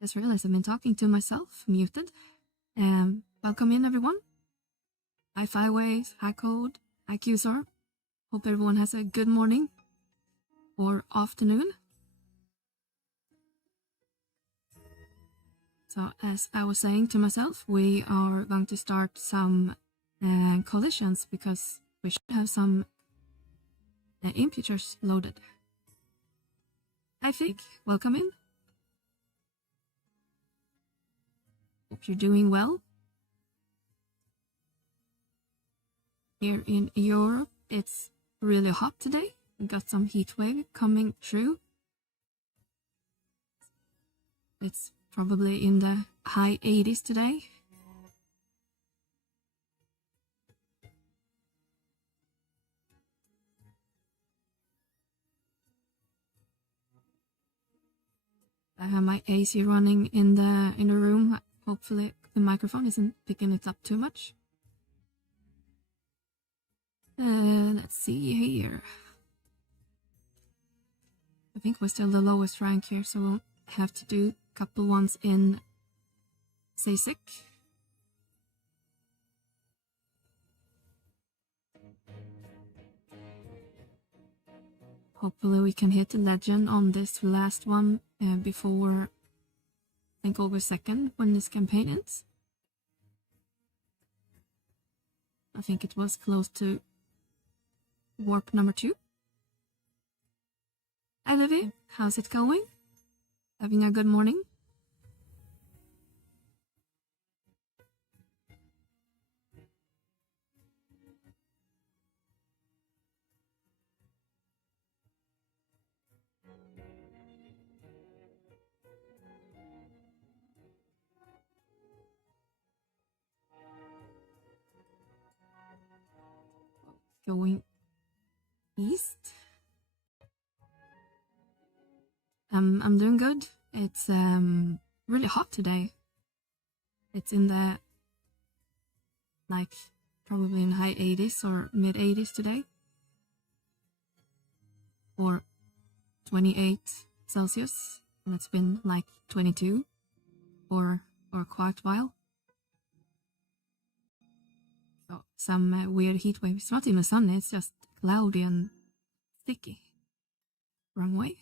Just realized I've been talking to myself, muted. Welcome in, everyone. Hi, Fireways, hi, Code, hi, QSR. Hope everyone has a good morning or afternoon. So, as I was saying to myself, we are going to start some collisions because we should have some imputers loaded. Hi, Fig, welcome in. Hope you're doing well. Here in Europe, it's really hot today. We got some heat wave coming through. It's probably in the high 80s today. I have my AC running in the room. Hopefully the microphone isn't picking it up too much. Let's see here. I think we're still the lowest rank here, so we'll have to do a couple ones in Seasick. Hopefully we can hit the legend on this last one before I think August 2nd when this campaign ends. I think it was close to warp number 2. Hi Livy, how's it going? Having a good morning? Going east. I'm doing good. It's really hot today. It's in the like probably in high 80s or mid 80s today, or 28 Celsius, and it's been like 22 for quite a while. So some weird heat wave. It's not even sunny, it's just cloudy and sticky. Wrong way.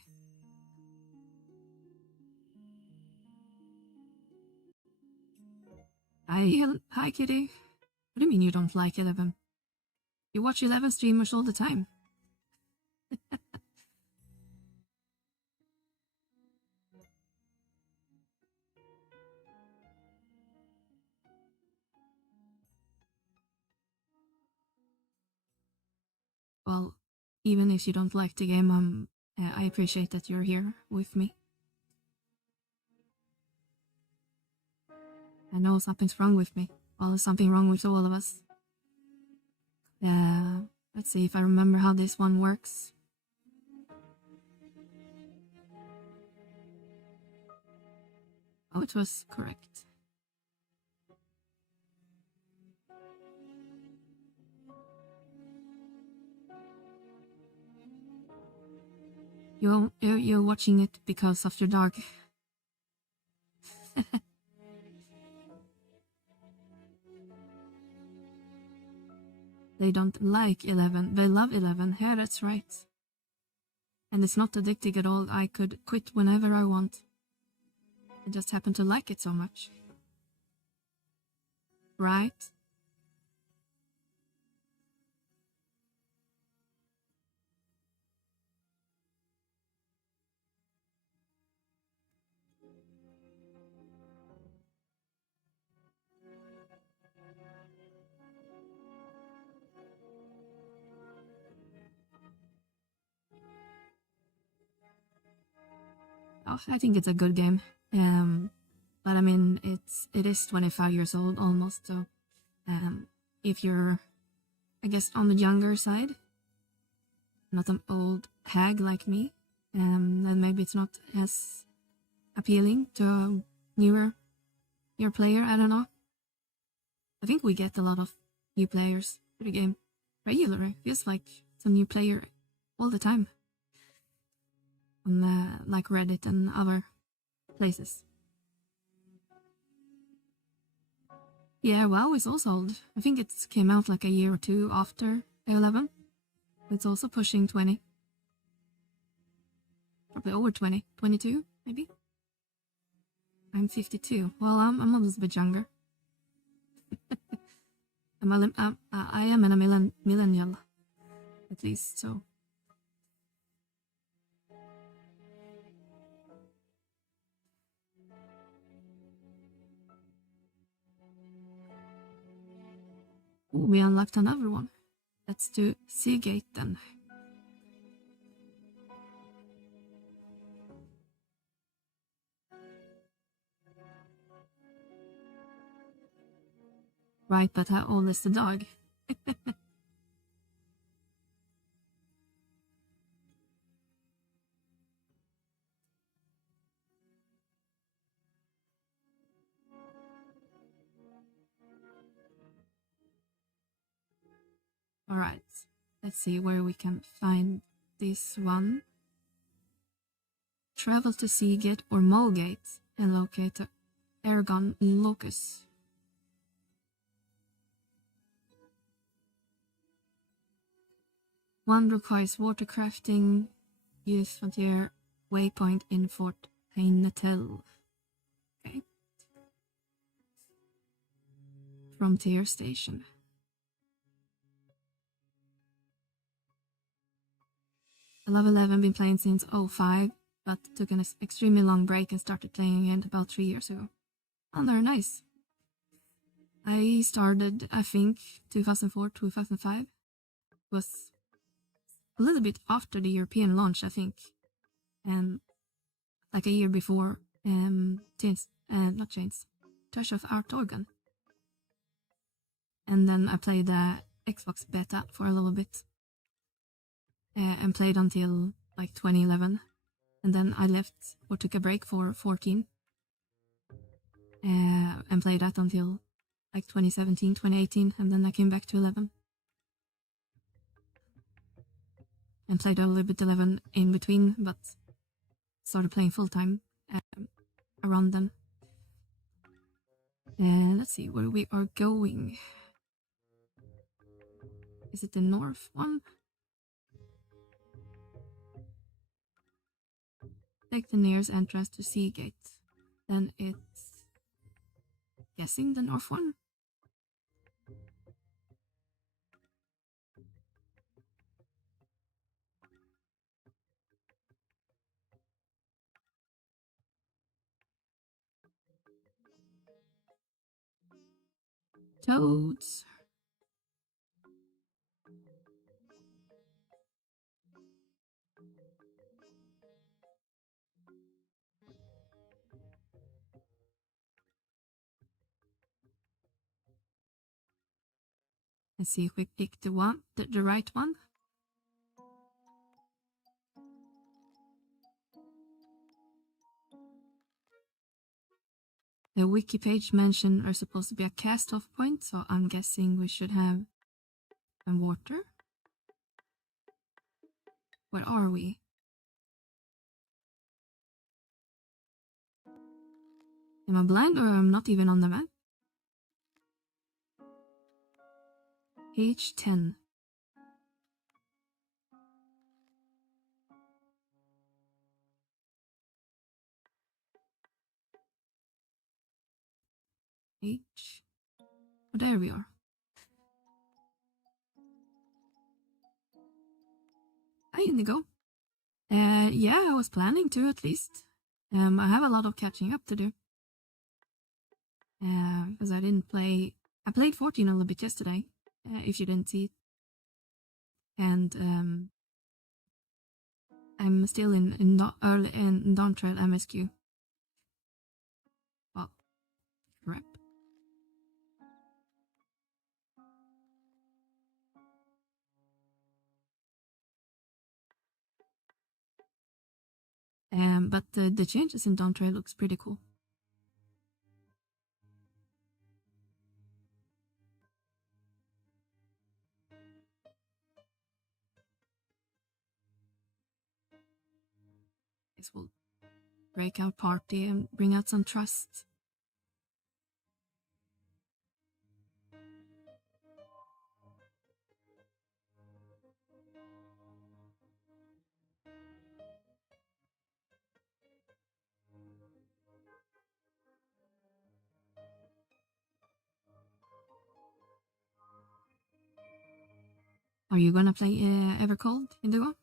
Hi Kitty. What do you mean you don't like 11? You watch 11 streamers all the time. Well, even if you don't like the game, I appreciate that you're here with me. I know something's wrong with me. Well, there's something wrong with all of us. Let's see if I remember how this one works. Oh, it was correct. You're watching it because of your dog. They don't like 11. They love 11. Yeah, that's right. And it's not addicting at all. I could quit whenever I want. I just happen to like it so much. Right? Oh, I think it's a good game. But I mean, it is 25 years old almost. So, if you're, I guess, on the younger side, not an old hag like me, then maybe it's not as appealing to a newer player. I don't know. I think we get a lot of new players to the game regularly. Feels like some new player all the time on like Reddit and other places. Yeah, WoW is also old. I think it came out like a year or two after 11. It's also pushing 20. Probably over 20. 22, maybe? I'm 52. Well, I'm almost a bit younger. I am a millennial, at least, so. Ooh, we unlocked another one. Let's do Seagate then. Right, but how old is the dog? Alright, let's see where we can find this one. Travel to Seagate or Mulgate and locate the Ergon Locus. One requires watercrafting, use frontier waypoint in Fort Haynetel. Okay. Frontier station. I love 11, been playing since 05, but took an extremely long break and started playing again about 3 years ago. Oh, very nice. I started, I think, 2004, 2005. Was a little bit after the European launch, I think. And like a year before, Clash of Art Organ. And then I played the Xbox beta for a little bit. And played until like 2011. And then I left or took a break for 14. And played that until like 2017, 2018. And then I came back to 11. And played a little bit 11 in between, but started playing full time around then. And let's see where we are going. Is it the north one? Take the nearest entrance to Seagate. Then it's guessing the north one. Toads. Let's see if we pick the right one. The wiki page mentioned are supposed to be a cast-off point, so I'm guessing we should have some water. Where are we? Am I blind or I'm not even on the map? Page 10. Page. Oh, there we are. Hi, Indigo. Yeah, I was planning to at least. I have a lot of catching up to do. Because I didn't play. I played 14 a little bit yesterday, if you didn't see it. And I'm still in Dawn Trail MSQ. Well, crap. But the changes in Dawn Trail looks pretty cool. This will break out party and bring out some trust. Are you gonna play Evercold, Indigo?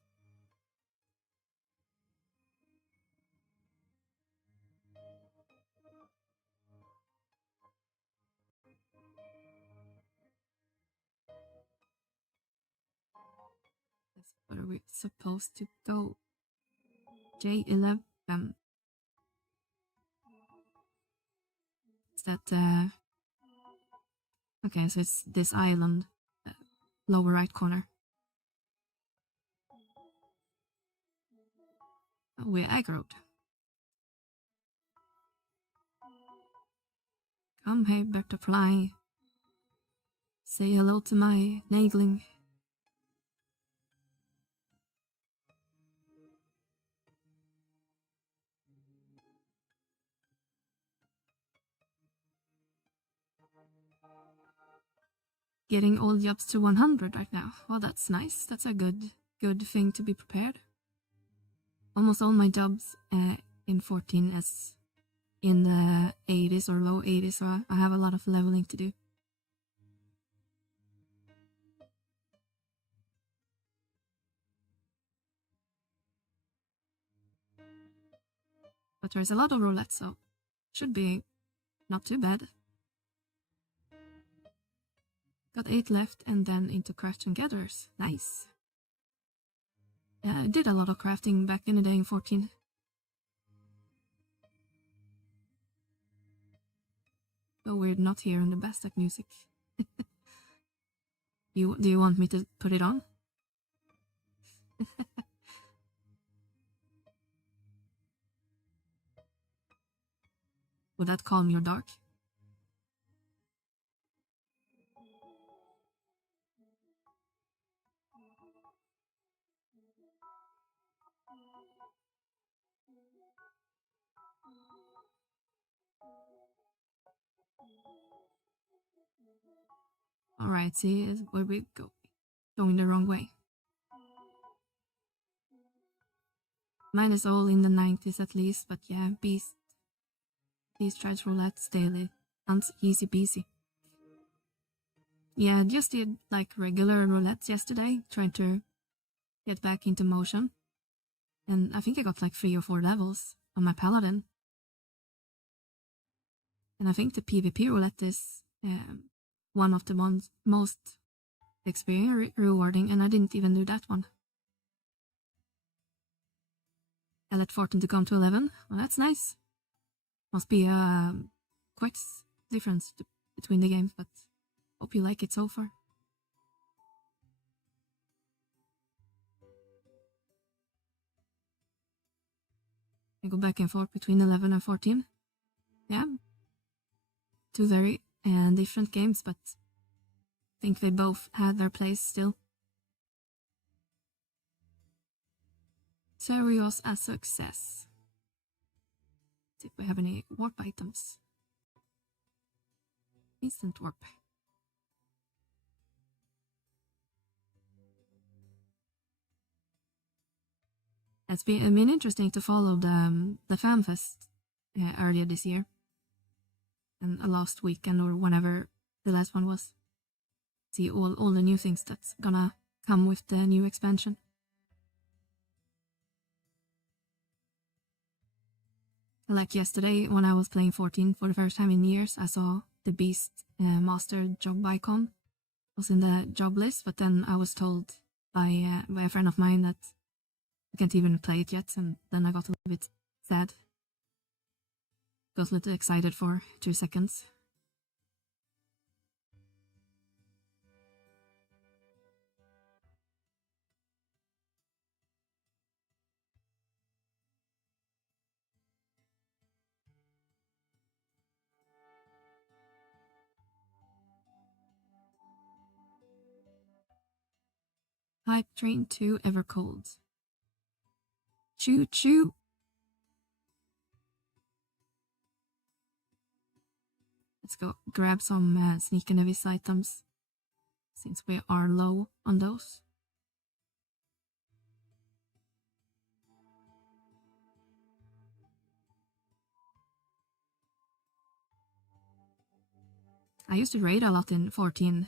That's where we're supposed to go. J11. Is that okay, so it's this island, lower right corner. Oh, we're aggroed. Come here, butterfly. Say hello to my nagling. Getting all jobs to 100 right now. Well, that's nice. That's a good thing to be prepared. Almost all my jobs in 14 is in the 80s or low 80s, so I have a lot of leveling to do. But there's a lot of roulette, so should be not too bad. Got 8 left and then into craft and gatherers. Nice. I did a lot of crafting back in the day in 14. So we're not hearing the Bastak music. Do you want me to put it on? Would that calm your dark? Alright, see where we go. Going the wrong way. Mine is all in the 90s at least, but yeah, Beast tries roulettes daily. And easy peasy. Yeah, just did like regular roulettes yesterday, trying to get back into motion. And I think I got like 3 or 4 levels on my paladin. And I think the PvP roulette is one of the most experience rewarding, and I didn't even do that one. I let 14 to come to 11. Well, that's nice. Must be quite difference between the games, but hope you like it so far. I go back and forth between 11 and 14. Yeah. 2 very different games, but I think they both had their place still. Serios a success. See if we have any warp items. Instant warp. It's been interesting to follow the FanFest earlier this year. And last weekend or whenever the last one was. See all the new things that's gonna come with the new expansion. Like yesterday when I was playing 14 for the first time in years, I saw the Beast Master job icon was in the job list, but then I was told by a friend of mine that I can't even play it yet, and then I got a little bit sad. Got a little excited for 2 seconds. Hype train to Evercold. Choo choo. Let's go grab some sneak and abyss items, since we are low on those. I used to raid a lot in 14,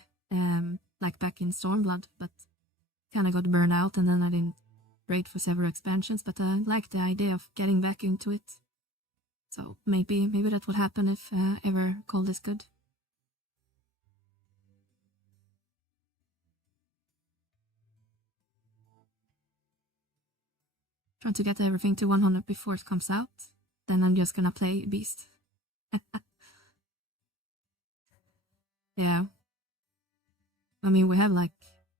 like back in Stormblood, but kinda got burned out and then I didn't raid for several expansions, but I like the idea of getting back into it. So maybe that would happen if Evercold is good. Trying to get everything to 100 before it comes out. Then I'm just gonna play Beast. Yeah. I mean, we have like,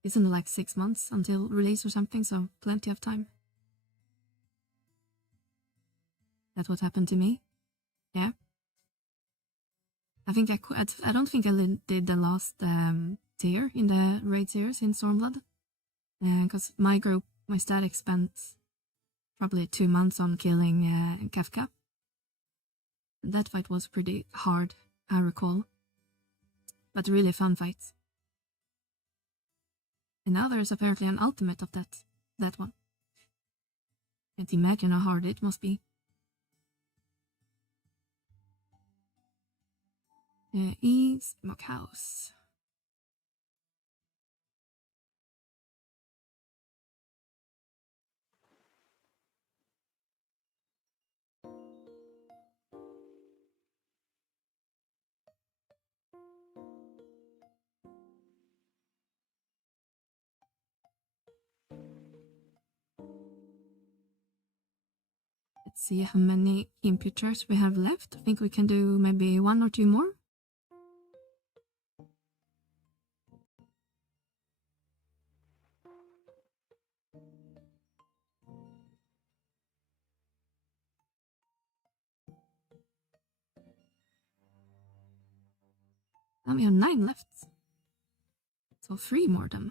isn't it like 6 months until release or something, so plenty of time. That's what happened to me. Yeah. I think I don't think I did the last tier in the raid series in Stormblood. Because my group, my static spent probably 2 months on killing Kafka. That fight was pretty hard, I recall. But really fun fight. And now there's apparently an ultimate of that one. Can't imagine how hard it must be. Smokehouse. see how many imputers we have left. I think we can do maybe 1 or 2 more. Now we have 9 left. So 3 more then.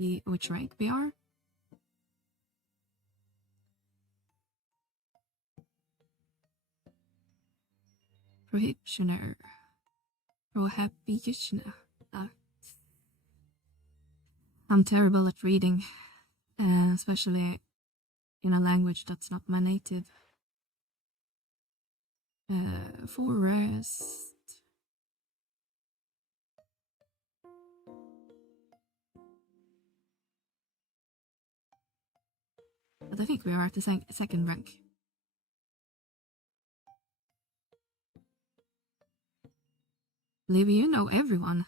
See which rank we are. Prohibitioner. Prohibitioner. I'm terrible at reading, especially in a language that's not my native. Forest. But I think we are at the second rank. Believe you know everyone.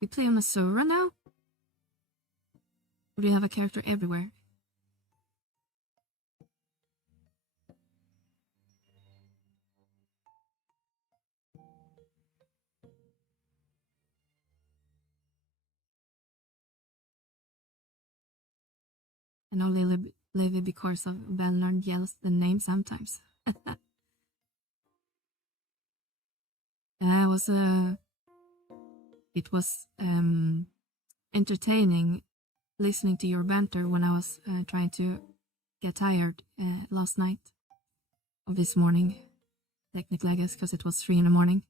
We play on a Sora now? Or do you have a character everywhere? And only live because of Vana'diel's the name sometimes. It was entertaining listening to your banter when I was trying to get tired last night, or this morning, technically I guess, because it was 3 in the morning,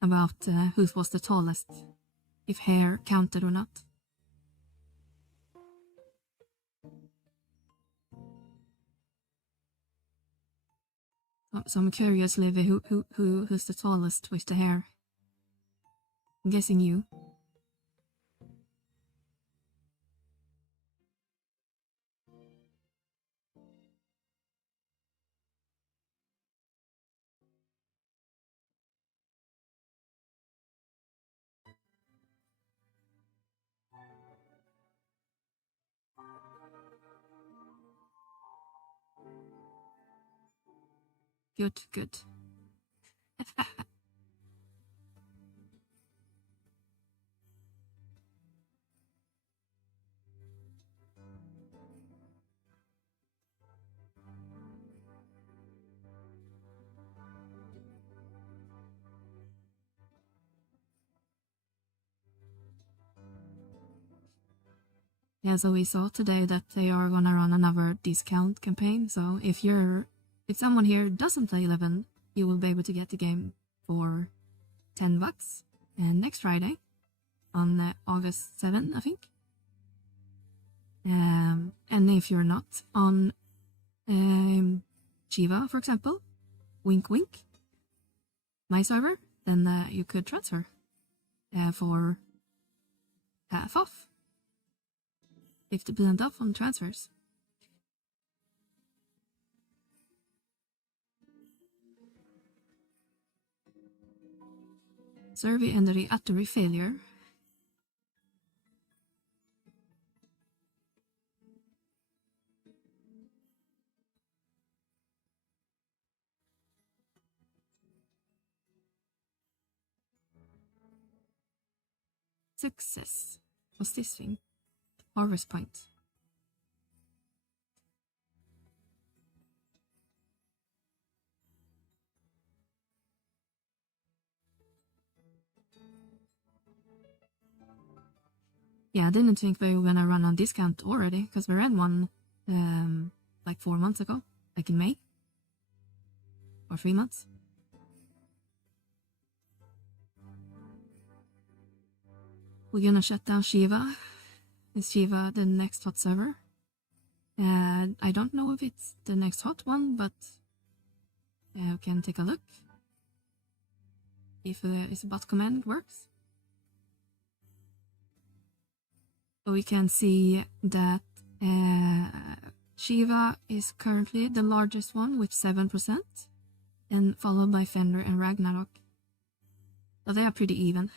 about who was the tallest, if hair counted or not. So I'm curious, Livy, who's the tallest with the hair? I'm guessing you. Good, good. Yeah, so we saw today that they are gonna run another discount campaign. So if someone here doesn't play 11, you will be able to get the game for $10 and next Friday on August 7th, I think. And if you're not on Chiva, for example, wink wink, my server, then you could transfer for half off. 50% off on transfers. Survey ended utterly failure. Success. What's this thing? Harvest point. Yeah, I didn't think they were gonna run on discount already, because we ran one like 4 months ago, like in May. Or 3 months. We're gonna shut down Shiva. Is Shiva the next hot server? I don't know if it's the next hot one, but we can take a look if its bot command works. So we can see that Shiva is currently the largest one with 7%, and followed by Fender and Ragnarok. So they are pretty even.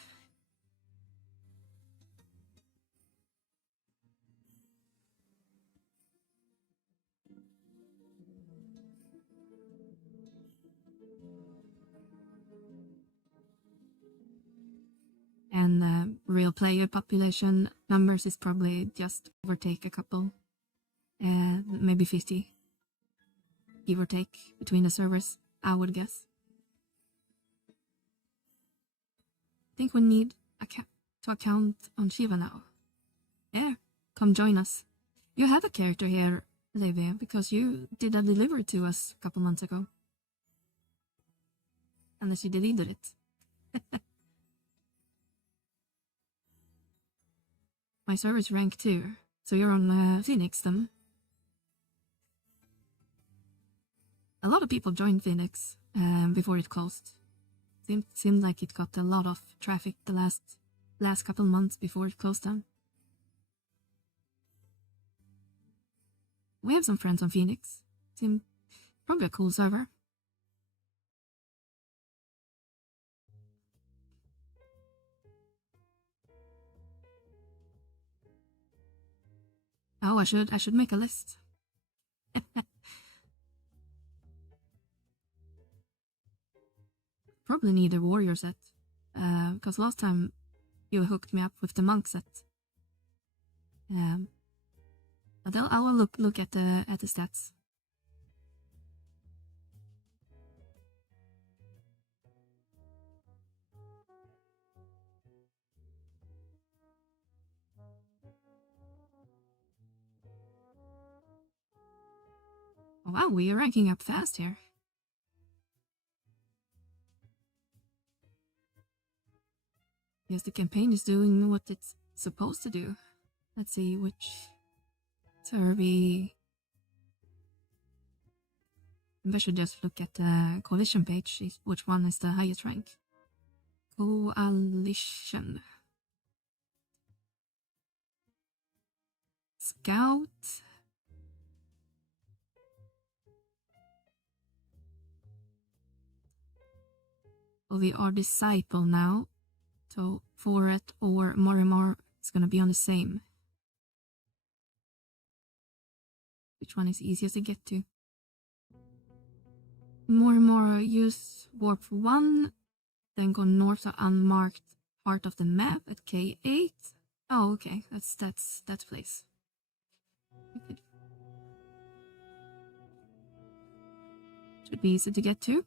And real player population numbers is probably just overtake a couple, maybe 50, give or take, between the servers, I would guess. I think we need to account on Shiva now. Yeah, come join us. You have a character here, Levi, because you did a delivery to us a couple months ago. Unless you deleted it. My server's rank 2, so you're on Phoenix then. A lot of people joined Phoenix before it closed. Seemed like it got a lot of traffic the last couple months before it closed down. We have some friends on Phoenix. Seemed probably a cool server. Oh, I should make a list. Probably need a warrior set, because last time you hooked me up with the monk set. But I will look at the stats. Oh, wow, we are ranking up fast here. Yes, the campaign is doing what it's supposed to do. Let's see which server. I should just look at the coalition page, which one is the highest rank. Coalition. Scout. So we are disciple now. So Foret or Morimar is gonna be on the same. Which one is easiest to get to? Morimar use warp 1, then go north to unmarked part of the map at K8. Oh, okay, that's place. Should be easy to get to.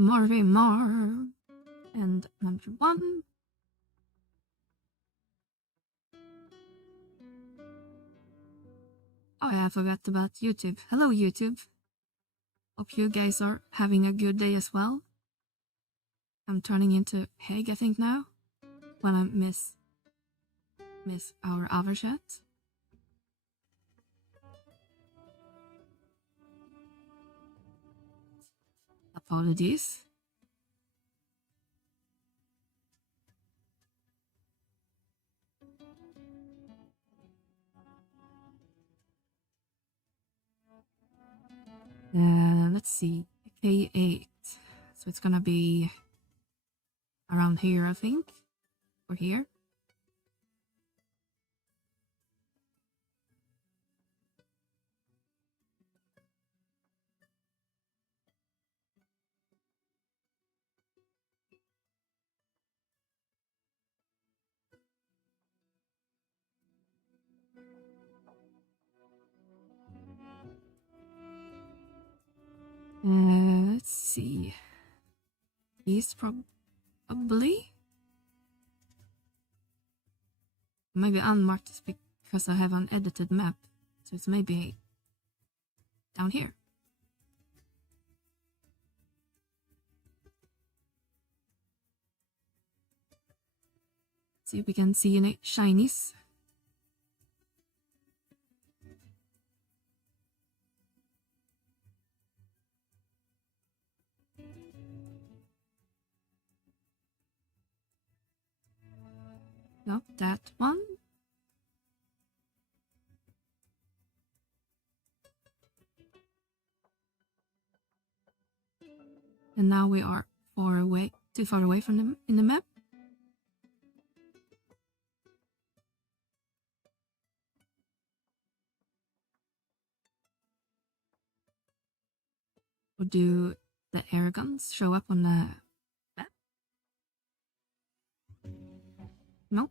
Mar and number 1. Oh yeah, I forgot about YouTube. Hello YouTube. Hope you guys are having a good day as well. I'm turning into Heg, I think now, when I miss our other chat. Apologies. Let's see, K8. So it's gonna be around here, I think, or here. Let's see. East probably. Maybe unmarked is because I have an edited map. So it's maybe down here. See if we can see any shinies. Nope, that one. And now we are too far away from them in the map. Or do the air guns show up on the map? Nope.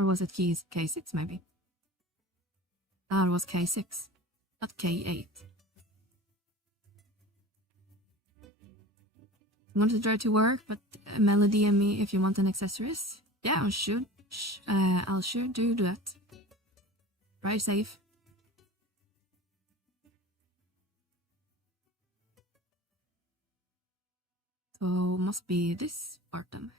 Or was it K6 maybe? Ah, it was K6, not K8. I want to try to work, but Melody and me if you want an accessories. Yeah, I'll sure do that. Drive safe. So must be this bottom.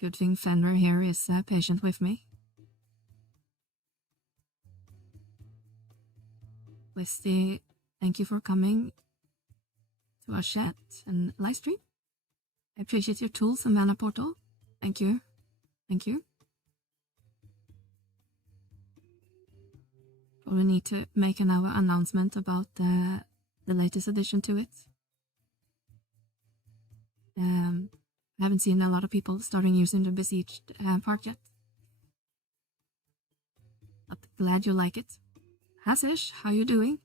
Good thing Fenrir here is patient with me. Listy, thank you for coming to our chat and live stream. I appreciate your tools and mana portal. Thank you. Thank you. Probably need to make another announcement about the latest addition to it. I haven't seen a lot of people starting using the besieged part yet. But glad you like it. Hasish, how you doing?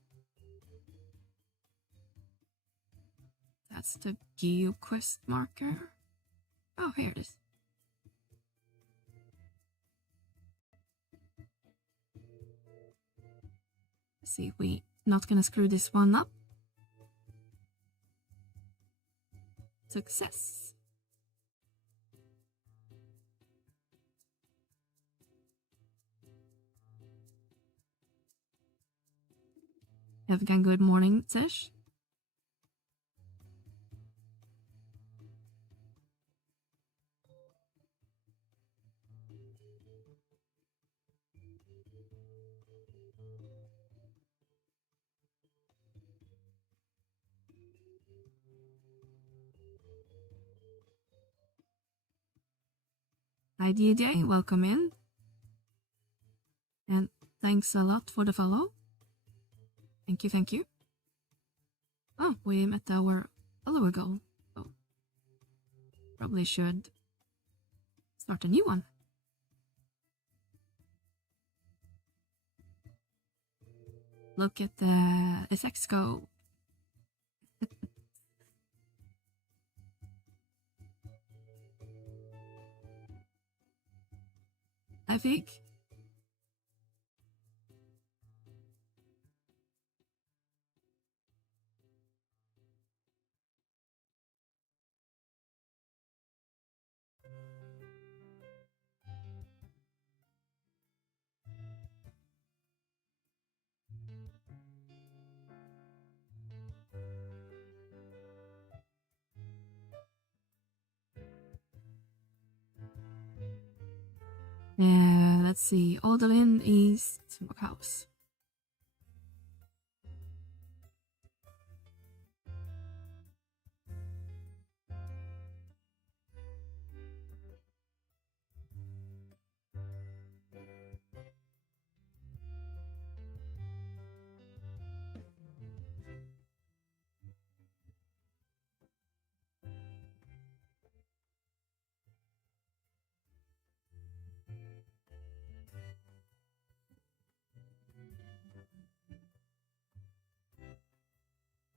That's the Geo quest marker. Oh, here it is. Let's see if we not gonna screw this one up. Success. Have a good morning, Sesh. Hi DJ, welcome in. And thanks a lot for the follow. Thank you, thank you. Oh, we met our follower goal. So probably should start a new one. Look at the effects go. I think. Let's see. Alderlin East Smokehouse.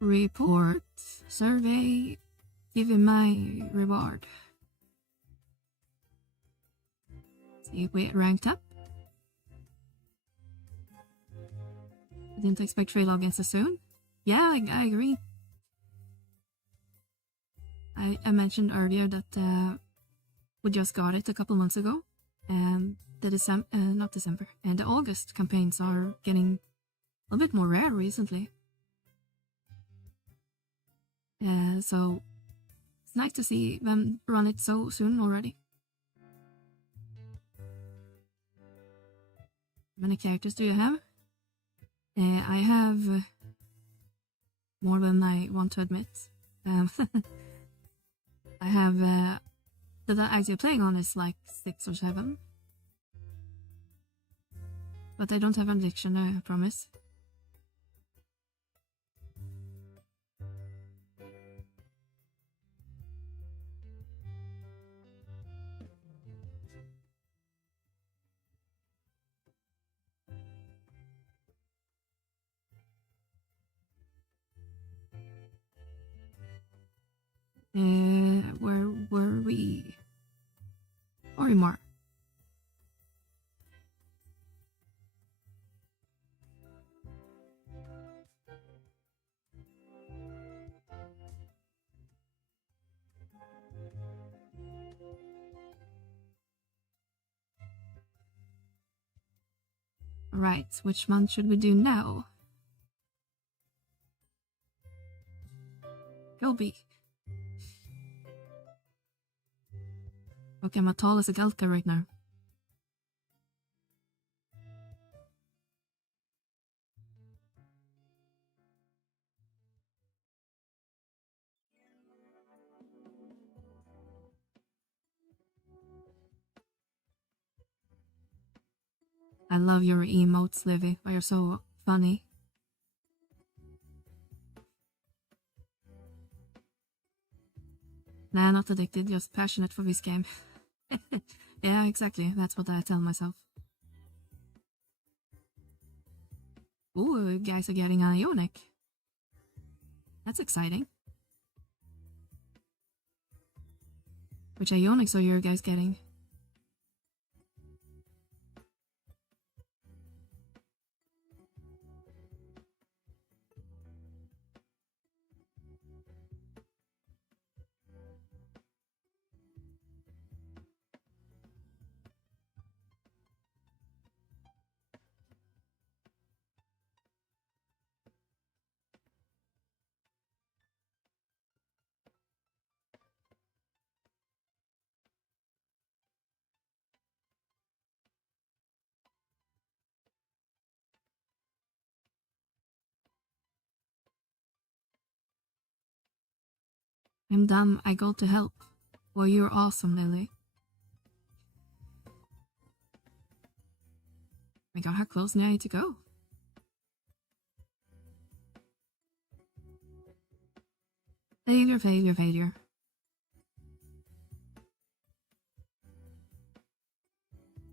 Report. Survey. Give him my reward. See if we ranked up. I didn't expect free logins so soon. Yeah, I agree. I mentioned earlier that we just got it a couple months ago, and the the August campaigns are getting a bit more rare recently. So it's nice to see them run it so soon already. How many characters do you have? I have more than I want to admit. I have that I'm actually playing on is like 6 or 7. But I don't have an addiction, I promise. Where were we? Orimar. Right, which month should we do now? Gobi. Okay, I'm as tall as a Galka right now. I love your emotes, Livy. You're so funny. Nah, not addicted, just passionate for this game. Yeah, exactly. That's what I tell myself. Ooh, guys are getting an Ionic. That's exciting. Which Ionics are you guys getting? I'm dumb, I got to help. Well, you're awesome, Lily. My god, how close do I need to go? Failure, failure, failure.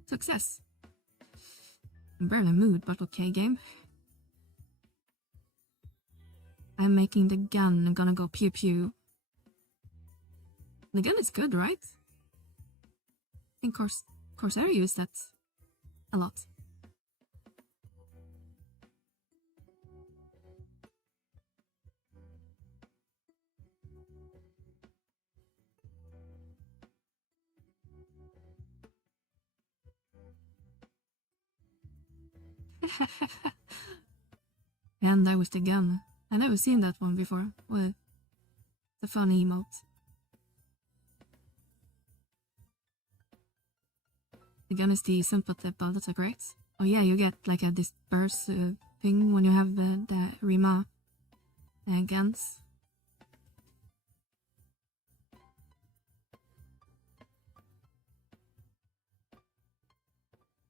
Success. I'm barely in the mood, but okay, game. I'm making the gun. I'm gonna go pew pew. The gun is good, right? I think Corsair used that a lot. And that was the gun. I never seen that one before. Well, the funny emote. The gun is decent, but the bullets are great. Oh yeah, you get like a disperse thing when you have the Rima guns.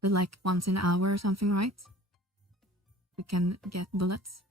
But like once in an hour or something, right? We can get bullets.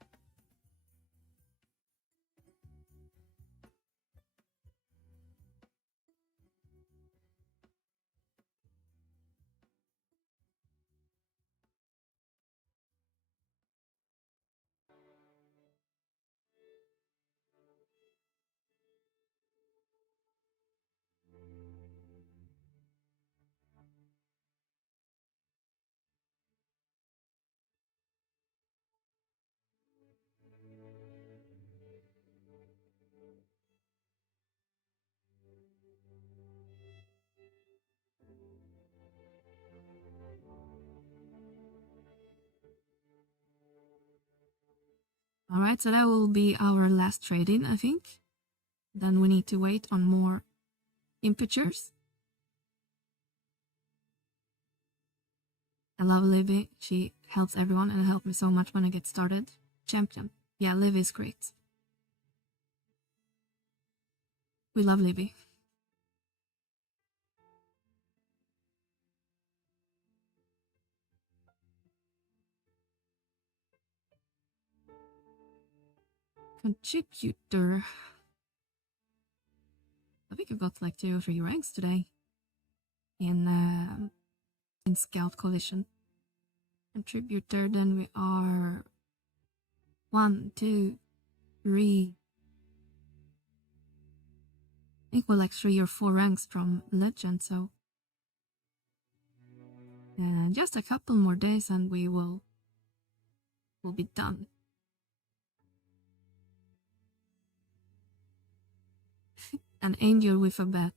Alright, so that will be our last trade-in, I think. Then we need to wait on more impetures. I love Livy. She helps everyone and helped me so much when I get started. Champion. Yeah, Livy is great. We love Livy. Contributor. I think I got like 2 or 3 ranks today in Scout Coalition. Contributor, then we are 1, 2, 3. I think we're like 3 or 4 ranks from Legend, so just a couple more days and we will be done. An angel with a bat.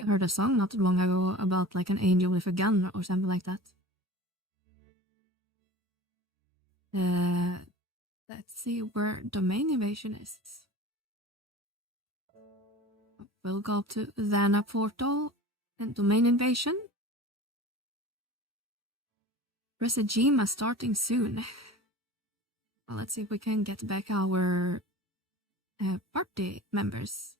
I heard a song not too long ago about like an angel with a gun or something like that. Let's see where domain invasion is. We'll go up to Vana portal and domain invasion. Resegima starting soon. Well, let's see if we can get back our party members.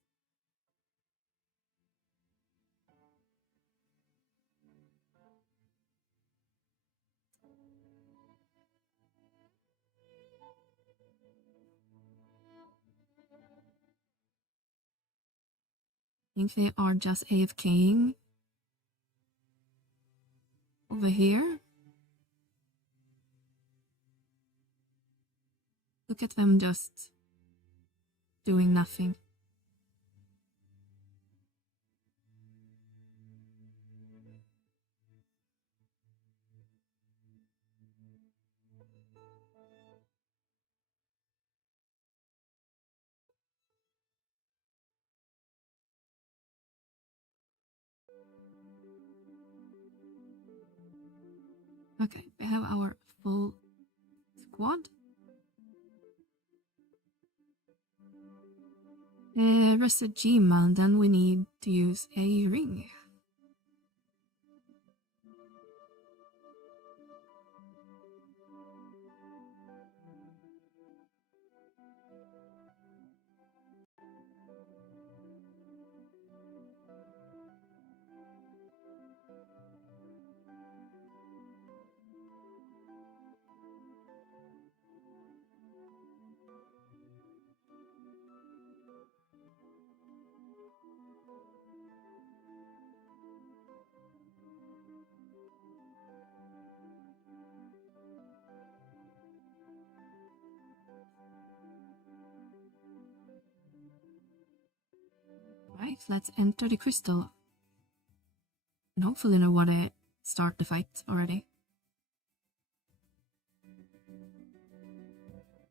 I think they are just AFKing over here. Look at them just doing nothing. Okay, we have our full squad. Resegima, then we need to use a ring. Right, let's enter the crystal. And hopefully know what to start the fight already.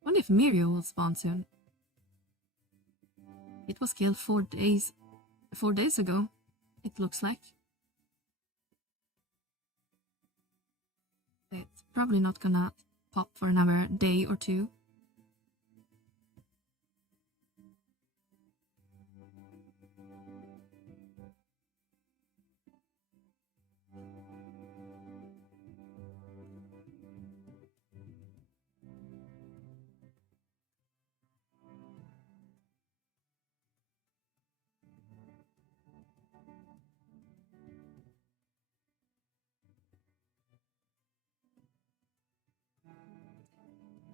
Wonder if Meliora will spawn soon. It was killed 4 days ago, it looks like. It's probably not gonna pop for another day or 2.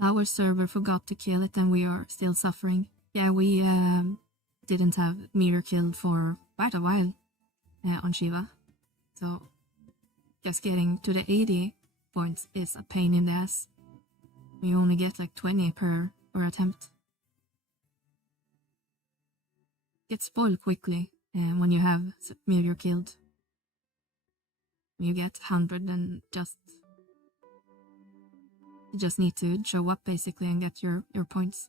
Our server forgot to kill it and we are still suffering. Yeah, we didn't have Meliora killed for quite a while on Shiva. So just getting to the 80 points is a pain in the ass. You only get like 20 per attempt. Gets spoiled quickly when you have Meliora killed. You get 100 and you just need to show up basically and get your points.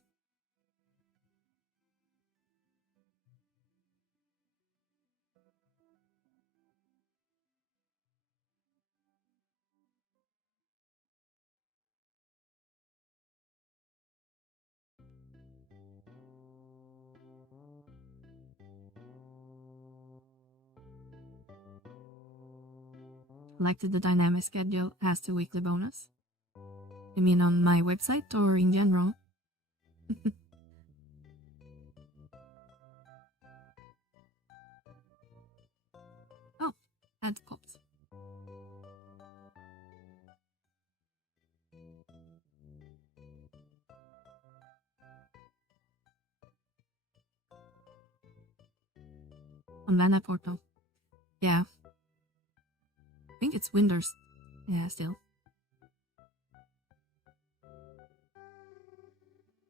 Like the dynamic schedule has the weekly bonus. You mean on my website or in general? Oh, ad pops. On Vana portal. Yeah. I think it's Windows. Yeah, still.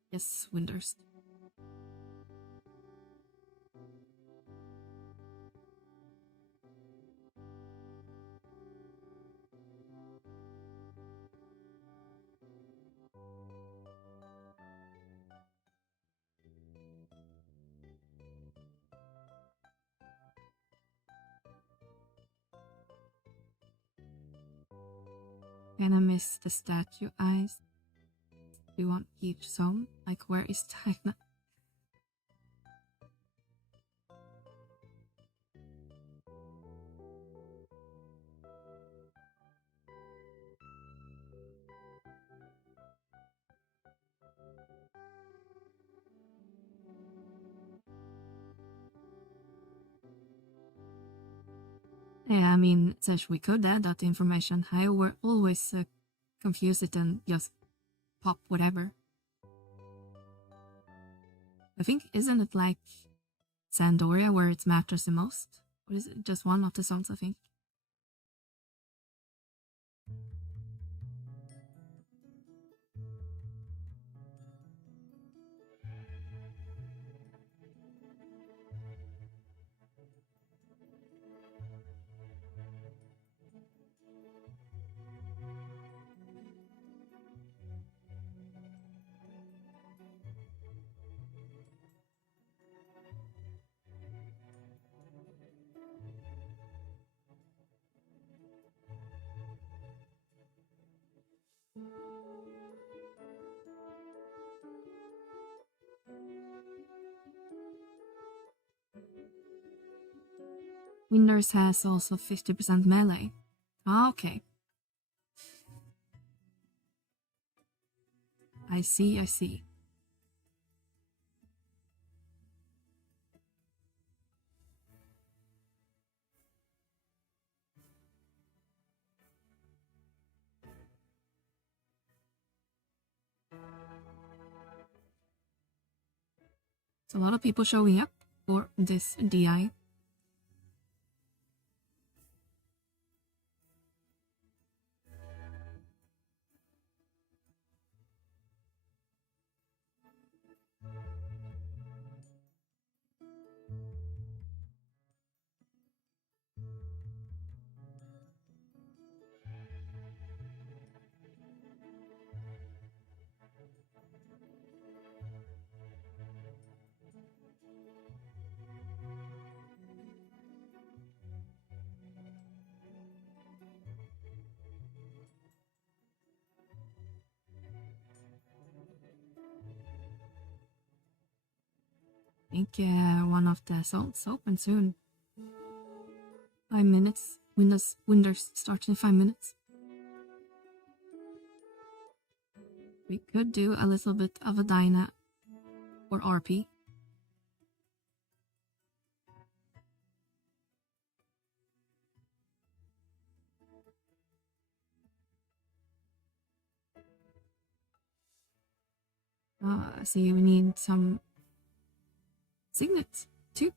Yes, Windows. Kinda miss the statue eyes. Do you want each song? Like, where is China? Yeah, I mean, since we could add that information, I were always confuse it and just pop whatever. I think, isn't it like Sandoria where it matters the most? Or is it just one of the songs, I think? Windows has also 50% melee. Ah, okay. I see, I see. It's a lot of people showing up for this DI. I think one of the salts open soon. 5 minutes. Windows starts in 5 minutes. We could do a little bit of a Dyna or RP. See, we need some signets too.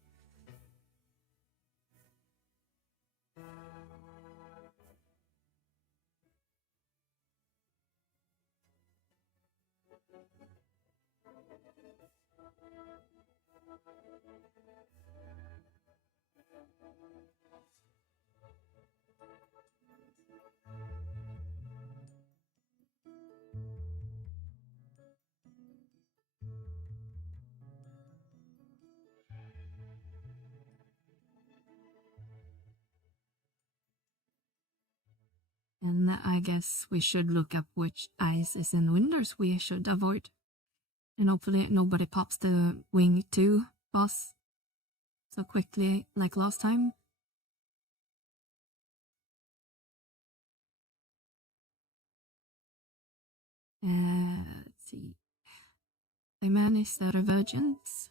And I guess we should look up which ice is in Windows we should avoid. And hopefully nobody pops the Wing 2 boss so quickly like last time. Let's see. Cayman is the Divergence.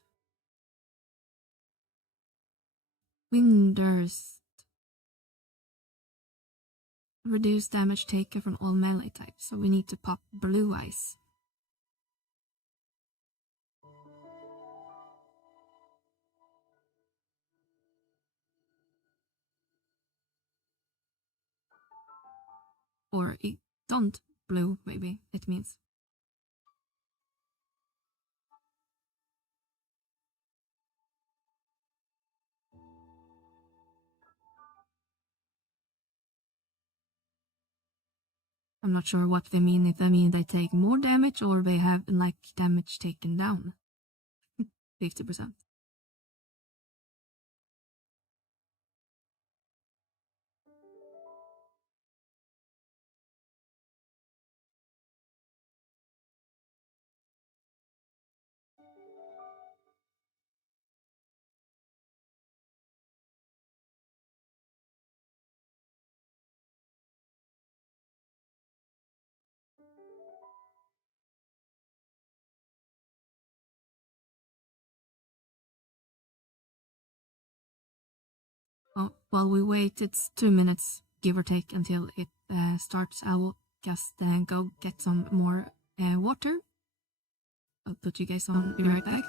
Winders. Reduce damage taken from all melee types, so we need to pop Blue Eyes. Or don't blue, maybe it means. I'm not sure what they mean, if they mean they take more damage or they have like damage taken down. 50%. Oh, while we wait, it's 2 minutes, give or take, until it starts. I will just go get some more water. I'll put you guys on, be right back.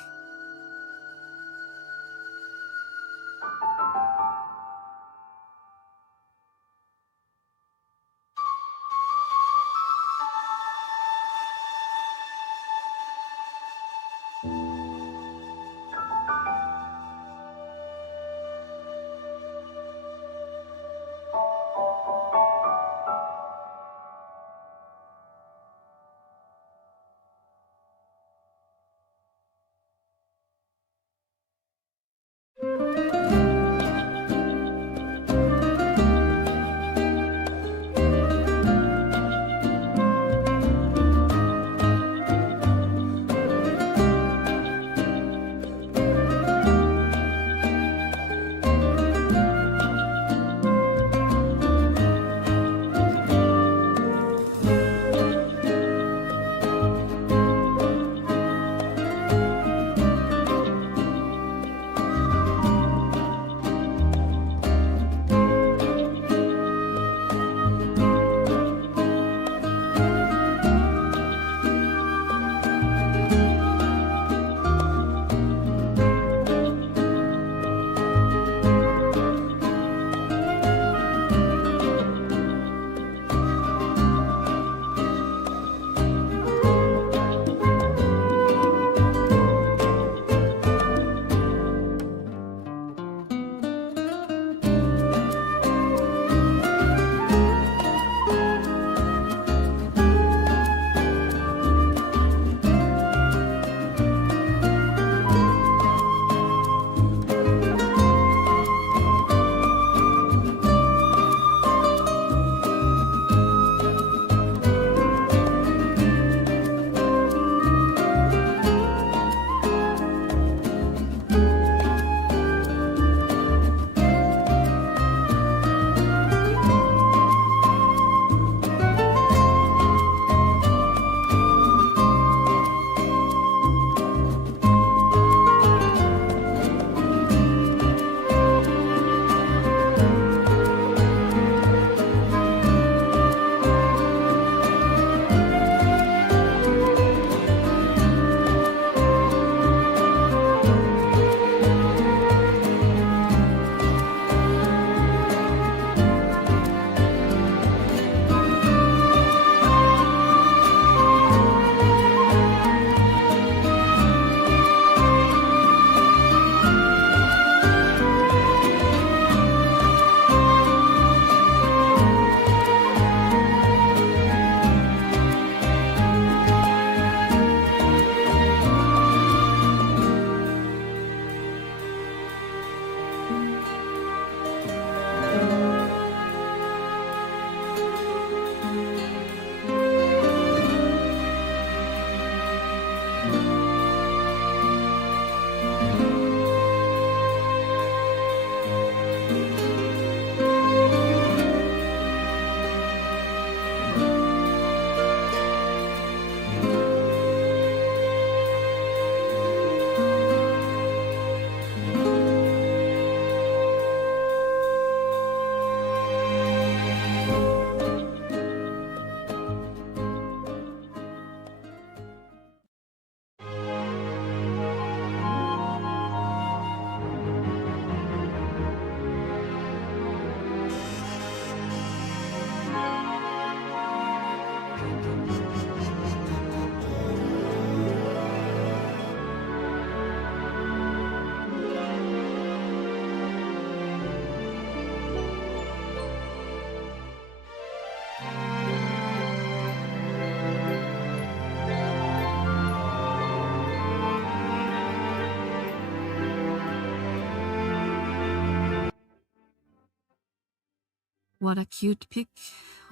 What a cute pic.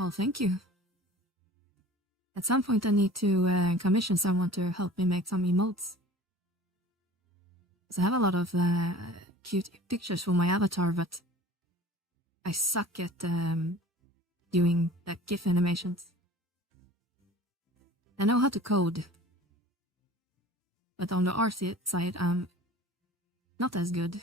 Oh, thank you. At some point I need to commission someone to help me make some emotes. I have a lot of cute pictures for my avatar, but I suck at doing GIF animations. I know how to code, but on the art side I'm not as good.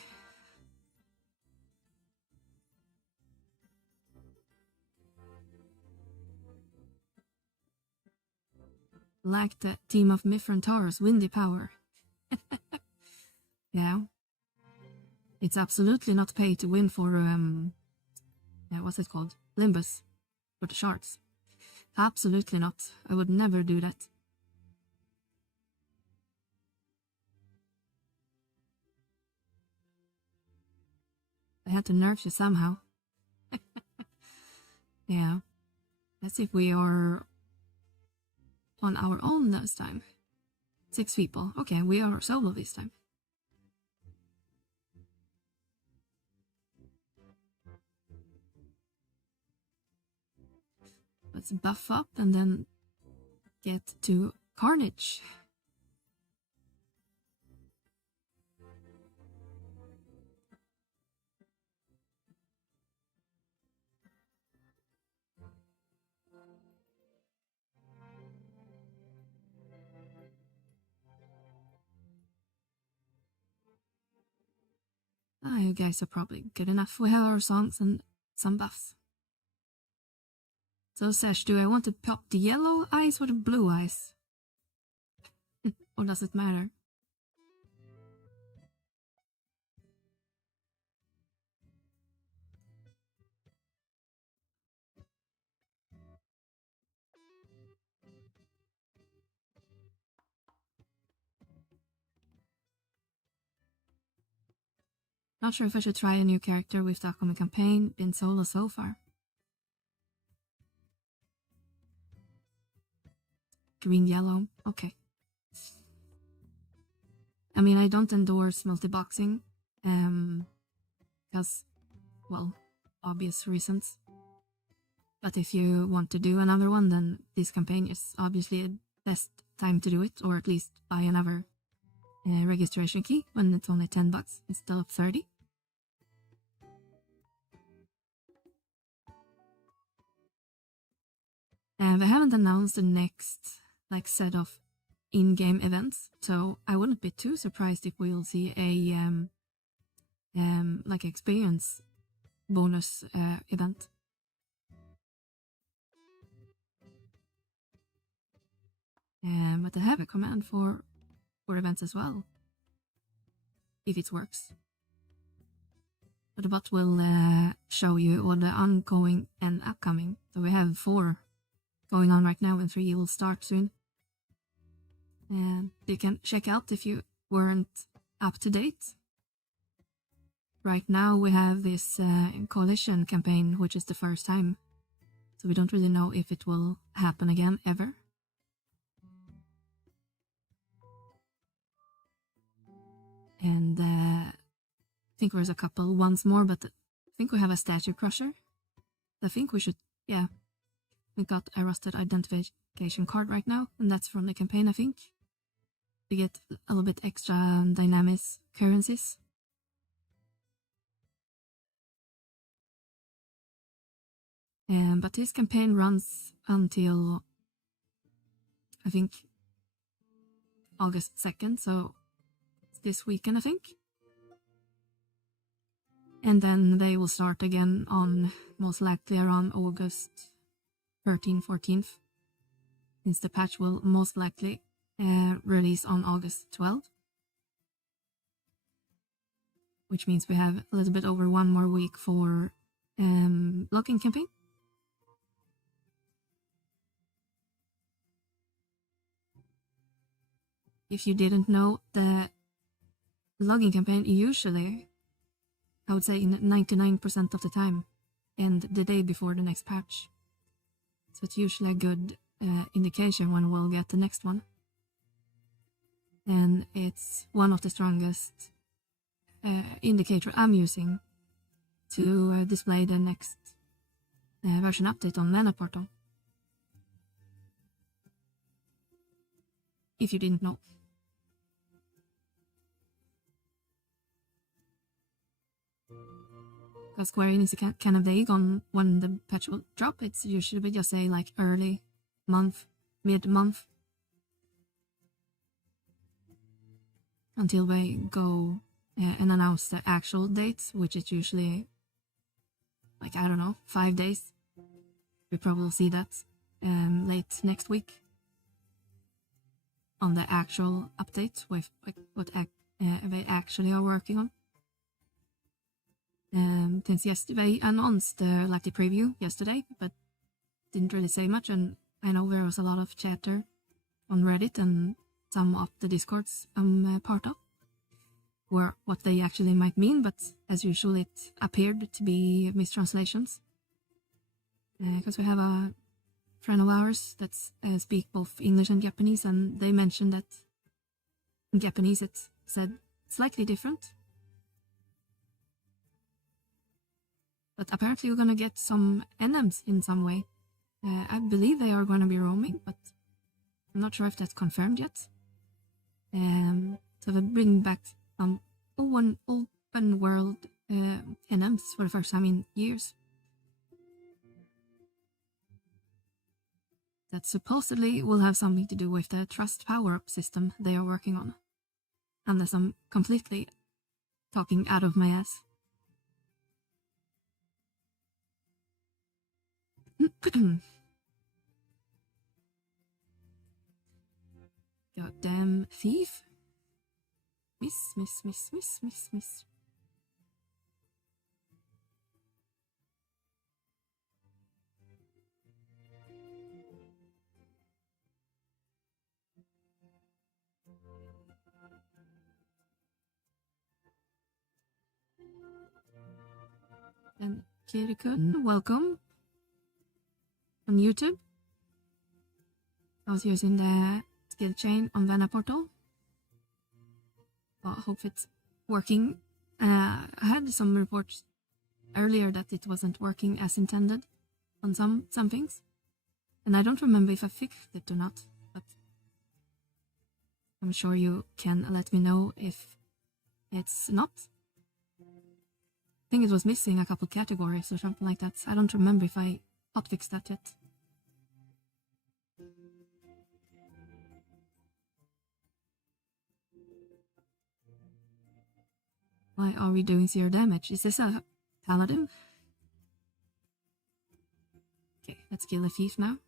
Like the team of Mithran Taurus, Windy Power. Yeah. It's absolutely not pay to win for, what's it called? Limbus. For the shards. Absolutely not. I would never do that. I had to nerf you somehow. Yeah. Let's see if we are on our own this time. 6 people. Okay, we are solo this time. Let's buff up and then get to Carnage. You guys are probably good enough. We have our songs and some buffs. So Sash, do I want to pop the yellow eyes or the blue eyes? Or does it matter? Not sure if I should try a new character with the upcoming campaign. Been solo so far. Green, yellow. Okay. I mean, I don't endorse multi-boxing. Because, well, obvious reasons. But if you want to do another one, then this campaign is obviously the best time to do it, or at least buy another registration key when it's only $10 instead of 30. They haven't announced the next set of in-game events, so I wouldn't be too surprised if we'll see a experience bonus event. But they have a command for events as well, if it works. But the bot will show you all the ongoing and upcoming. So we have 4 going on right now, and 3 will start soon. And you can check out if you weren't up to date. Right now we have this coalition campaign, which is the first time. So we don't really know if it will happen again ever. And I think there's a couple once more, but I think we have a statue crusher. I think we should, yeah. We got a rusted identification card right now, and that's from the campaign, I think. To get a little bit extra dynamic currencies. But this campaign runs until, I think, August 2nd, so it's this weekend, I think. And then they will start again on, most likely around August 13th, 14th. Since the patch will most likely release on August 12th. Which means we have a little bit over 1 more week for login campaign. If you didn't know, the login campaign usually, I would say in 99% of the time, and the day before the next patch. So it's usually a good indication when we'll get the next one. And it's one of the strongest indicator I'm using to display the next version update on Mana Portal. If you didn't know. Because Square Enix is kind of vague on when the patch will drop. It's usually just say like early month, mid-month. Until they go and announce the actual dates, which is usually like, I don't know, 5 days. We probably will see that late next week on the actual update with like what they actually are working on. Since yesterday announced like the preview yesterday, but didn't really say much, and I know there was a lot of chatter on Reddit and some of the Discords I'm part of were what they actually might mean, but as usual it appeared to be mistranslations. Because we have a friend of ours that speak both English and Japanese, and they mentioned that in Japanese it said slightly different. But apparently we're gonna get some NMs in some way. I believe they are gonna be roaming, but I'm not sure if that's confirmed yet. So they bring back some open world NMs for the first time in years. That supposedly will have something to do with the trust power-up system they are working on. Unless I'm completely talking out of my ass. Goddamn thief. Miss. And Kirikun, welcome on YouTube. I was using the skill chain on Vana Portal. Well, I hope it's working. I had some reports earlier that it wasn't working as intended on some things. And I don't remember if I fixed it or not, but I'm sure you can let me know if it's not. I think it was missing a couple categories or something like that. I don't remember if I hotfixed that yet. Why are we doing 0 damage? Is this a paladin? Okay, let's kill a thief now.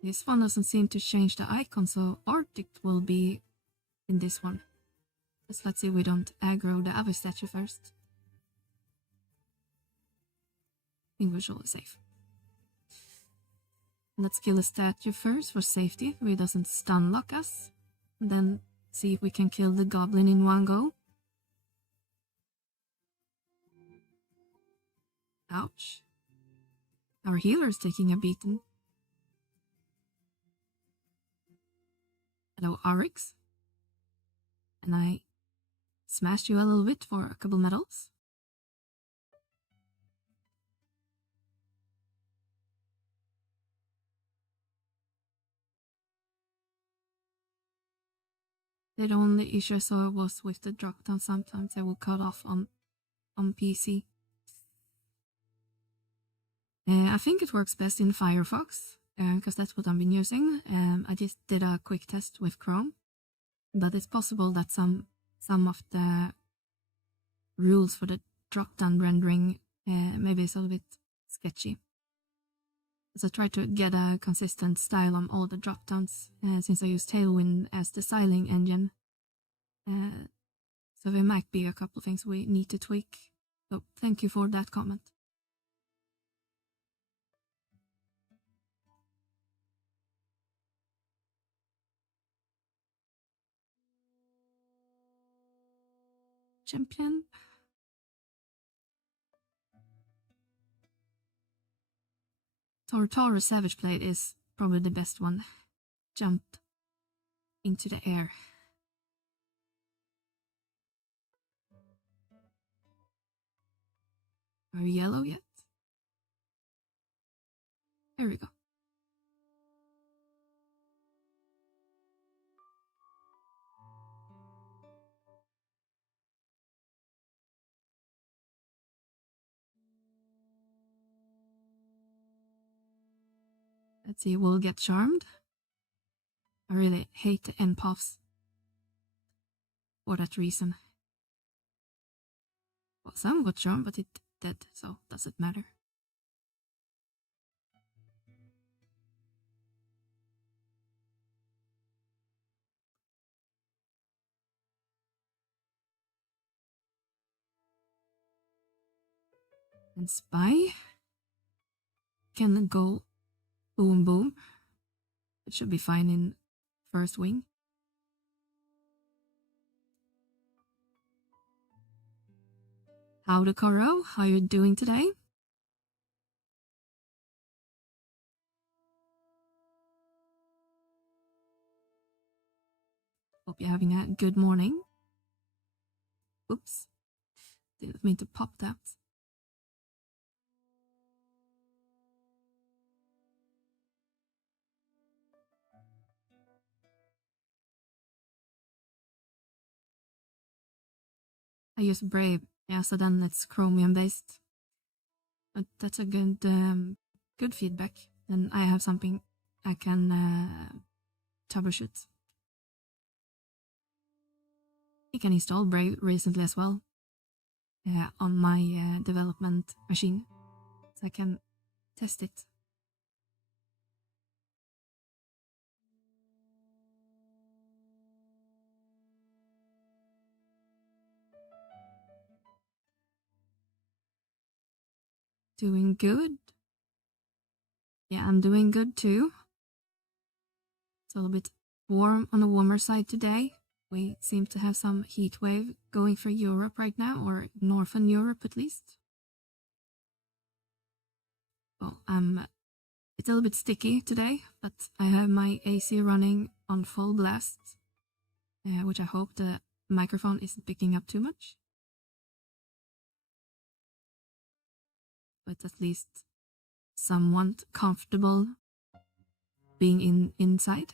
This one doesn't seem to change the icon, so Arctic will be in this one. Let's see if we don't aggro the other statue first. I think we're surely safe. Let's kill the statue first for safety, so he doesn't stun lock us. And then see if we can kill the goblin in one go. Ouch. Our healer's taking a beating. Hello, Arix. And I smashed you a little bit for a couple medals. The only issue I saw was with the drop down. Sometimes I will cut off on PC. I think it works best in Firefox, because that's what I've been using. I just did a quick test with Chrome, but it's possible that some of the rules for the drop-down rendering maybe is a little bit sketchy. So I try to get a consistent style on all the drop-downs, since I use Tailwind as the styling engine. So there might be a couple things we need to tweak. So thank you for that comment. Champion. Tortoro Savage Blade is probably the best one. Jumped into the air. Are you yellow yet? There we go. Let's see, we'll get charmed. I really hate the end puffs for that reason. Well, some got charmed, but it did, so does it matter? And spy can go boom boom. It should be fine in first wing. Howdy, Coro. How you doing today? Hope you're having a good morning. Oops. Didn't mean to pop that. I use Brave, yeah, so then it's Chromium based. But that's a good feedback. Then I have something I can troubleshoot. I can install Brave recently as well on my development machine, so I can test it. Doing good. Yeah, I'm doing good too. It's a little bit warm on the warmer side today. We seem to have some heat wave going for Europe right now, or Northern Europe at least. Well, it's a little bit sticky today, but I have my AC running on full blast, which I hope the microphone isn't picking up too much. But at least somewhat comfortable being inside.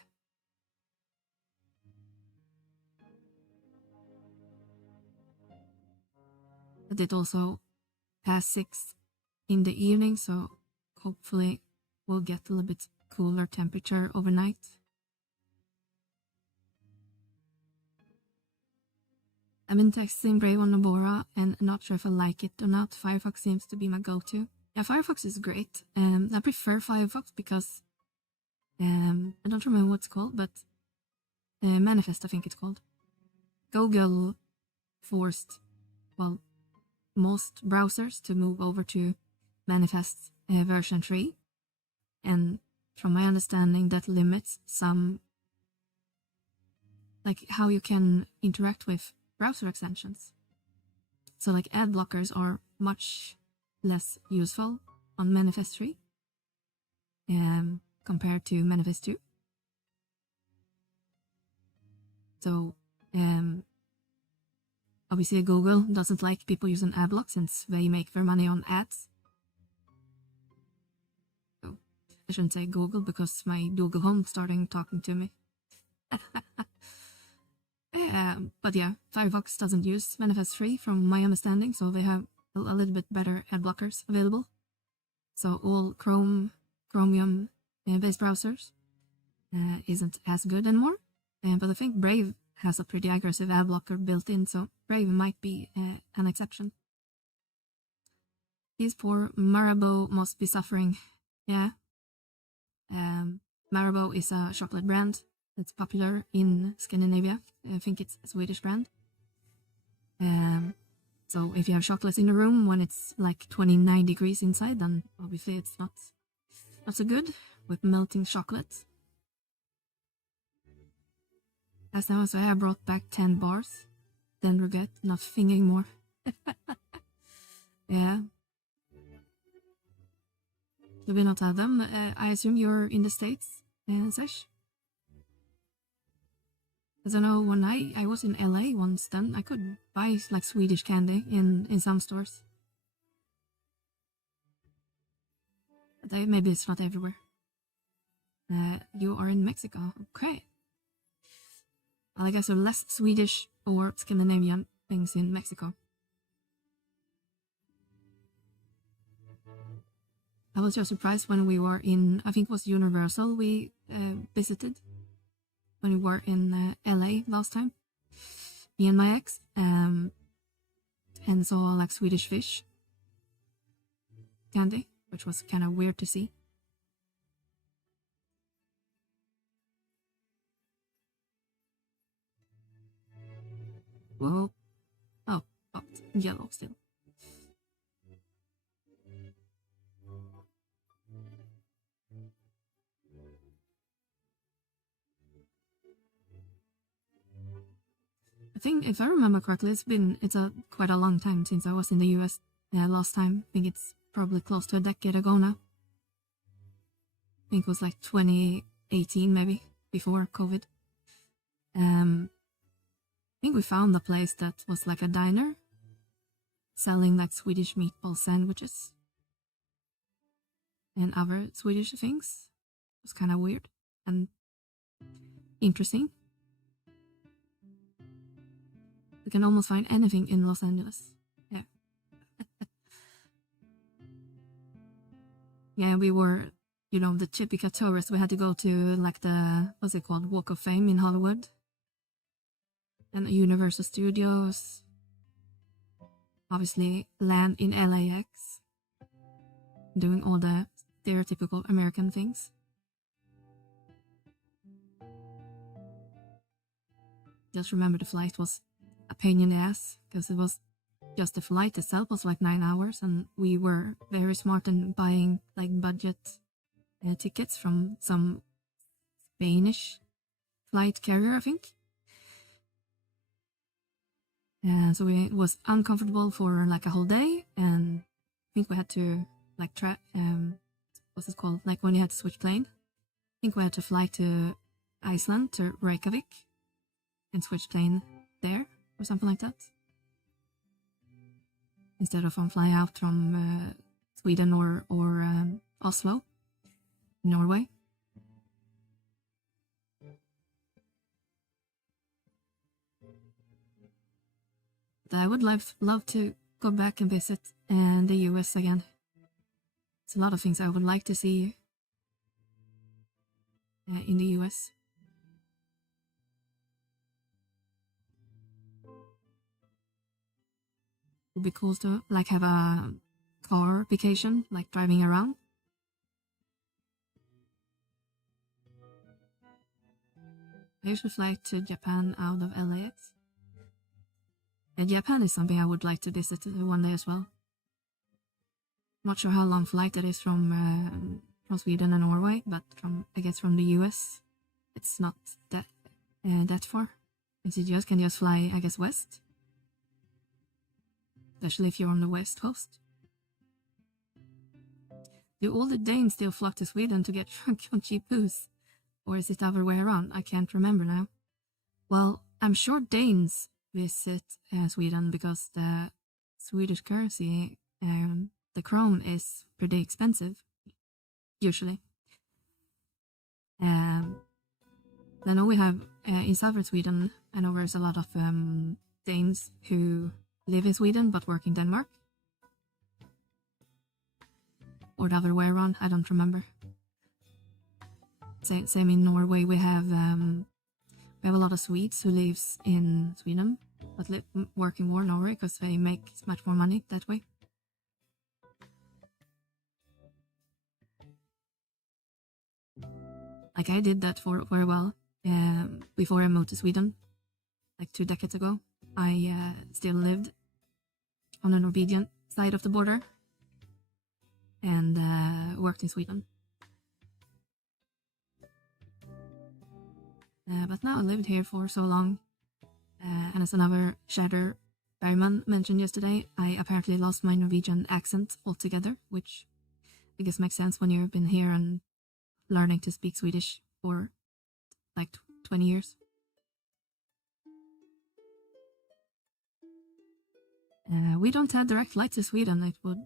But it also past 6 in the evening, so hopefully we'll get a little bit cooler temperature overnight. I've been testing Brave on Meliora and not sure if I like it or not. Firefox seems to be my go-to. Yeah, Firefox is great. I prefer Firefox because I don't remember what it's called, but Manifest, I think it's called. Google forced, well, most browsers to move over to Manifest version 3, and from my understanding that limits some, like how you can interact with browser extensions. So like ad blockers are much less useful on Manifest 3 compared to Manifest 2. So obviously Google doesn't like people using ad block since they make their money on ads. So I shouldn't say Google because my Google Home starting talking to me. But yeah, Firefox doesn't use Manifest 3 from my understanding, so they have a little bit better ad blockers available. So all Chromium based browsers isn't as good anymore. But I think Brave has a pretty aggressive ad blocker built in, so Brave might be an exception. These poor Marabou must be suffering. Yeah. Marabou is a chocolate brand that's popular in Scandinavia. I think it's a Swedish brand. So if you have chocolate in the room when it's like 29 degrees inside, then obviously it's not so good with melting chocolate. Last time I brought back 10 bars, then regret not thinking more. Yeah. Do we not have them? I assume you're in the States, Sesh? Because I know when I was in LA once, then I could buy like Swedish candy in some stores. But maybe it's not everywhere. You are in Mexico. Okay. Well, I guess there are less Swedish or Scandinavian things in Mexico. I was just surprised when we were in, I think it was Universal we visited when we were in LA last time. Me and my ex, and saw like Swedish fish candy, which was kind of weird to see. Whoa. Oh, popped. Yellow still. I think if I remember correctly, it's quite a long time since I was in the US last time. I think it's probably close to a decade ago now. I think it was like 2018 maybe, before COVID. I think we found a place that was like a diner selling like Swedish meatball sandwiches and other Swedish things. It was kind of weird and interesting. You can almost find anything in Los Angeles. Yeah. Yeah, we were, the typical tourists. We had to go to like what's it called, Walk of Fame in Hollywood. And Universal Studios. Obviously, land in LAX. Doing all the stereotypical American things. Just remember the flight was a pain in the ass, because it was just the flight itself was like 9 hours, and we were very smart in buying like budget tickets from some Spanish flight carrier, I think. And so it was uncomfortable for like a whole day, and I think we had to like what's it called, like when you had to switch plane. I think we had to fly to Iceland, to Reykjavik, and switch plane there or something like that, instead of flying out from Sweden or Oslo, Norway. But I would love to go back and visit the US again. It's a lot of things I would like to see in the US. It would be cool to like have a car vacation, like driving around. I usually fly to Japan out of LAX. And Japan is something I would like to visit one day as well. Not sure how long flight it is from Sweden and Norway, but I guess from the US, it's not that far. And you can just fly, I guess, west. Especially if you're on the west coast. Do all the Danes still flock to Sweden to get drunk on cheap booze? Or is it the other way around? I can't remember now. Well, I'm sure Danes visit Sweden because the Swedish currency, the krone, is pretty expensive, usually. I know we have, in southern Sweden, I know there's a lot of Danes who live in Sweden but work in Denmark. Or the other way around, I don't remember. Same in Norway, we have a lot of Swedes who lives in Sweden but work in Norway because they make much more money that way. Like I did that for a while before I moved to Sweden, like 2 decades ago. I still lived on the Norwegian side of the border and worked in Sweden. But now I lived here for so long, and as another Shatter Bergman mentioned yesterday, I apparently lost my Norwegian accent altogether, which I guess makes sense when you've been here and learning to speak Swedish for like 20 years. We don't have direct flight to Sweden. It would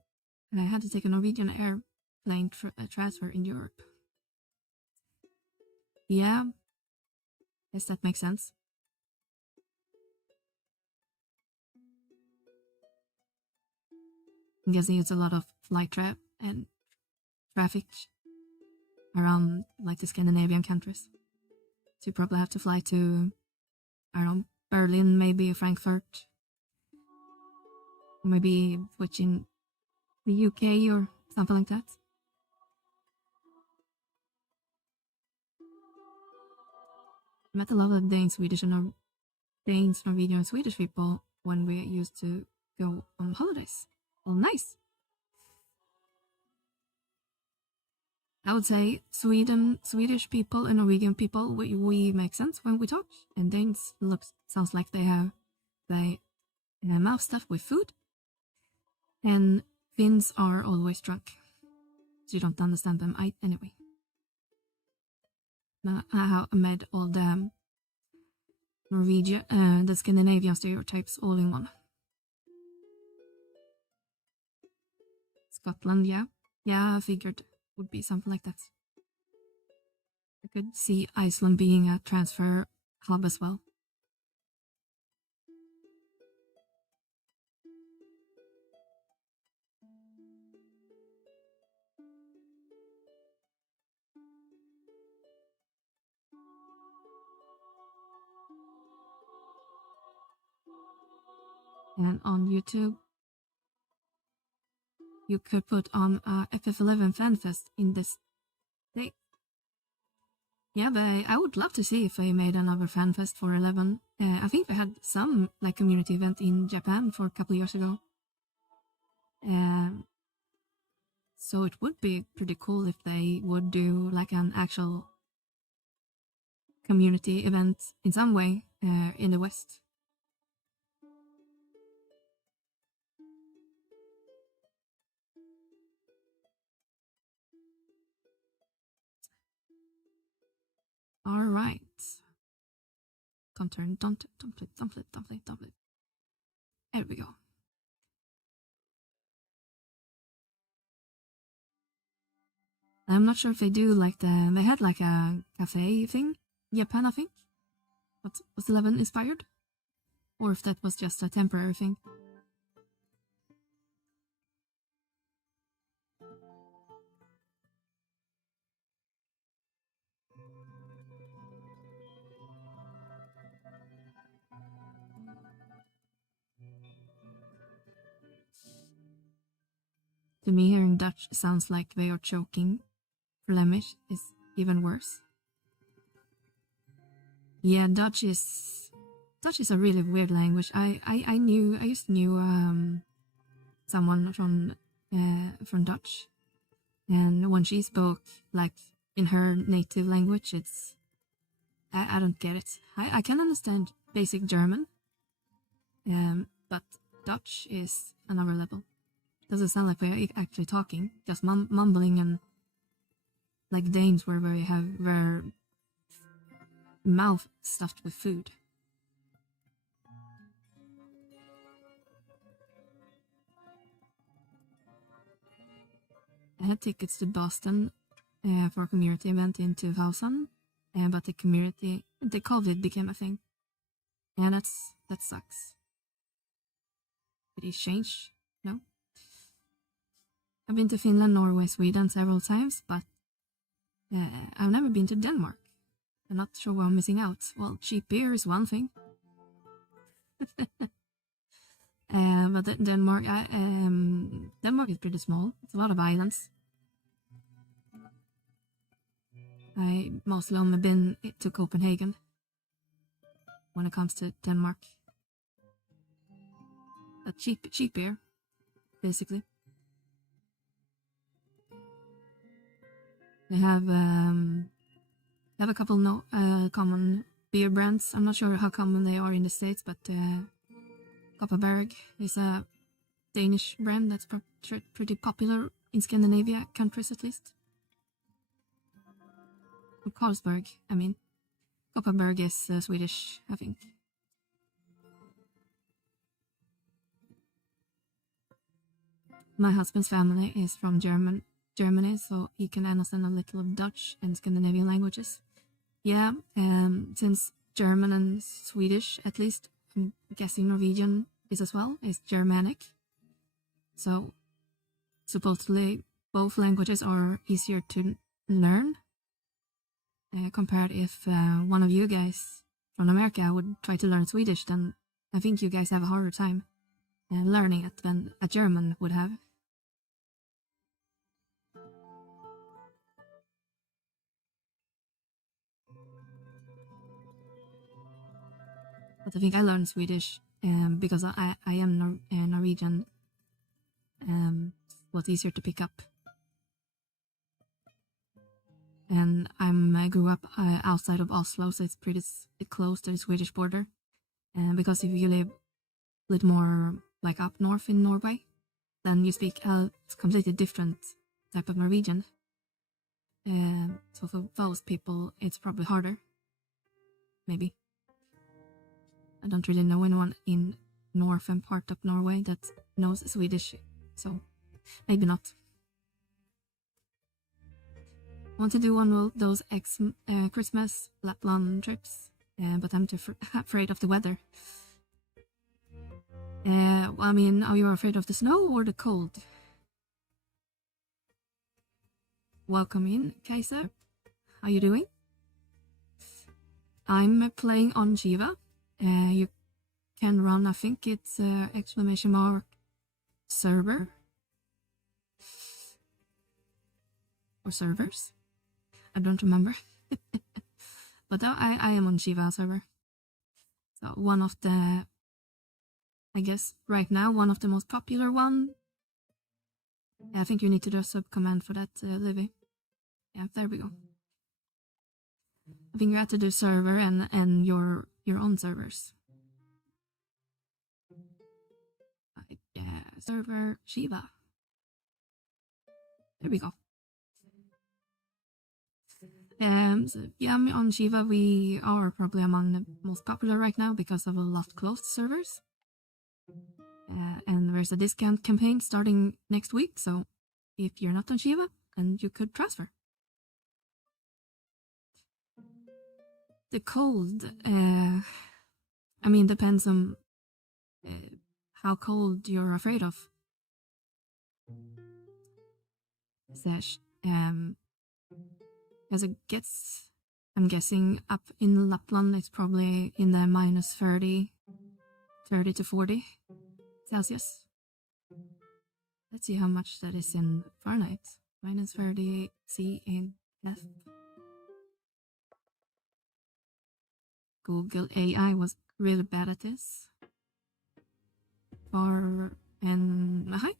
I had to take a Norwegian airplane transfer in Europe. Yeah, guess that makes sense. I'm guessing it's a lot of flight and traffic around like the Scandinavian countries. So you probably have to fly to, I don't know, Berlin, maybe Frankfurt, or maybe which in the UK or something like that. I met a lot of Danes, Norwegian, and Swedish people when we used to go on holidays. Well, nice. I would say Swedish people and Norwegian people, we make sense when we talk, and Danes sounds like they have mouth stuffed with food, and Finns are always drunk, so you don't understand them anyway. Now, I made all the Norwegian, the Scandinavian stereotypes all in one. Scotland, yeah, I figured would be something like that. I could see Iceland being a transfer hub as well. And on YouTube, you could put on a FF11 FanFest in this day. Yeah, but I would love to see if they made another FanFest for 11. I think they had some like community event in Japan for a couple of years ago. So it would be pretty cool if they would do like an actual community event in some way in the West. All right. Don't it. There we go. I'm not sure if they do like they had like a cafe thing, Japan, I think. What was 11 inspired? Or if that was just a temporary thing. To me, hearing Dutch sounds like they are choking. Flemish is even worse. Yeah, Dutch is a really weird language. I used to knew someone from Dutch, and when she spoke like in her native language, I don't get it. I can understand basic German, but Dutch is another level. Doesn't sound like we're actually talking, just mumbling, and like Danes where they have their mouth stuffed with food. I had tickets to Boston for a community event in 2000, but the COVID became a thing. Yeah, that sucks. Did it change? No. I've been to Finland, Norway, Sweden several times, but I've never been to Denmark. I'm not sure what I'm missing out. Well, cheap beer is one thing. But Denmark is pretty small. It's a lot of islands. I mostly only been to Copenhagen when it comes to Denmark. A cheap beer, basically. They have a couple common beer brands. I'm not sure how common they are in the States, but Kopparberg is a Danish brand that's pretty popular in Scandinavia countries at least. Or Carlsberg, I mean. Kopparberg is Swedish, I think. my husband's family is from Germany, so he can understand a little of Dutch and Scandinavian languages. Yeah, since German and Swedish, at least, I'm guessing Norwegian is as well, is Germanic. So supposedly both languages are easier to learn compared if one of you guys from America would try to learn Swedish, then I think you guys have a harder time learning it than a German would have. But I think I learned Swedish because I am Norwegian. Was easier to pick up. And I grew up outside of Oslo, so it's pretty close to the Swedish border. Because if you live a little more like up north in Norway, then you speak a completely different type of Norwegian. So for those people, it's probably harder. Maybe. I don't really know anyone in northern part of Norway that knows Swedish, so maybe not. Want to do one of those Christmas Lapland trips, but I'm too afraid of the weather. I mean, are you afraid of the snow or the cold? Welcome in, Kaiser. How you doing? I'm playing on Jiva. You can run, I think it's exclamation mark server or servers. I don't remember. But I am on Jiva server. So one of the, I guess right now, one of the most popular one. I think you need to do a sub command for that, Livy. Yeah, there we go. I think you have to do server and your own servers. Yeah, server Shiva. There we go. So yeah, on Shiva we are probably among the most popular right now because of a lot closed servers. And there's a discount campaign starting next week, so if you're not on Shiva, then you could transfer. The cold, I mean, depends on how cold you're afraid of. Sash, as it gets, I'm guessing up in Lapland it's probably in the minus 30 to 40 Celsius. Let's see how much that is in Fahrenheit. Minus 30 C and F. Google AI was really bad at this. Fahrenheit.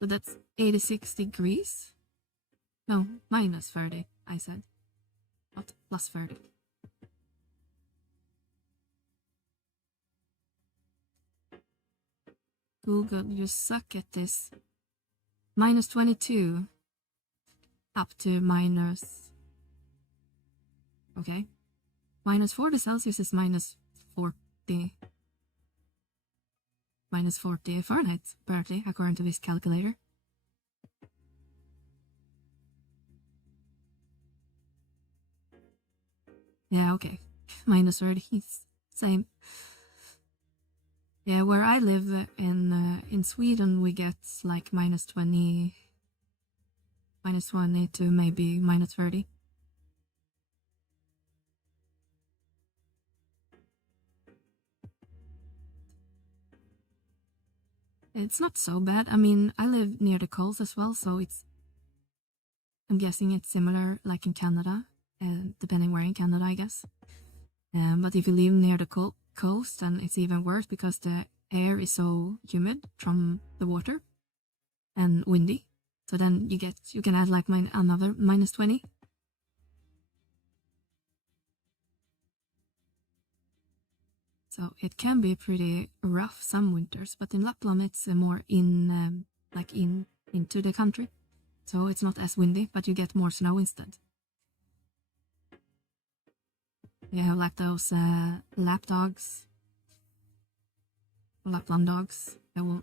So that's 86 degrees. No, minus 30, I said. Not plus 30. Google, you suck at this. Minus 22. Up to minus... Okay. Minus 40 Celsius is minus 40. Minus 40 Fahrenheit, apparently, according to this calculator. Yeah, okay. Minus 30, same. Yeah, where I live in Sweden, we get like minus 20 to maybe minus 30. It's not so bad. I mean, I live near the coast as well, so I'm guessing it's similar like in Canada, depending where in Canada, I guess. But if you live near the coast, then it's even worse because the air is so humid from the water and windy. So then you can add like another minus 20. So it can be pretty rough some winters, but in Lapland it's more into the country. So it's not as windy, but you get more snow instead. You have like those lap dogs, Lapland dogs, that will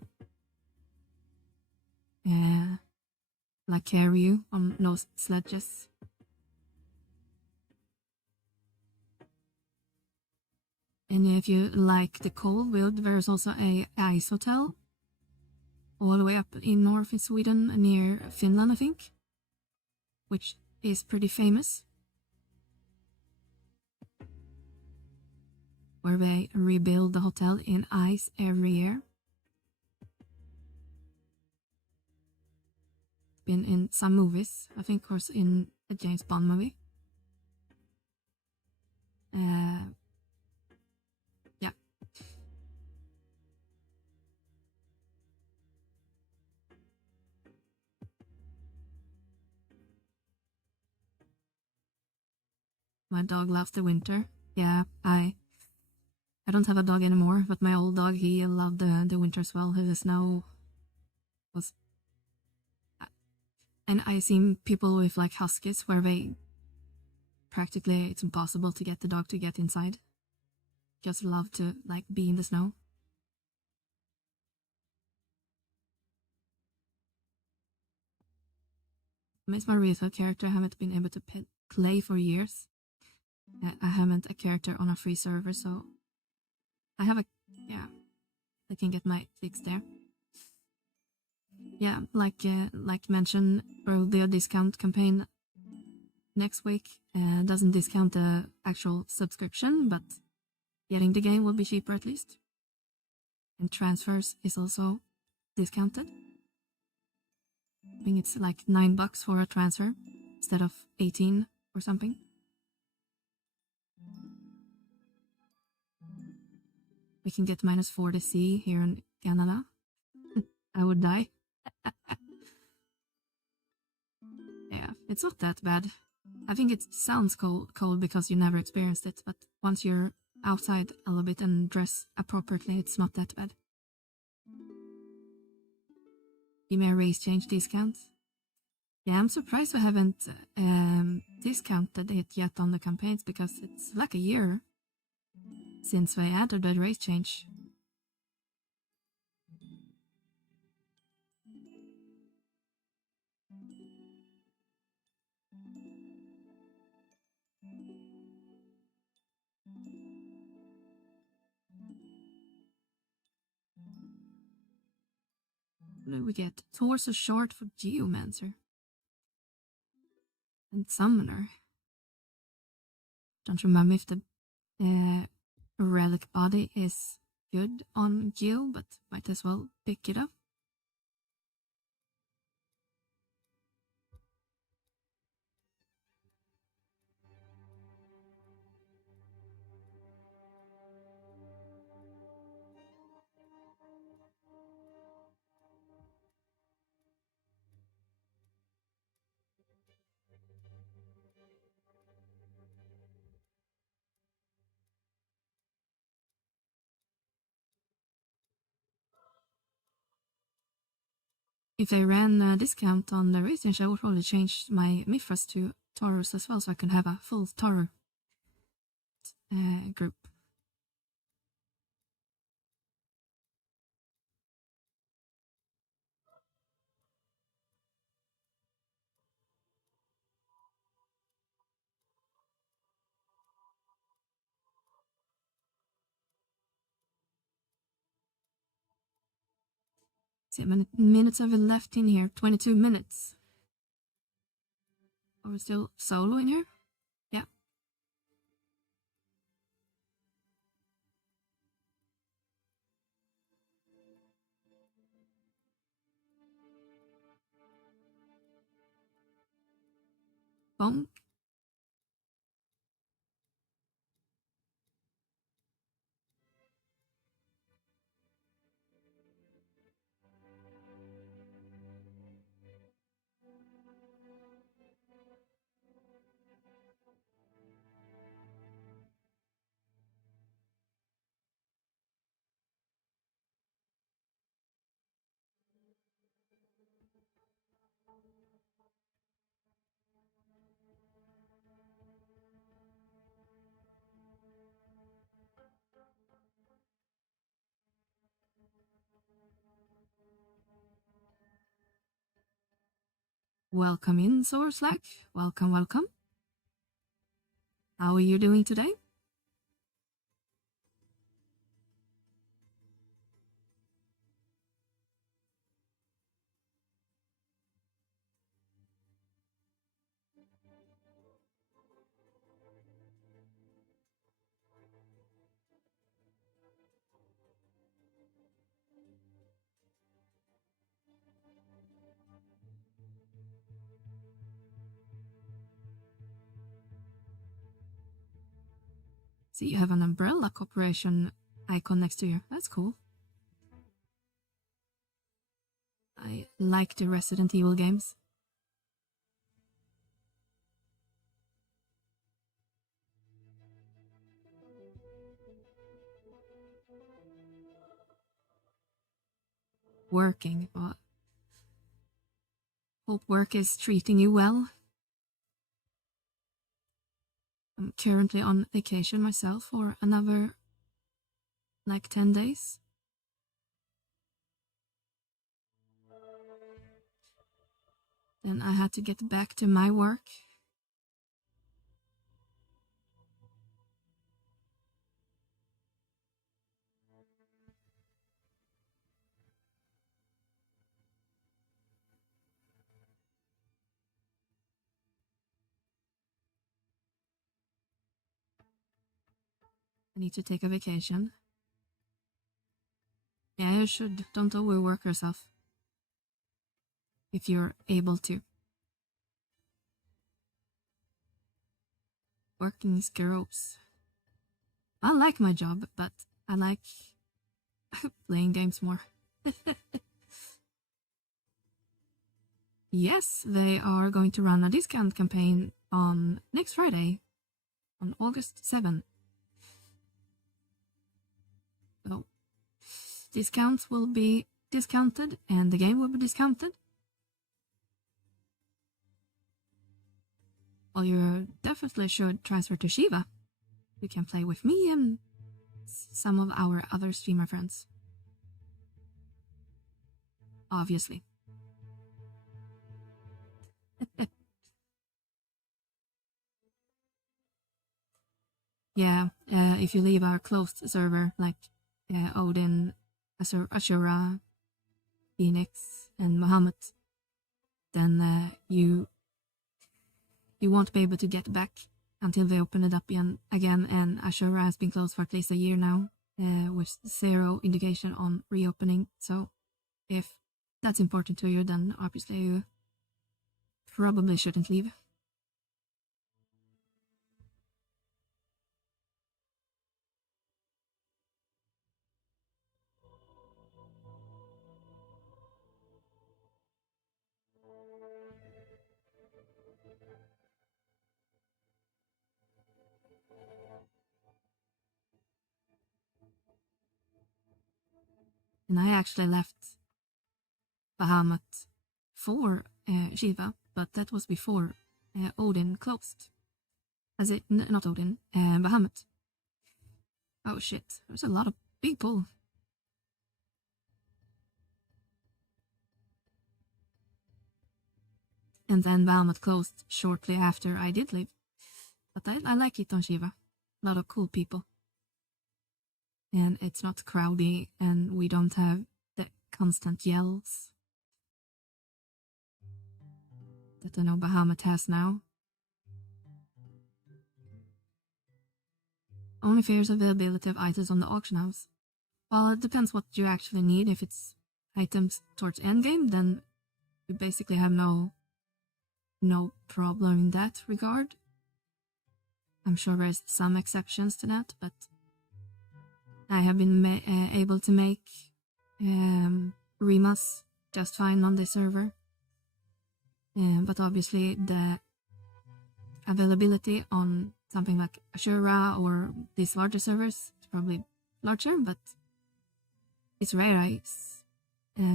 like carry you on those sledges. And if you like the cold build, there's also a ice hotel all the way up in north in Sweden near Finland, I think, which is pretty famous, where they rebuild the hotel in ice every year. Been in some movies, I think, of course, in a James Bond movie. Yeah. My dog loves the winter. Yeah, I don't have a dog anymore, but my old dog, he loved the winter as well. The snow was... And I seen people with like huskies where they practically, it's impossible to get the dog to get inside. Just love to like be in the snow. It's my retail character I haven't been able to play for years. I haven't a character on a free server, so I have a... yeah, I can get my clicks there. Yeah, like mentioned, the discount campaign next week doesn't discount the actual subscription, but getting the game will be cheaper at least. And transfers is also discounted. I think it's like $9 for a transfer instead of 18 or something. We can get -40C here in Canada. I would die. Yeah, it's not that bad. I think it sounds cold because you never experienced it, but once you're outside a little bit and dress appropriately, it's not that bad. Give me a race change discount. Yeah, I'm surprised we haven't discounted it yet on the campaigns because it's like a year since they added the race change. What do we get? Torso short for Geomancer. And Summoner. Don't remember if the relic body is good on Geo, but might as well pick it up. If I ran a discount on the research, I would probably change my Mithras to Taurus as well, so I can have a full Taurus group. See how many minutes have we left in here? 22 minutes. Are we still solo in here? Yeah. Bonk. Welcome in, Sorslack. Welcome, welcome. How are you doing today? So you have an Umbrella Corporation icon next to you. That's cool. I like the Resident Evil games. Working, but hope work is treating you well. I'm currently on vacation myself for another like 10 days. Then I had to get back to my work. I need to take a vacation. Yeah, you should. Don't overwork yourself. If you're able to. Working is gross. I like my job, but I like playing games more. Yes, they are going to run a discount campaign on next Friday, on August 7th. So, discounts will be discounted and the game will be discounted. Well, you definitely should transfer to Shiva. You can play with me and some of our other streamer friends. Obviously. Yeah, if you leave our closed server like Odin, Ashura, Phoenix, and Bahamut, then you won't be able to get back until they open it up again. And Ashura has been closed for at least a year now, with zero indication on reopening. So if that's important to you, then obviously you probably shouldn't leave. And I actually left Bahamut for Shiva, but that was before Odin closed. Not Odin, Bahamut. Oh shit, there's a lot of people. And then Bahamut closed shortly after I did leave. But I like it on Shiva. A lot of cool people. And it's not crowdy, and we don't have the constant yells that I know Bahamut has now. Only fears availability of items on the auction house. Well, it depends what you actually need. If it's items towards endgame, then you basically have no problem in that regard. I'm sure there's some exceptions to that, but I have been able to make Rimas just fine on the server. But obviously the availability on something like Ashura or these larger servers is probably larger, but it's rare I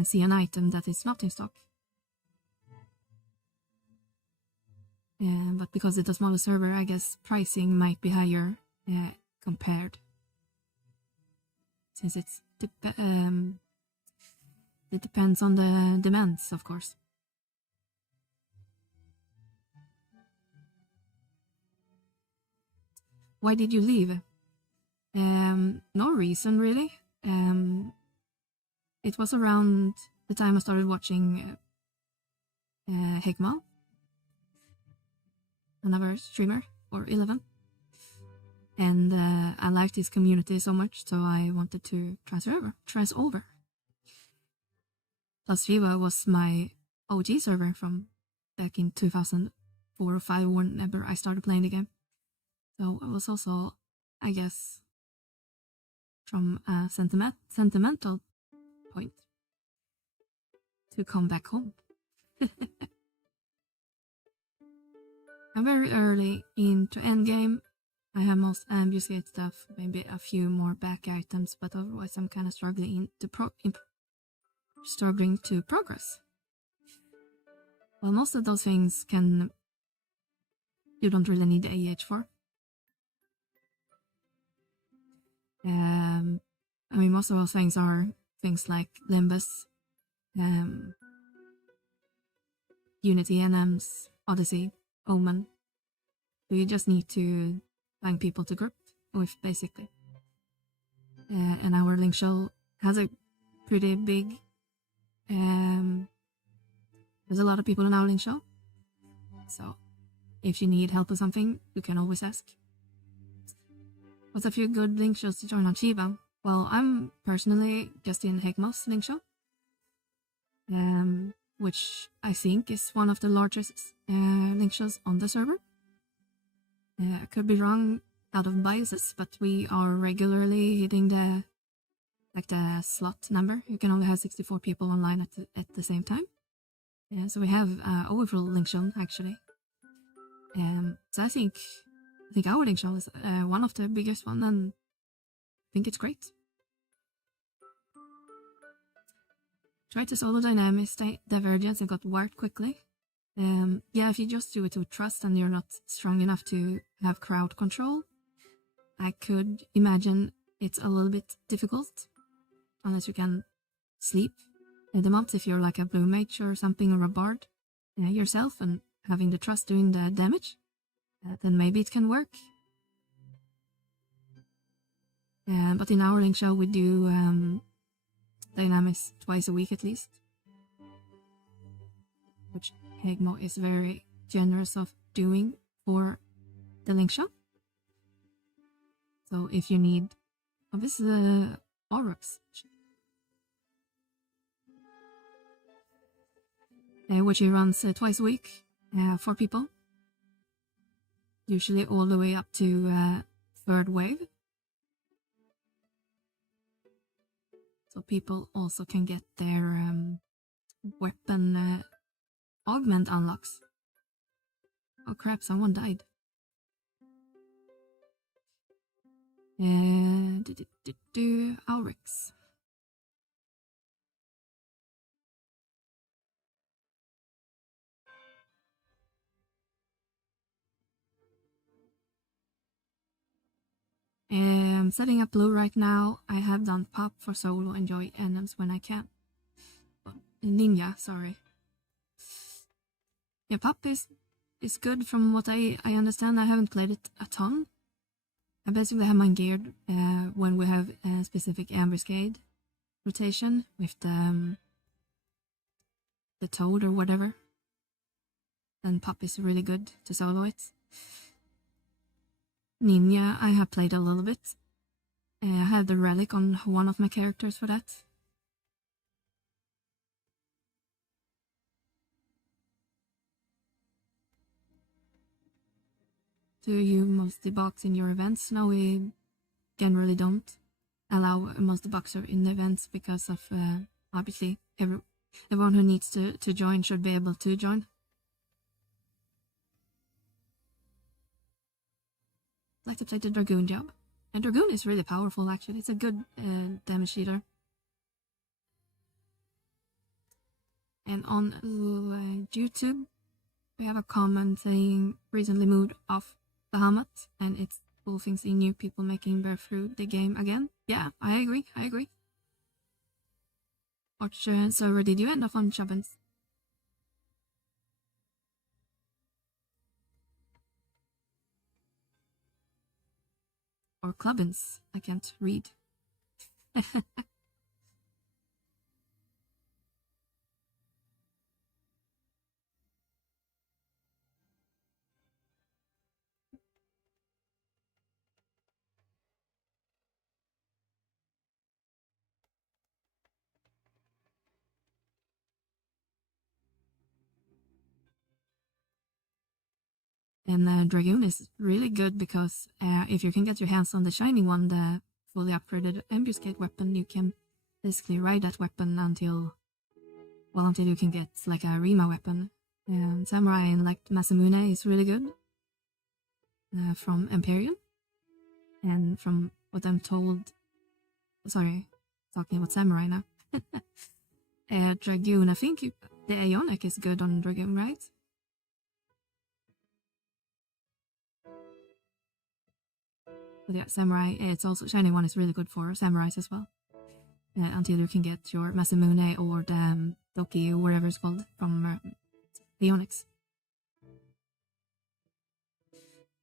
see an item that is not in stock. But because it's a smaller server, I guess pricing might be higher compared. Since it depends on the demands, of course. Why did you leave? No reason really. It was around the time I started watching Hegma, another streamer, or 11. And I liked his community so much, so I wanted to transfer over. Plus Viva was my OG server from back in 2004 or 5, whenever I started playing the game. So it was also, I guess, from a sentimental point to come back home. I'm very early into endgame. I have most ambuscade stuff, maybe a few more back items, but otherwise I'm kind of struggling to progress. Well, most of those things you don't really need the AH for. I mean, most of those things are things like Limbus, Unity NMs, Odyssey, Omen. So you just need to find people to group with, basically. And our link show has a pretty big... there's a lot of people in our link show. So if you need help with something, you can always ask. What's a few good link shows to join on Shiba? Well, I'm personally just in Hegma's link show, which I think is one of the largest link shows on the server. I could be wrong out of biases, but we are regularly hitting the slot number. You can only have 64 people online at the same time. So we have overfull link show actually. So I think our link show is one of the biggest one, and I think it's great. Tried to solo dynamics divergence and got warped quickly. Yeah, if you just do it with trust and you're not strong enough to have crowd control, I could imagine it's a little bit difficult, unless you can sleep the mobs if you're like a blue mage or something, or a bard yourself, and having the trust doing the damage, then maybe it can work. But in our link show we do dynamics twice a week at least, which Hegmo is very generous of doing for the link show. So if you need, this is the Aurochs, which he runs twice a week for people, usually all the way up to third wave. So people also can get their weapon augment unlocks. Oh crap, someone died. Aurix. Setting up blue right now. I have done pop for solo, enjoy NMs when I can. Ninja, sorry. Yeah, pop is good from what I understand. I haven't played it a ton. I basically have mine geared when we have a specific ambuscade rotation with the toad or whatever. Then pop is really good to solo it. Ninja, I have played a little bit. I have the relic on one of my characters for that. Do you multi-box in your events? No, we generally don't allow a multi-boxer in the events because of, obviously, everyone who needs to join should be able to join. I'd like to play the Dragoon job. And Dragoon is really powerful, actually. It's a good damage dealer. And on YouTube, we have a comment saying, recently moved off Bahamut, and it's cool things in new people making their through the game again. Yeah, I agree. Which server did you end up on, Chubbins? Or clubbins. I can't read. And Dragoon is really good because if you can get your hands on the shiny one, the fully upgraded ambuscade weapon, you can basically ride that weapon until you can get like a Rima weapon. And Samurai and like Masamune is really good from Empyrean. And from what I'm told, sorry, talking about Samurai now. Dragoon, I think the Ionic is good on Dragoon, right? But yeah, Samurai, it's also shiny one is really good for Samurais as well. Until you can get your Masamune or the Doki or whatever it's called from the Onyx.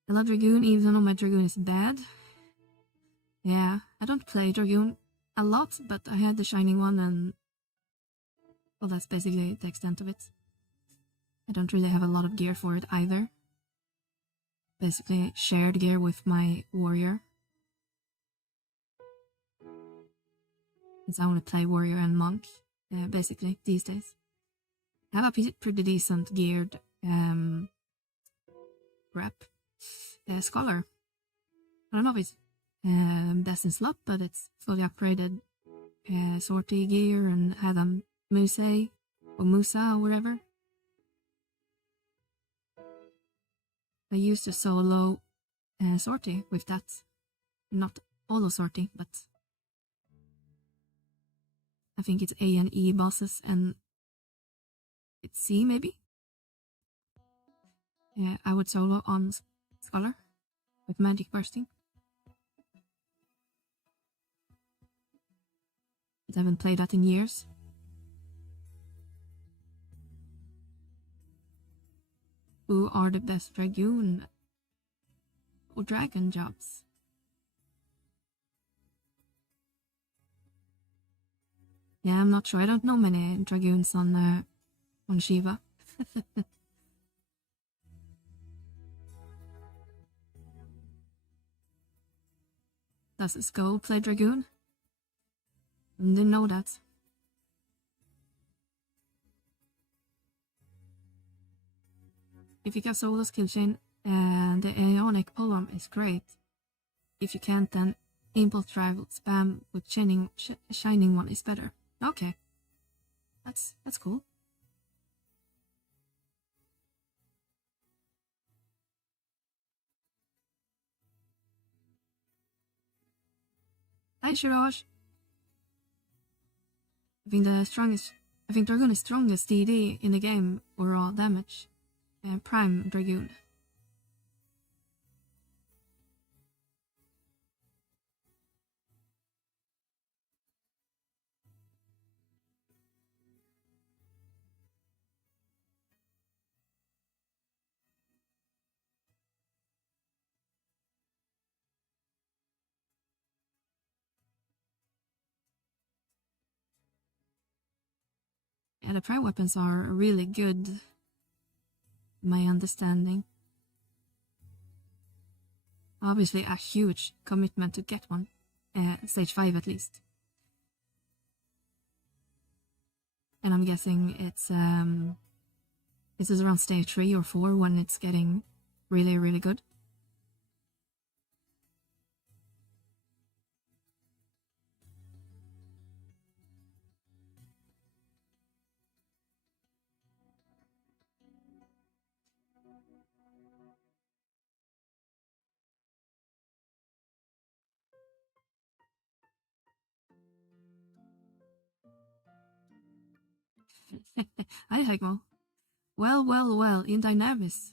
I love Dragoon even though my Dragoon is bad. Yeah, I don't play Dragoon a lot, but I had the shiny one and well, that's basically the extent of it. I don't really have a lot of gear for it either. Basically shared gear with my warrior. Since I only play warrior and monk, basically, these days. I have a pretty decent geared rep. Scholar. I don't know if it's best in slot, but it's fully upgraded sortie gear and had a Muse or Musa or whatever. I used a solo sortie with that. Not all sortie, but I think it's A and E bosses and it's C maybe? I would solo on Scholar with magic bursting. But I haven't played that in years. Who are the best Dragoon or Dragon jobs? Yeah, I'm not sure. I don't know many Dragoons on Shiva. Does Skull play Dragoon? Didn't know that. If you get solo skill chain, the Ionic poem is great. If you can't, then impulse drive spam with shining one is better. Okay, that's cool. Hi Shiraj. I think Dragoon is strongest DD in the game or raw damage. Prime Dragoon. Yeah, the prime weapons are really good, my understanding. Obviously a huge commitment to get one, stage 5 at least. And I'm guessing it's this is around stage 3 or 4 when it's getting really, really good. Hi Hegmo. Well, in Dynamis.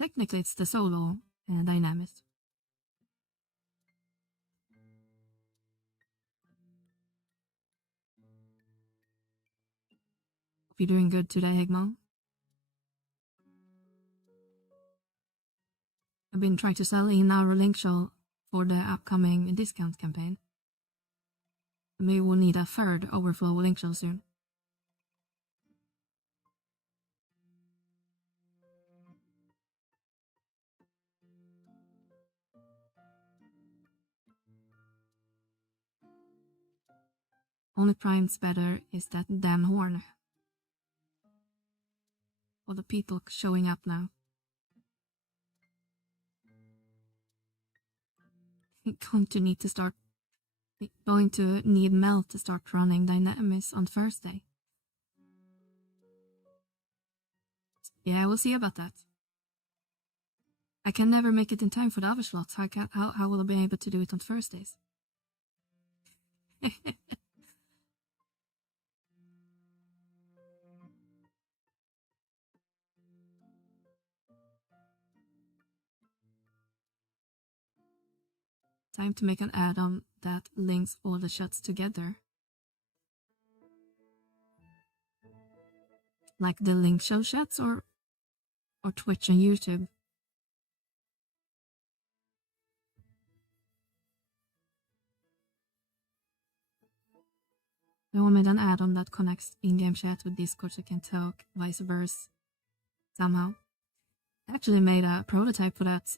Technically it's the solo Dynamis. Hope you're doing good today, Hegmo. I've been trying to sell in our link show for the upcoming discount campaign. Maybe we'll need a third overflow link show soon. Only prime's better is that damn horn. All the people showing up now. Going to need Mel to start running Dynamics on Thursday. Yeah, we'll see about that. I can never make it in time for the other slots. How will I be able to do it on Thursdays? Time to make an add-on that links all the chats together. Like the link show chats or Twitch and YouTube. I want made an add-on that connects in-game chat with Discord so I can talk, vice versa, somehow. I actually made a prototype for that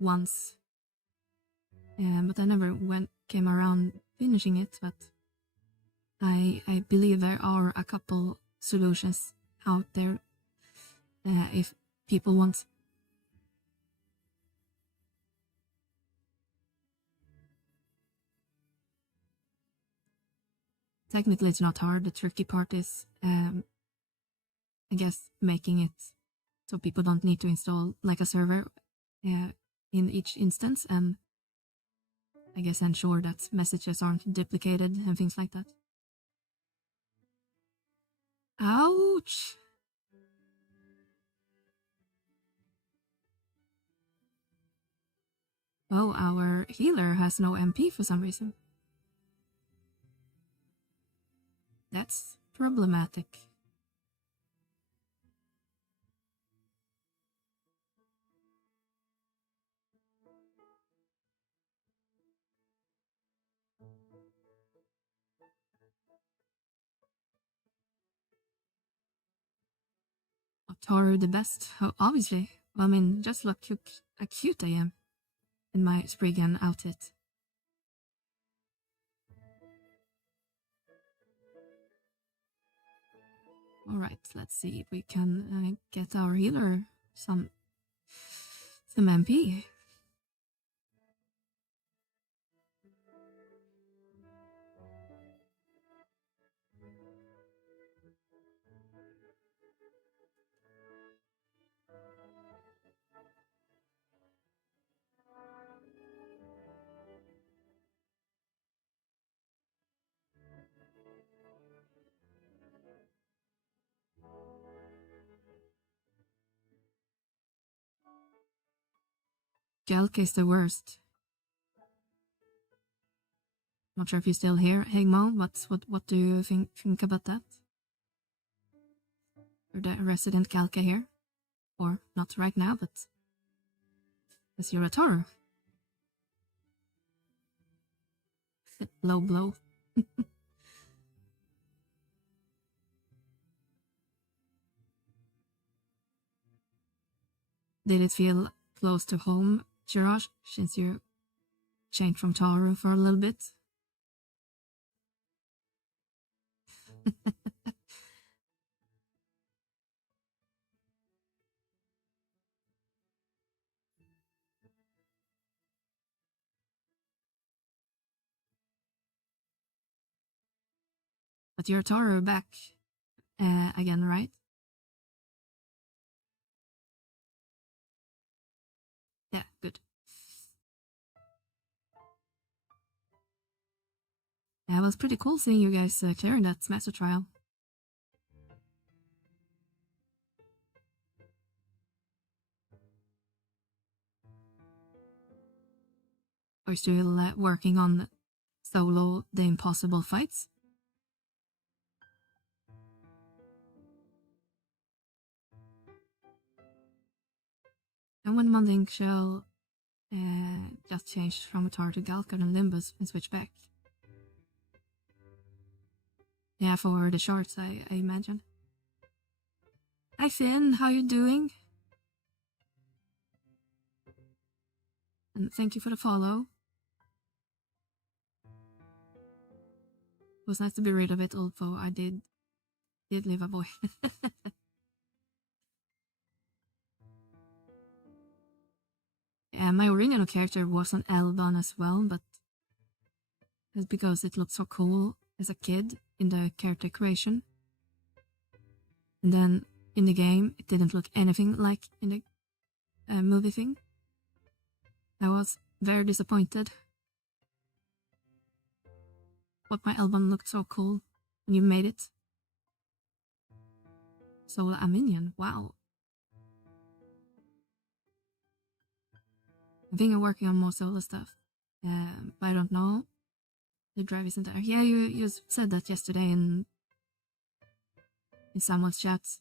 once. But I never came around finishing it, but I believe there are a couple solutions out there if people want. Technically it's not hard, the tricky part is I guess making it so people don't need to install like a server in each instance, and I guess ensure that messages aren't duplicated and things like that. Ouch! Oh, our healer has no MP for some reason. That's problematic. Taru the best? Oh, obviously. I mean, just look how cute I am in my Spriggan outfit. Alright, let's see if we can get our healer some MP. Gelk is the worst. Not sure if you're still here, Hegmo, but what do you think about that? You're the resident Galka here. Or not right now, but as you're a Taru. Low blow. Did it feel close to home, Jiraj, since you changed from Taru for a little bit? But you're Taru back again, right? Yeah, good. Yeah, it was pretty cool seeing you guys clearing that master trial. Are you still working on solo the impossible fights? And when Munding shall just change from Atar to Galkar and Limbus and switch back. Yeah, for the shorts, I imagine. Hi Finn, how you doing? And thank you for the follow. It was nice to be rid of it, although I did leave a boy. Yeah, my original character was an Elban as well, but that's because it looked so cool as a kid in the character creation. And then in the game, it didn't look anything like in the movie thing. I was very disappointed. But my album looked so cool when you made it. So a minion, wow. I think I'm working on more solo stuff, but I don't know. The drive isn't there. Yeah, you said that yesterday in someone's chats.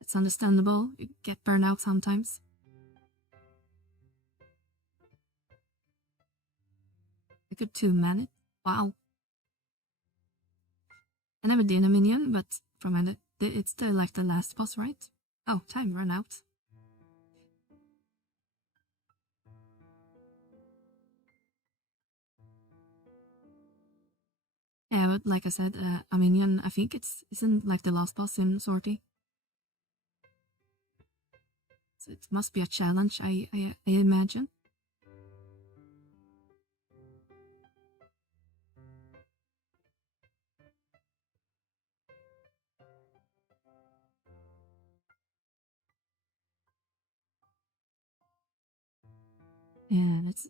It's understandable. You get burnout sometimes. I could 2 man it. Wow. I never did a minion, but from it, it's still like the last boss, right? Oh, time ran out. Yeah, but like I said, a minion, I think isn't like the last boss in Sortie. So it must be a challenge, I imagine. Yeah, let's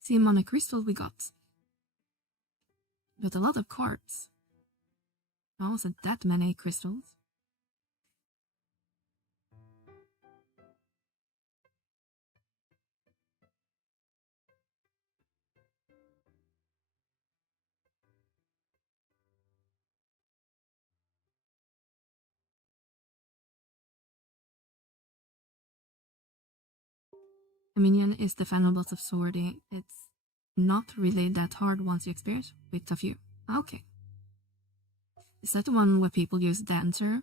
see how many crystals we got. Got a lot of cards. Oh, wasn't that many crystals. A minion is the final boss of Sortie. It's not really that hard once you experience with a few. Okay. Is that the one where people use Dancer?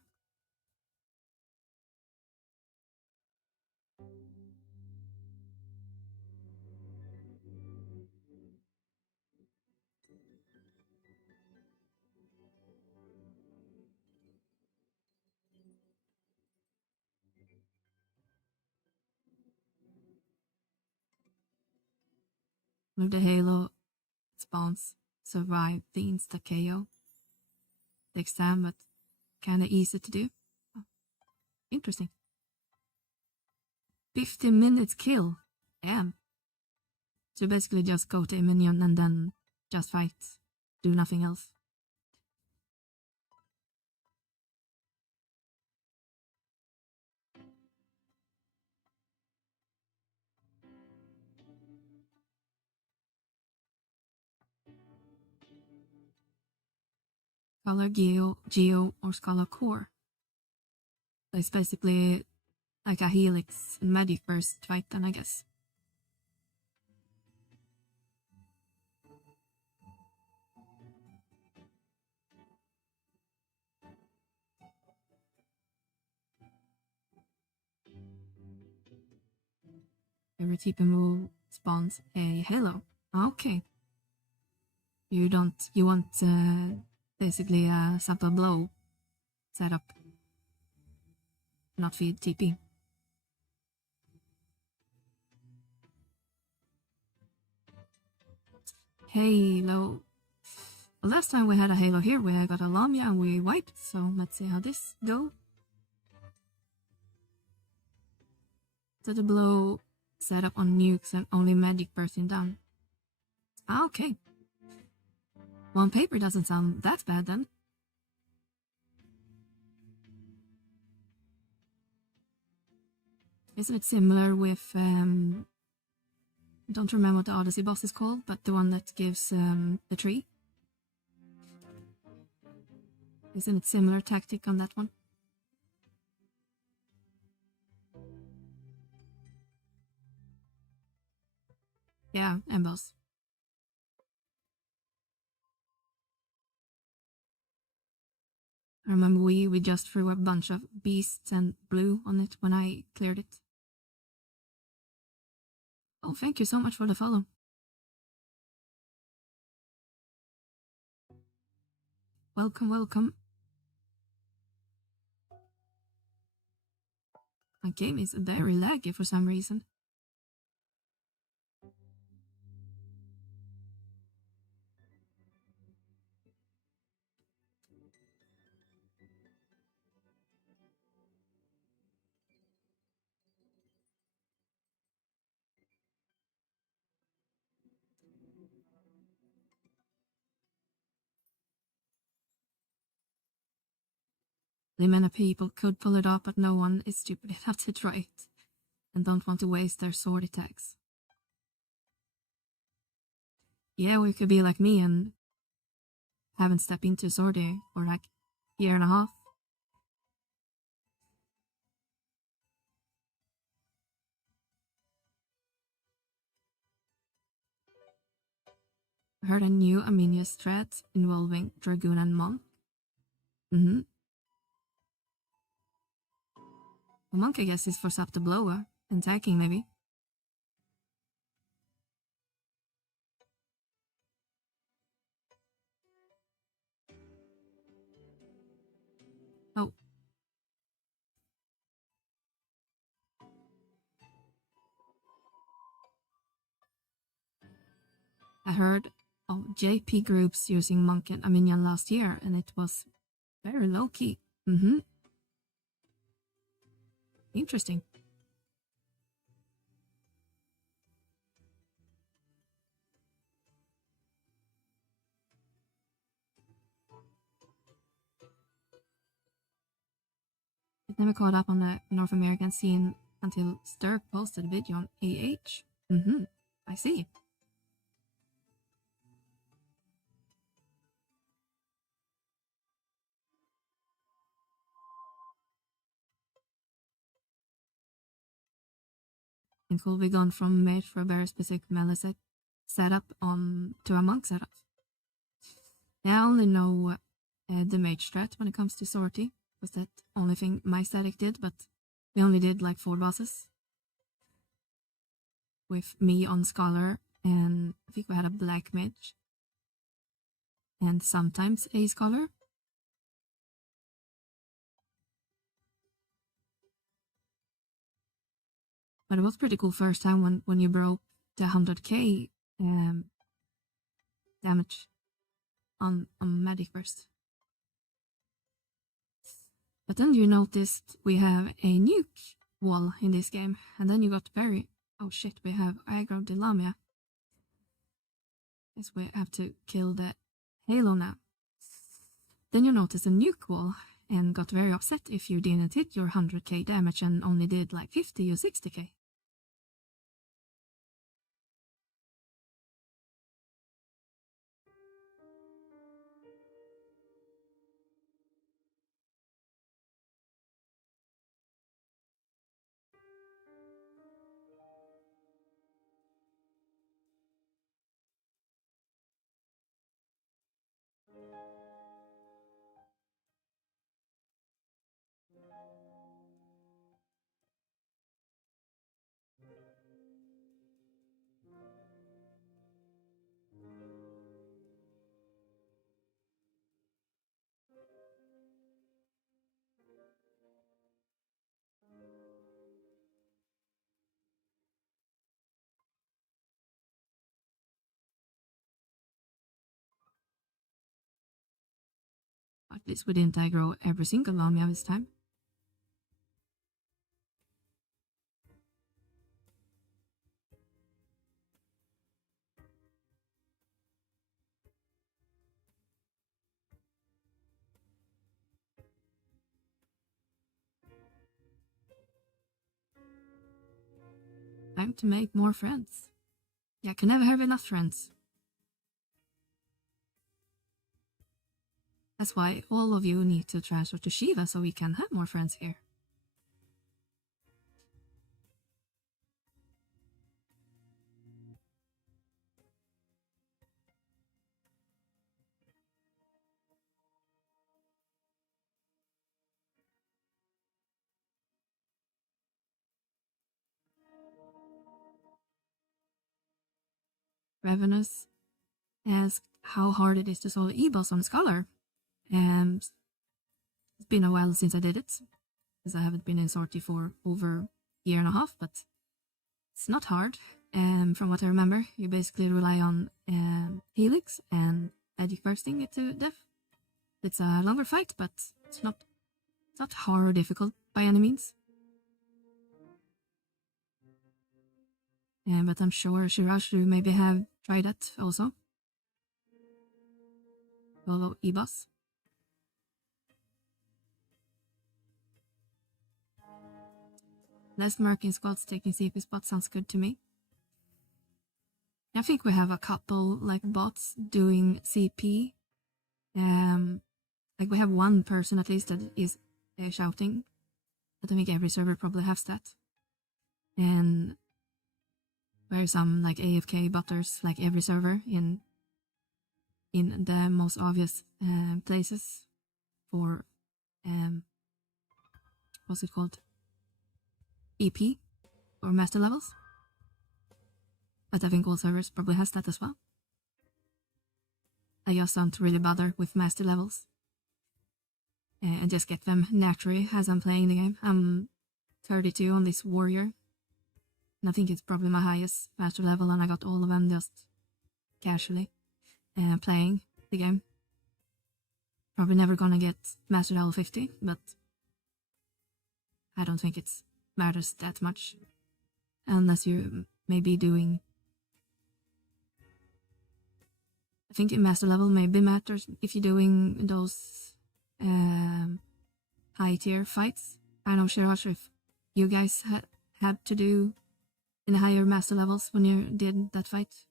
With the Halo spawns survive the insta KO. Takes time, but kinda easy to do. Oh, interesting. 15 minutes kill. Damn. So basically just go to a minion and then just fight. Do nothing else. Scholar Geo, or Scholar Core. So it's basically like a Helix Magic Burst fight then, I guess. Every TP move spawns a Halo. Okay. You want basically a sample blow setup. Not feed TP. Halo. Last time we had a Halo here, we got a Lamia and we wiped, so let's see how this go. So the blow setup on nukes and only magic bursting down. Okay. One paper doesn't sound that bad then. Isn't it similar with don't remember what the Odyssey boss is called, but the one that gives the tree? Isn't it similar tactic on that one? Yeah, and boss. I remember we just threw a bunch of beasts and blue on it when I cleared it. Oh, thank you so much for the follow. Welcome, welcome. My game is very laggy for some reason. Many people could pull it off, but no one is stupid enough to try it and don't want to waste their sword attacks. Yeah, we could be like me and haven't stepped into swordy for like a year and a half. I heard a new Arminius threat involving Dragoon and Monk. Mm-hmm. The Monk, I guess, is for sub to blower and attacking maybe. Oh. I heard of JP groups using Monk and Arminian last year, and it was very low key. Mm-hmm. Interesting. It never caught up on the North American scene until Sturk posted a video on AH. Mm-hmm. I see. It could be gone from mage for a very specific melee setup to a monk setup. I only know the mage strat when it comes to sortie, was that only thing my static did, but we only did like 4 bosses. With me on Scholar, and I think we had a black mage. And sometimes a Scholar. But it was pretty cool first time when you broke the 100k damage on magic burst. But then you noticed we have a nuke wall in this game, and then you got very... Oh shit, we have aggro the Lamia. Guess we have to kill the Halo now. Then you noticed a nuke wall and got very upset if you didn't hit your 100k damage and only did like 50 or 60k. At least we didn't aggro every single Lamia this time. Time to make more friends. Yeah, I can never have enough friends. That's why all of you need to transfer to Shiva so we can have more friends here. Ravenous asked how hard it is to solve E-boss on Scholar. It's been a while since I did it, because I haven't been in Sortie for over a year and a half, but it's not hard. From what I remember, you basically rely on Helix and magic bursting it to death. It's a longer fight, but it's not hard or difficult by any means. But I'm sure Shirashu maybe have tried that also. Follow E-boss. Less Merkin squads taking CP spot sounds good to me. I think we have a couple like bots doing CP. Like we have one person at least that is shouting. I don't think every server probably has that. And there are some like AFK botters like every server in the most obvious places for what's it called? EP or master levels. But I think all servers probably has that as well. I just don't really bother with master levels. And just get them naturally as I'm playing the game. I'm 32 on this warrior. And I think it's probably my highest master level, and I got all of them just casually playing the game. Probably never gonna get master level 50, but I don't think it matters that much. Unless you may be doing... I think master level maybe matters if you're doing those high tier fights. I know, Shirash, if you guys had to do in higher master levels when you did that fight.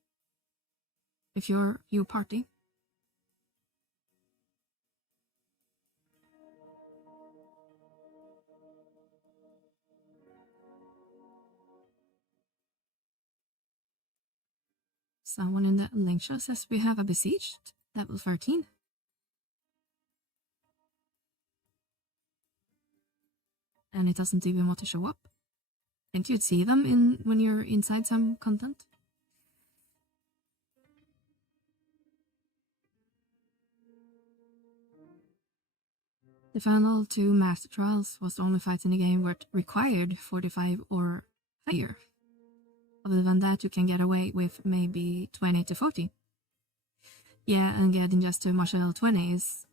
If you're your party. Someone in the link show says we have a besieged, level 13. And it doesn't even want to show up. Can't you see them when you're inside some content? The final 2 master trials was the only fight in the game where it required 45 or higher. Other than that, you can get away with maybe 20 to 40. Yeah, and getting just to martial level 20 is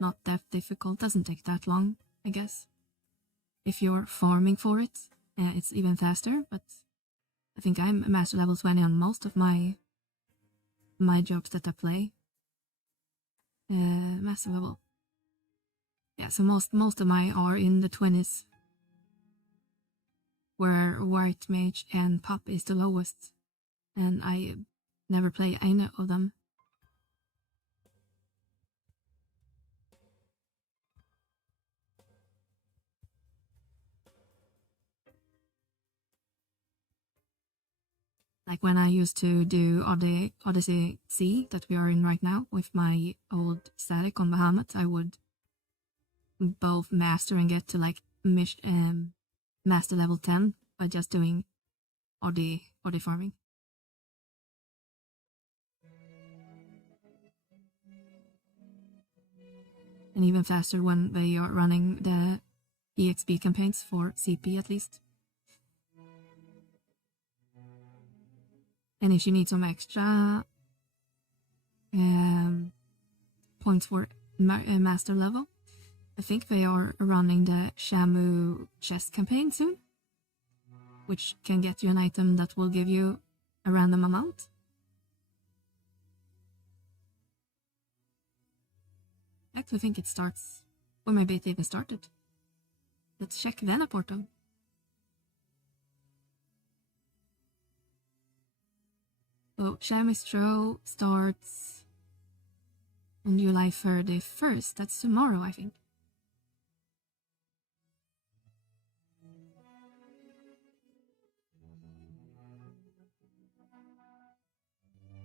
not that difficult, doesn't take that long, I guess. If you're farming for it, it's even faster, but I think I'm master level 20 on most of my jobs that I play. Master level. Yeah, so most of my are in the 20s. Where White Mage and Pop is the lowest. And I never play any of them. Like when I used to do Odyssey C that we are in right now with my old static on Bahamut, I would both master and get to like master level 10 by just doing OD farming. And even faster when they are running the EXP campaigns for CP at least. And if you need some extra points for master level, I think they are running the Shamu chest campaign soon, which can get you an item that will give you a random amount. I actually think it starts, or maybe it even started. Let's check Vena portal. So, Shamistro starts on July 31st. That's tomorrow, I think.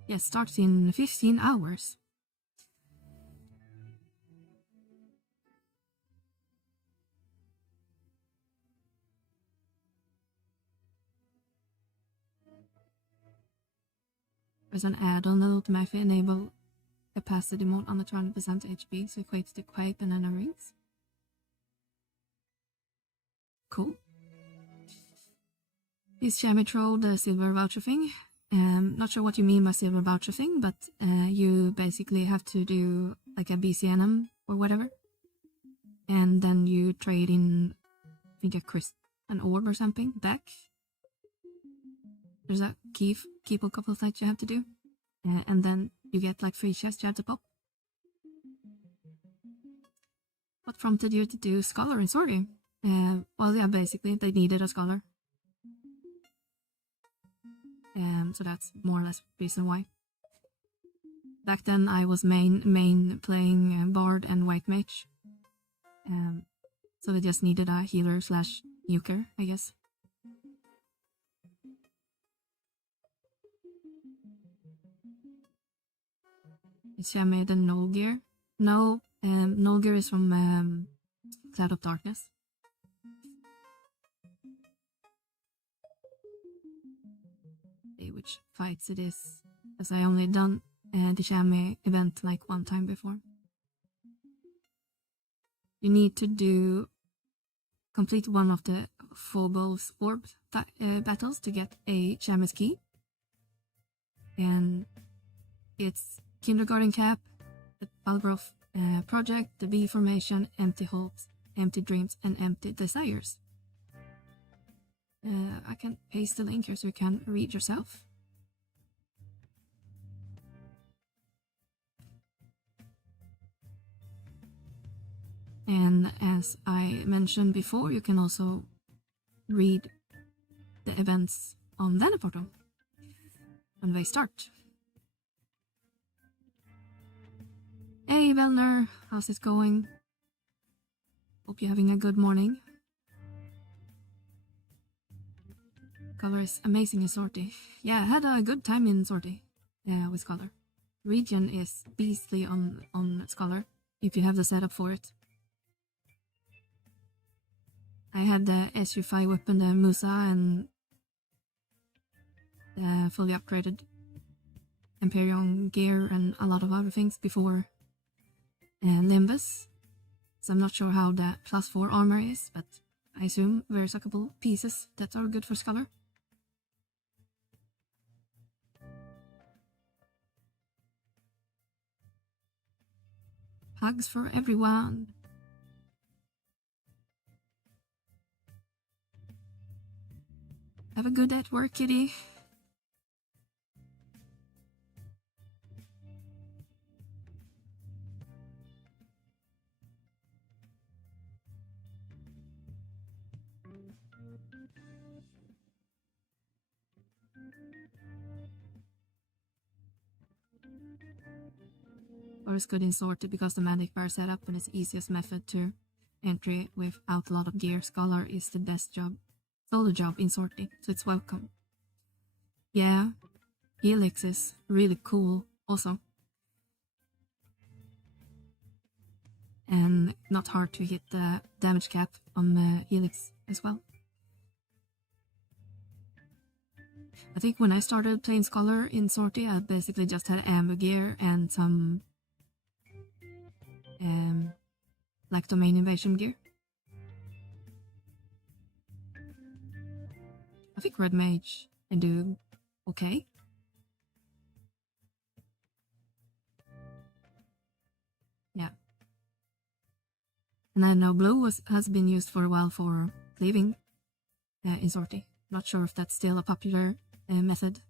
Yes, starts in 15 hours. There's an add-on that automatically enable capacity mode on the 20% HP, so equates to quake banana rings. Cool. Is Chamitro the silver voucher thing? Not sure what you mean by silver voucher thing, but you basically have to do like a BCNM or whatever, and then you trade in, I think, an orb or something back. There's a keep a couple of things you have to do, and then you get like 3 chests you have to pop. What prompted you to do Scholar in Sorry? Well, yeah, basically they needed a Scholar. So that's more or less the reason why. Back then I was main playing Bard and White Mage. So they just needed a healer / nuker, I guess. Is Shami the Null Gear? No, Null Gear is from Cloud of Darkness. See which fights it is, as I only done the Shami event like 1 time before. You need to complete one of the Phobos orb battles to get a Shami's key. And it's Kindergarten Cap, the Balgrove Project, the V Formation, Empty Hopes, Empty Dreams, and Empty Desires. I can paste the link here so you can read yourself. And as I mentioned before, you can also read the events on Vanaportal when they start. Hey Velner, how's it going? Hope you're having a good morning. Color is amazing in Sortie. Yeah, I had a good time in Sortie with Scholar. Region is beastly on Scholar, if you have the setup for it. I had the SU5 weapon, the Musa, and the fully upgraded Empyrean gear and a lot of other things before Limbus. So I'm not sure how the +4 armor is, but I assume there's a couple pieces that are good for Scholar. Hugs for everyone. Have a good day at work, kitty. Or is good in Sortie because the magic bar setup and its easiest method to entry without a lot of gear. Scholar is the best solo job in Sortie, so it's welcome. Yeah, Helix is really cool also. And not hard to hit the damage cap on Helix as well. I think when I started playing Scholar in Sortie, I basically just had amber gear and some like domain invasion gear. I think Red Mage can do okay. Yeah. And I know blue has been used for a while for cleaving in Sortie. Not sure if that's still a popular method.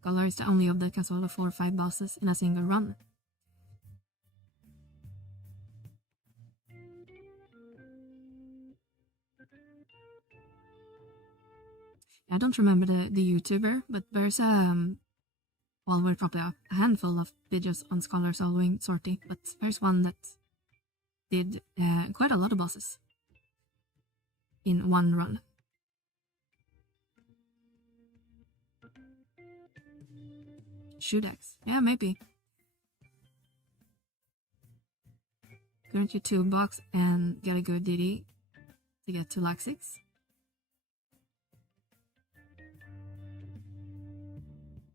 Scholar is the only of the can solo 4 or 5 bosses in a single run. I don't remember the YouTuber, but there's well, we're probably a handful of videos on Scholar soloing Sortie, but there's one that did quite a lot of bosses in one run. Shudax, yeah, maybe. Go into your toolbox and get a good DD. to get to like 6.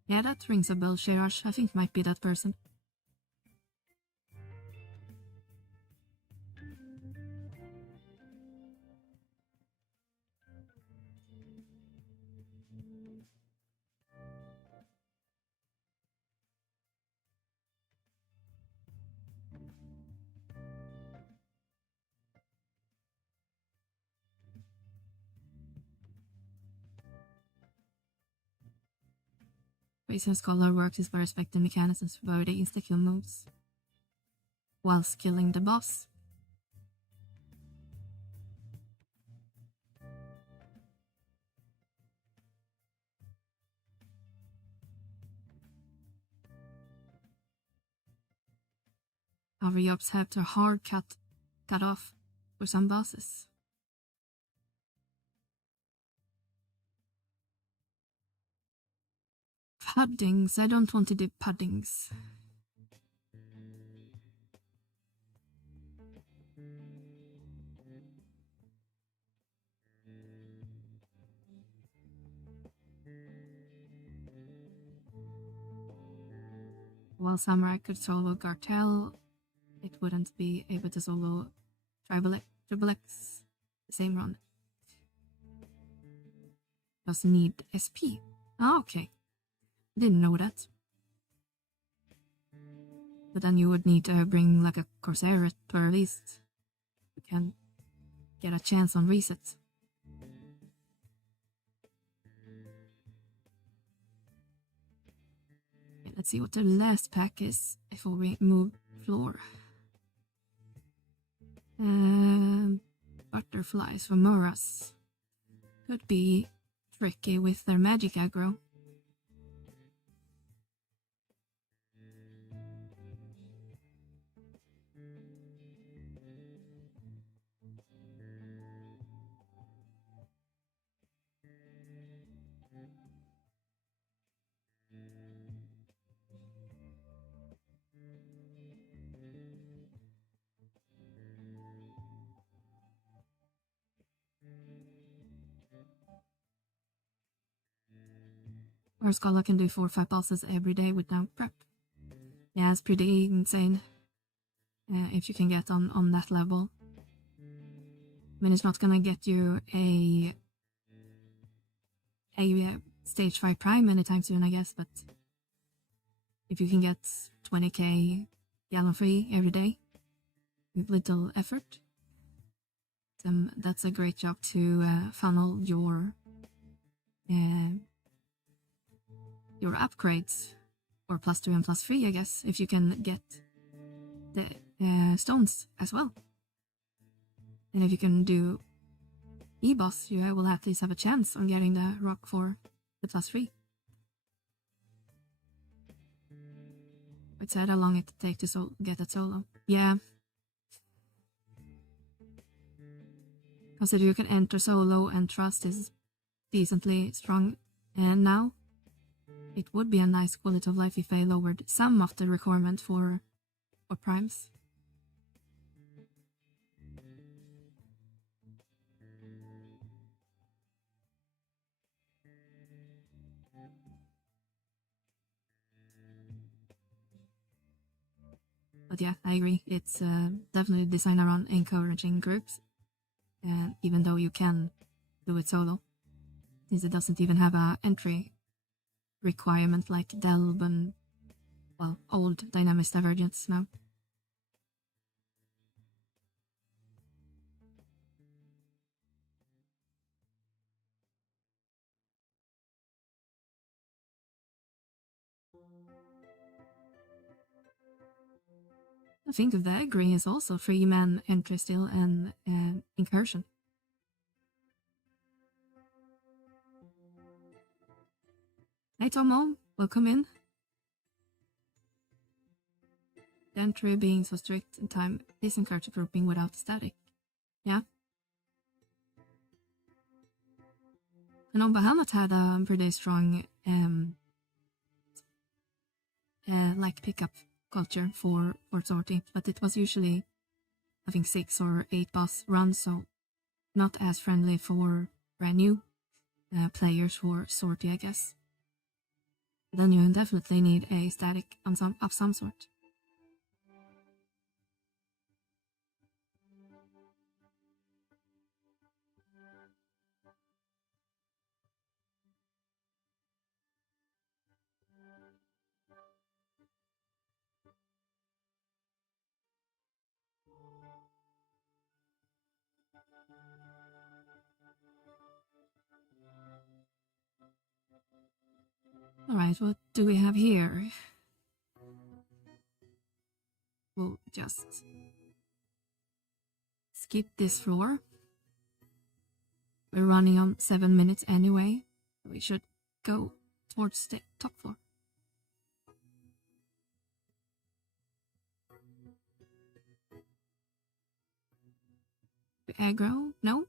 Yeah, that rings a bell, Shirash. I think might be that person. Raisin Scholar works is by respecting mechanisms for the insta-kill moves, whilst killing the boss. Our jobs have to hard cut off for some bosses. Puddings, I don't want to do puddings. While Samurai could solo Gartel, it wouldn't be able to solo Triple X the same run. Does need SP. Oh, okay. Didn't know that. But then you would need to bring like a Corsair at least. You can get a chance on reset. Okay, let's see what the last pack is before we move floor. Butterflies from Moras. Could be tricky with their magic aggro. Our Scholar can do 4 or 5 bosses every day without prep. Yeah, it's pretty insane. If you can get on that level. I mean, it's not gonna get you a stage 5 prime anytime soon, I guess, but if you can get 20k gallon free every day with little effort, then that's a great job to funnel your upgrades, or +2 and +3, I guess, if you can get the stones as well. And if you can do E-boss, you will at least have a chance on getting the rock for the +3. It's sad how long it takes to get that solo. Yeah. Consider you can enter solo and trust is decently strong, and now it would be a nice quality of life if they lowered some of the requirement for primes. But yeah, I agree. It's definitely designed around encouraging groups, even though you can do it solo, since it doesn't even have a entry requirement like Delve and, well, old Dynamics Divergence now. I think the Agree is also 3-man entry still and incursion. Hey Tomo, welcome in. The entry being so strict in time is encouraged grouping without static. Yeah. And on Bahamut had a pretty strong like pickup culture for sorting, but it was usually I think 6 or 8 boss runs, so not as friendly for brand new players for sortie, I guess. Then you definitely need a static of some sort. Alright, what do we have here? We'll just skip this floor. We're running on 7 minutes anyway. We should go towards the top floor. Aggro? No?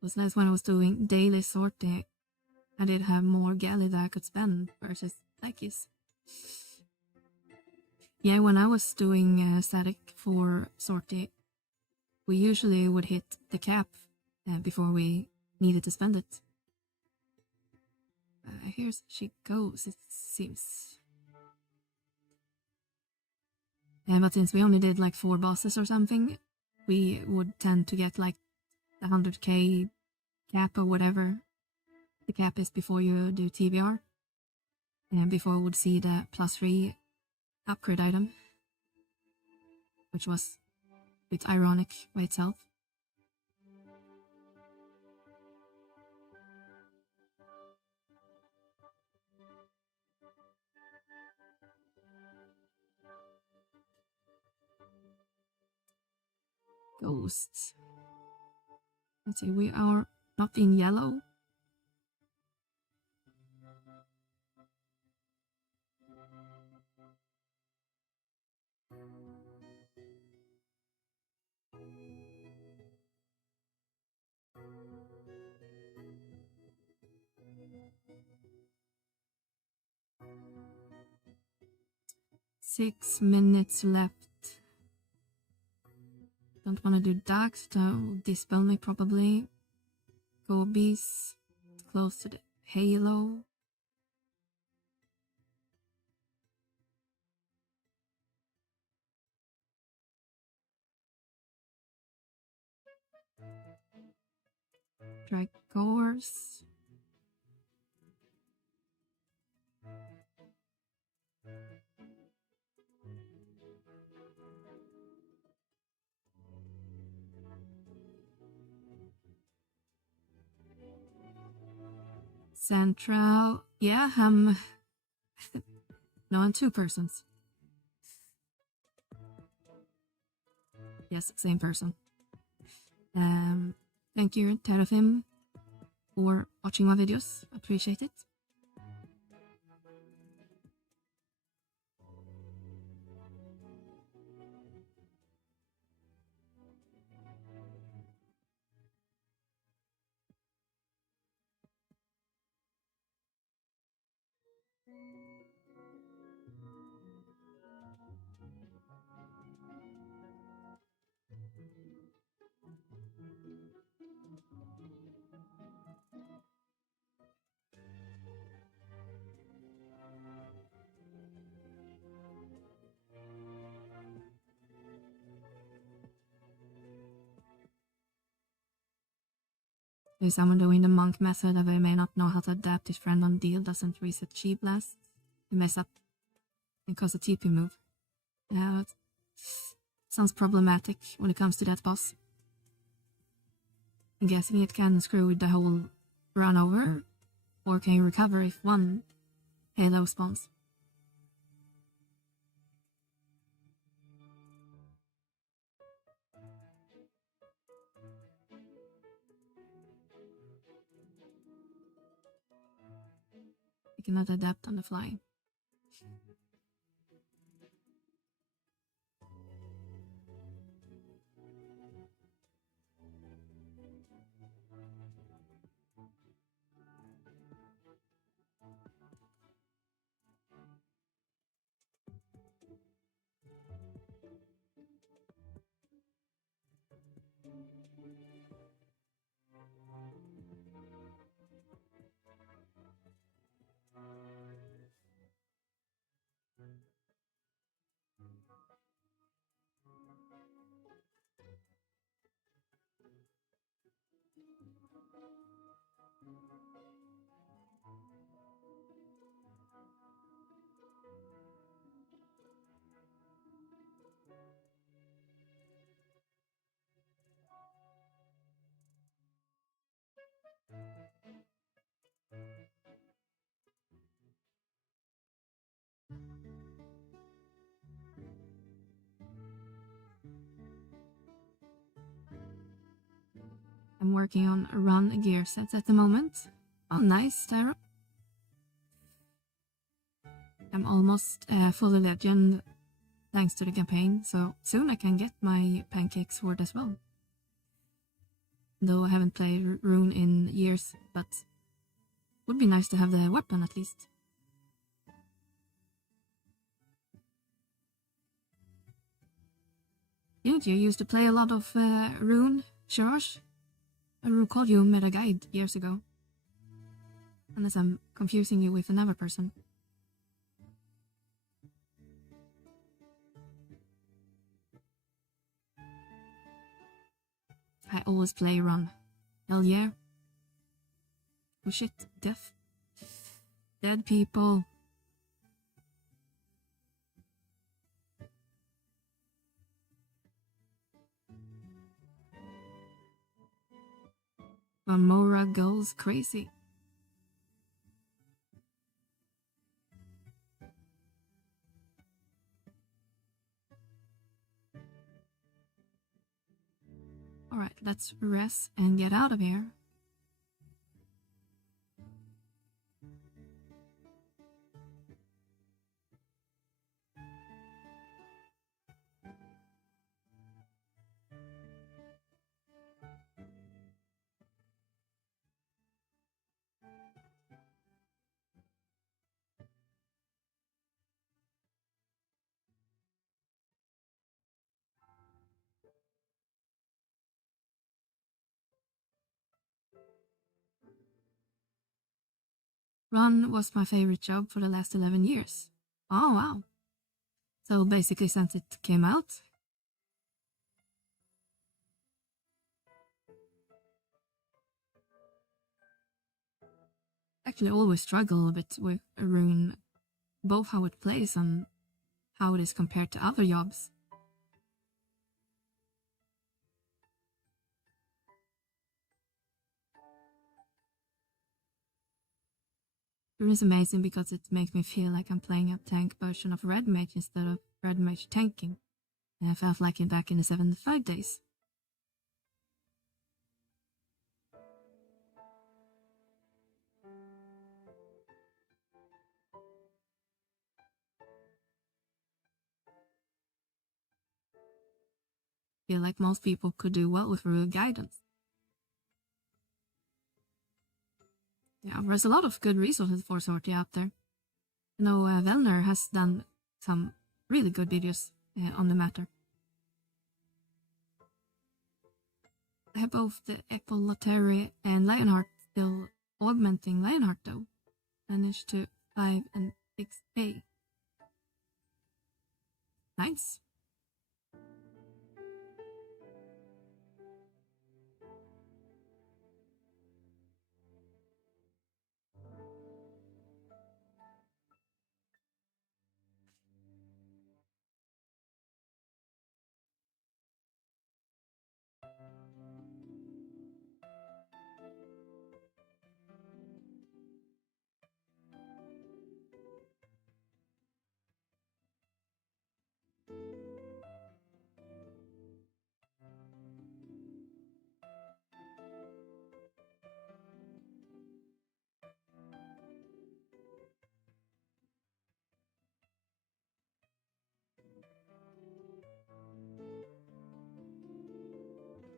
It was nice when I was doing daily sorting. I did have more galley that I could spend versus Lekis. Yeah, when I was doing static for sortie, we usually would hit the cap before we needed to spend it. Here she goes, it seems. But since we only did like 4 bosses or something, we would tend to get like the 100k cap or whatever the cap is before you do TBR. And before we would see the +3 upgrade item, which was a bit ironic by itself. Ghosts. Let's see, we are not in yellow. Six minutes left. Don't want to do Dax, so dispel me probably. Gobies, close to the Halo. Dragors. Central. Yeah, no, I'm 2 persons. Yes, same person. Thank you, Terafim, for watching my videos. Appreciate it. If someone doing the monk method that may not know how to adapt his friend on deal doesn't reset chi blast, they mess up and cause a TP move. Yeah, it sounds problematic when it comes to that boss. I'm guessing it can screw with the whole run over, or can you recover if one Halo spawns? You cannot adapt on the fly. I'm working on run gear sets at the moment. Oh, nice, Tara. I'm almost fully legend thanks to the campaign, so soon I can get my pancake sword as well. Though I haven't played Rune in years, but would be nice to have the weapon at least. Didn't you used to play a lot of Rune, Shirash? I recall you met a guide years ago. Unless I'm confusing you with another person. I always play run. Hell yeah. Oh shit, death. Dead people. Meliora goes crazy. Alright, let's rest and get out of here. Run was my favorite job for the last 11 years. Oh wow. So basically since it came out. Actually always struggle a bit with Rune, both how it plays and how it is compared to other jobs. Rune is amazing because it makes me feel like I'm playing a tank version of Red Mage instead of Red Mage tanking. And I felt like it back in the 75 days. Feel like most people could do well with real guidance. Yeah, there's a lot of good resources for Sortie out there. You know, Velner has done some really good videos on the matter. I have both the Apple Lottery and Lionheart, still augmenting Lionheart though. Managed to 5 and 6A. Nice.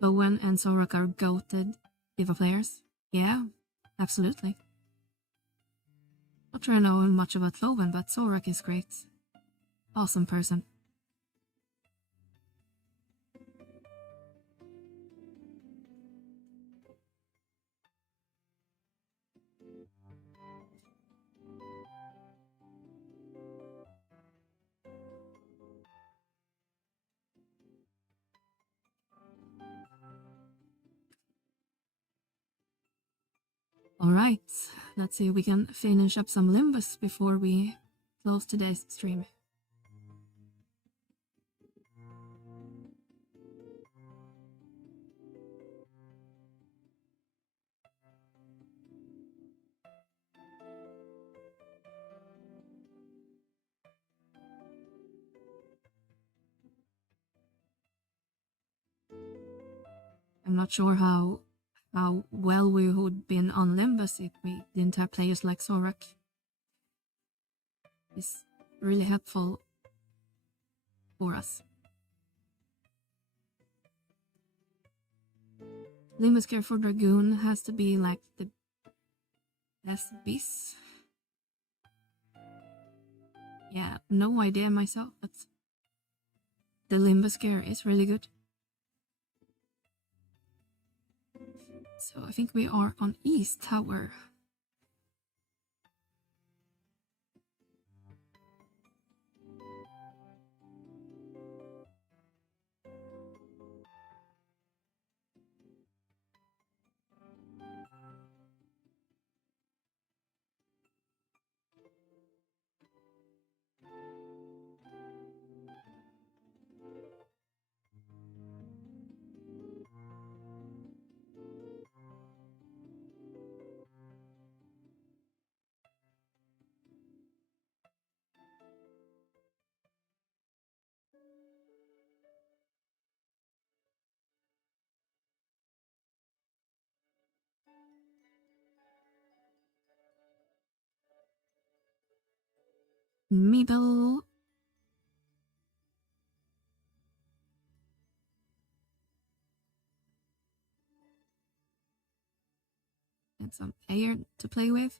Bowen and Zorak are goated Diva players. Yeah, absolutely. Not sure I know much about Loven, but Zorak is great. Awesome person. Alright, let's see if we can finish up some Limbus before we close today's stream. I'm not sure how how well we would been on Limbus if we didn't have players like Zorak. It's really helpful for us. Limbus gear for Dragoon has to be like the best beast. Yeah, no idea myself, but the Limbus gear is really good. So I think we are on East Tower. Middle. And some air to play with.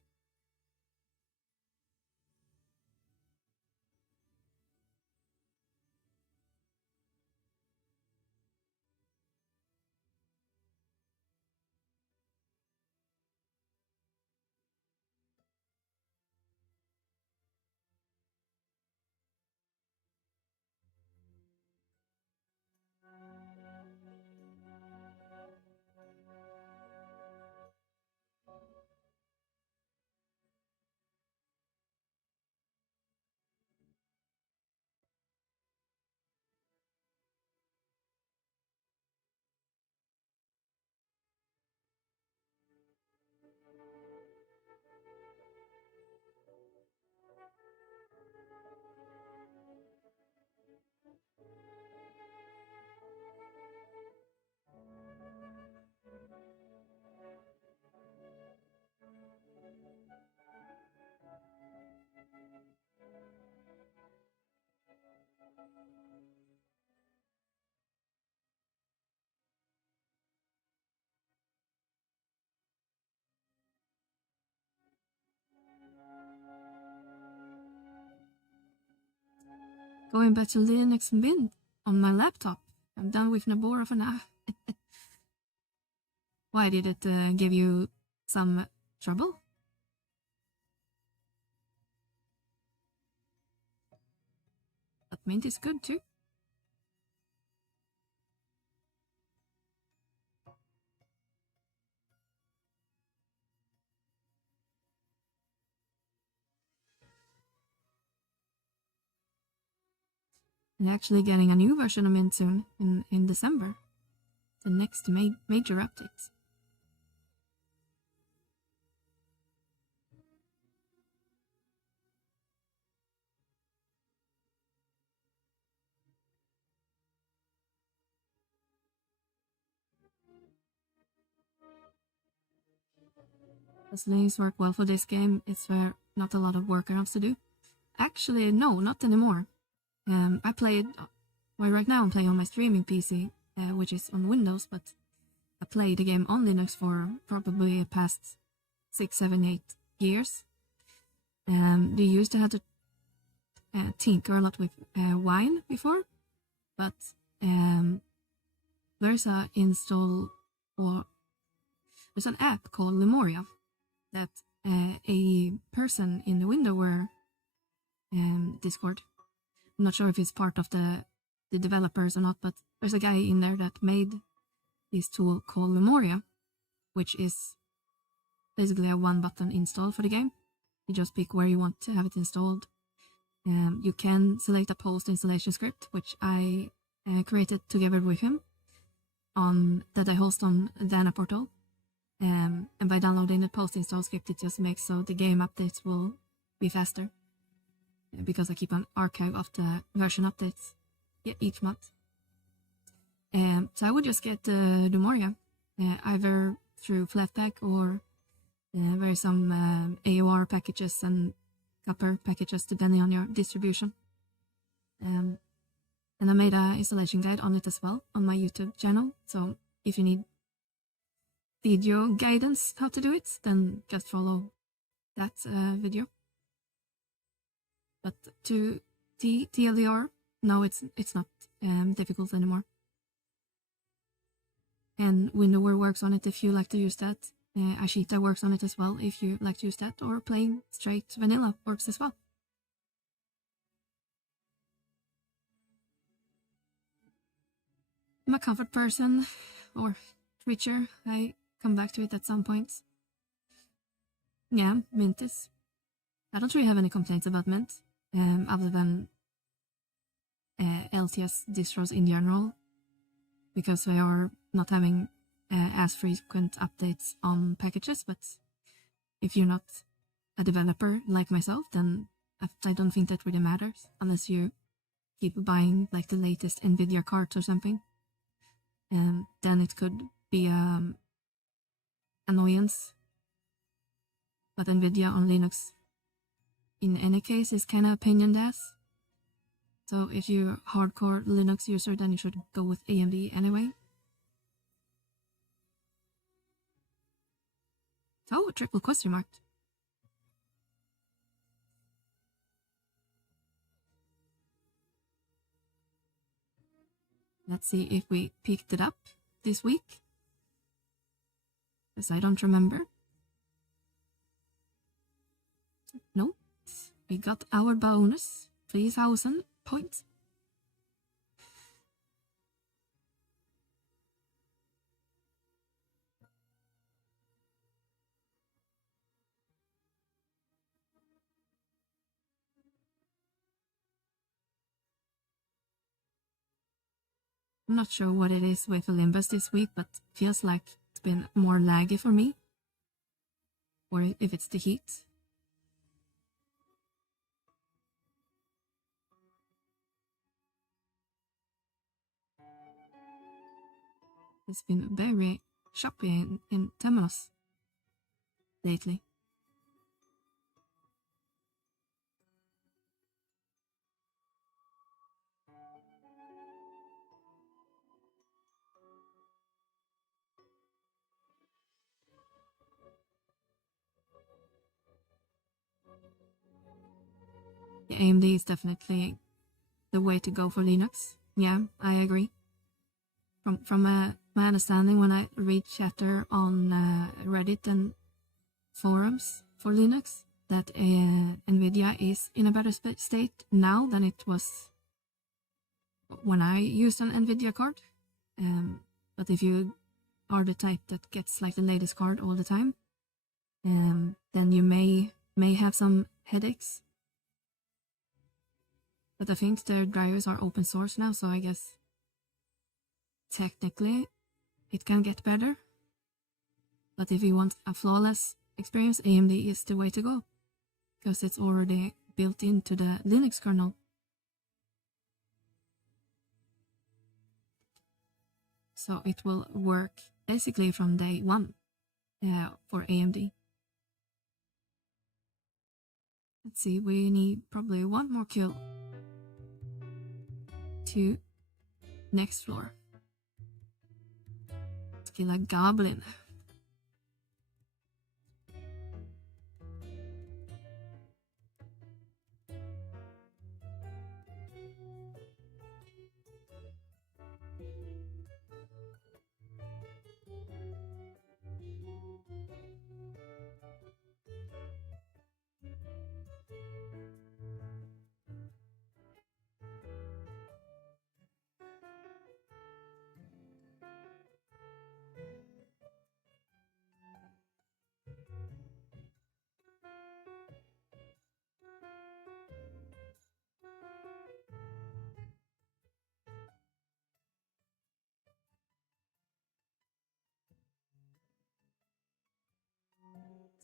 Going back to Linux Mint on my laptop. I'm done with Meliora for now. Why did it give you some trouble? But Mint is good too. And actually getting a new version of Mint soon in December. The next major update. As links work well for this game, it's not a lot of workarounds to do. Actually, no, not anymore. I played, well, right now I'm playing on my streaming PC, which is on Windows, but I played the game on Linux for probably the past 6, 7, 8 years. They used to have to tinker a lot with Wine before, but there's an app called Meliora that a person in the Windowware Discord, I'm not sure if it's part of the developers or not, but there's a guy in there that made this tool called Meliora, which is basically a one-button install for the game. You just pick where you want to have it installed. You can select a post-installation script, which I created together with him that I host on Dana Portal. And by downloading the post-install script, it just makes so the game updates will be faster. Because I keep an archive of the version updates each month. So I would just get the Meliora, either through Flatpak, or there are some AOR packages and copper packages depending on your distribution. And I made an installation guide on it as well on my YouTube channel, so if you need video guidance how to do it, then just follow that video. But to TLDR, no, it's not difficult anymore. And Windower works on it if you like to use that. Ashita works on it as well if you like to use that, or plain straight vanilla works as well. I'm a comfort person, or creature. I come back to it at some point. Yeah, Mint is. I don't really have any complaints about Mint, other than LTS distros in general, because they are not having as frequent updates on packages. But if you're not a developer like myself, then I don't think that really matters, unless you keep buying like the latest Nvidia cards or something. Then it could be annoyance. But Nvidia on Linux, in any case, is kind of a pain in the ass. So if you're a hardcore Linux user, then you should go with AMD anyway. Oh, triple question mark. Let's see if we picked it up this week, because I don't remember. No, we got our bonus, 3,000 points. I'm not sure what it is with Olympus this week, but feels like it's been more laggy for me. Or if it's the heat. It's been very choppy in Temenos lately. The AMD is definitely the way to go for Linux. Yeah, I agree. From my understanding, when I read chatter on Reddit and forums for Linux, that Nvidia is in a better state now than it was when I used an Nvidia card. But if you are the type that gets like the latest card all the time, then you may have some headaches. But I think their drivers are open source now, so I guess technically it can get better. But if you want a flawless experience, AMD is the way to go, because it's already built into the Linux kernel. So it will work basically from day one for AMD. Let's see, we need probably one more kill to next floor. Let's kill a goblin.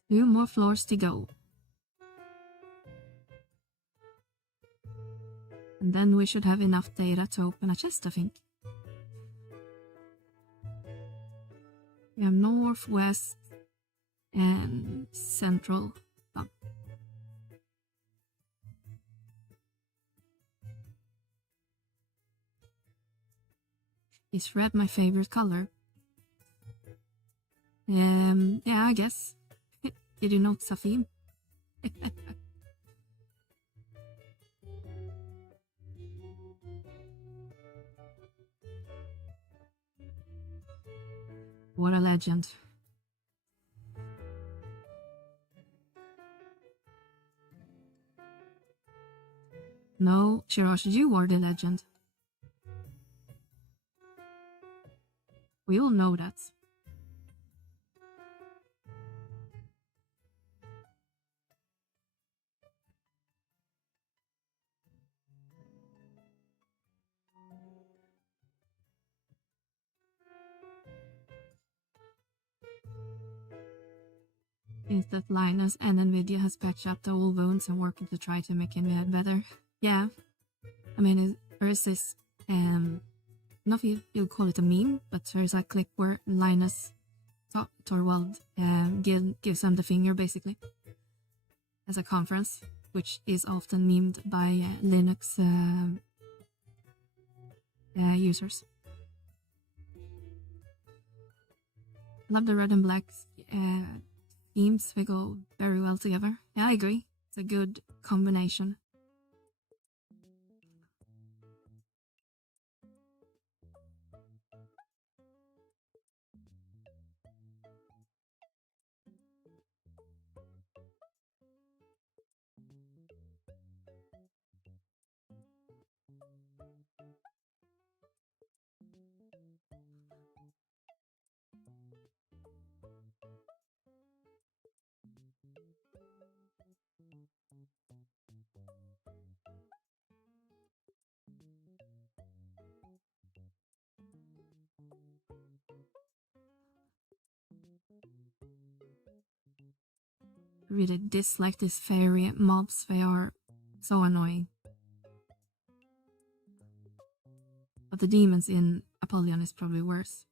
Two more floors to go. And then we should have enough data to open a chest, I think. We have north, west, and central. Oh. Is red my favorite color? Yeah, I guess. Did you notice a theme? What a legend. No, Shirash, you are the legend. We all know that. Since that Linus and Nvidia has patched up the old wounds and working to try to make him better. Yeah, I mean, there is this, I don't know if you'll call it a meme, but there's a clip where Linus Torvald gives him the finger, basically, as a conference, which is often memed by Linux users. I love the red and black themes, they go very well together. Yeah, I agree. It's a good combination. Really dislike these fairy mobs, they are so annoying. But the demons in Apollyon is probably worse.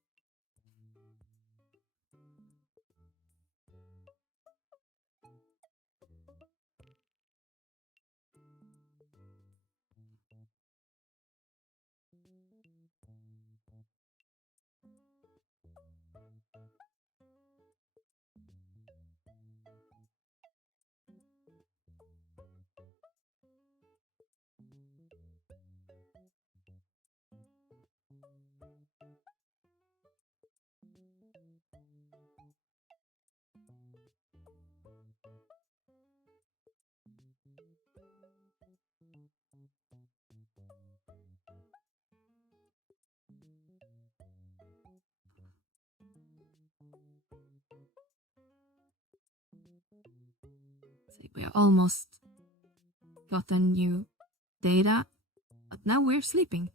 See, we almost got the new data, but now we're sleeping.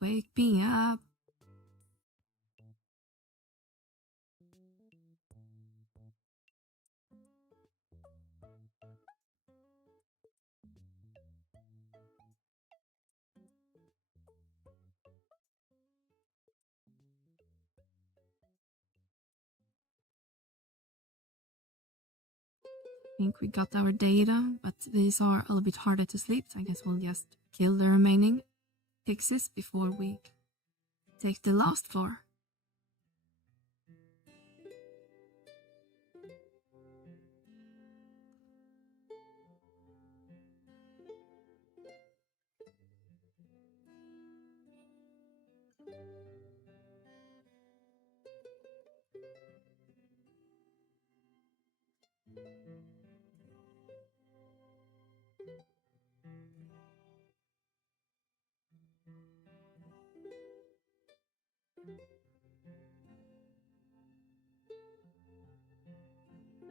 Wake me up. I think we got our data, but these are a little bit harder to sleep, so I guess we'll just kill the remaining pixies before we take the last floor.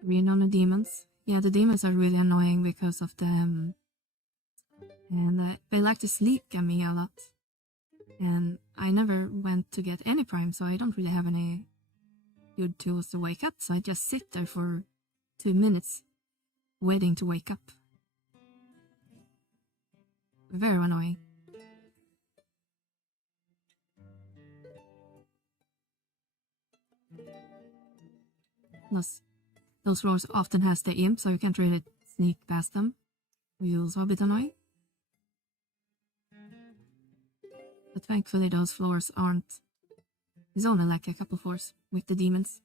Read on the demons. Yeah, the demons are really annoying because of them. And they like to sleep at me a lot. And I never went to get any prime, so I don't really have any good tools to wake up. So I just sit there for 2 minutes waiting to wake up. Very annoying. Those floors often has the imp, so you can't really sneak past them. Which is also a bit annoying. But thankfully those floors aren't. There's only like a couple floors with the demons.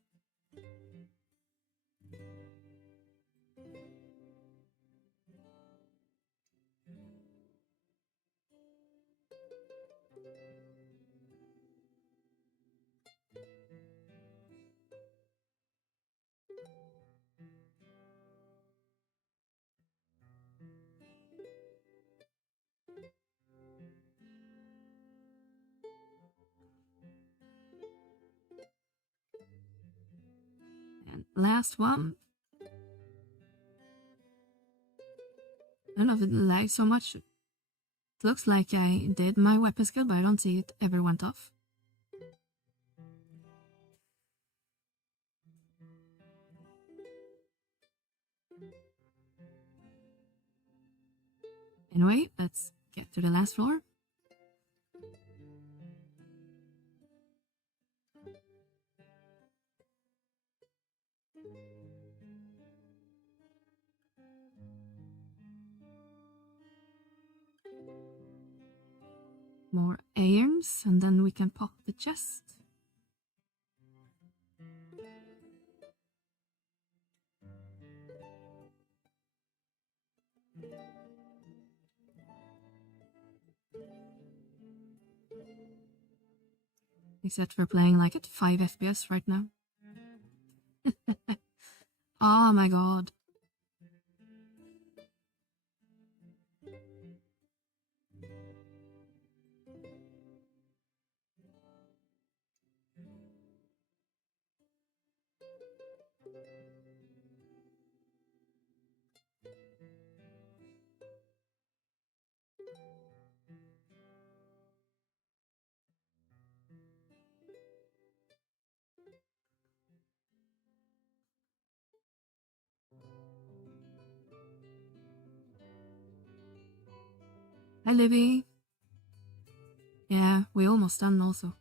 And last one. I don't know if it lags so much. It looks like I did my weapon skill, but I don't see it ever went off. Anyway, let's get to the last floor. More irons, and then we can pop the chest. Except for playing like at 5 FPS right now. Oh my god. Hi Libby. Yeah, we almost done also.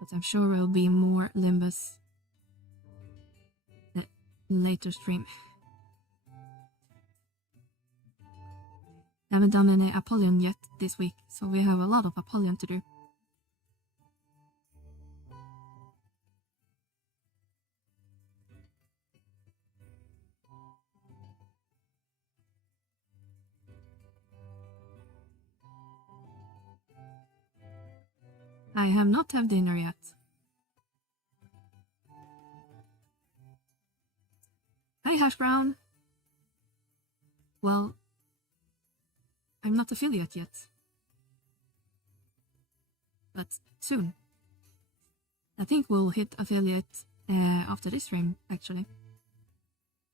But I'm sure there'll be more Limbus later stream. I haven't done any Apollyon yet this week, so we have a lot of Apollyon to do. I have not had dinner yet. Hi Hash Brown. Well, I'm not affiliate yet. But soon. I think we'll hit affiliate after this stream, actually.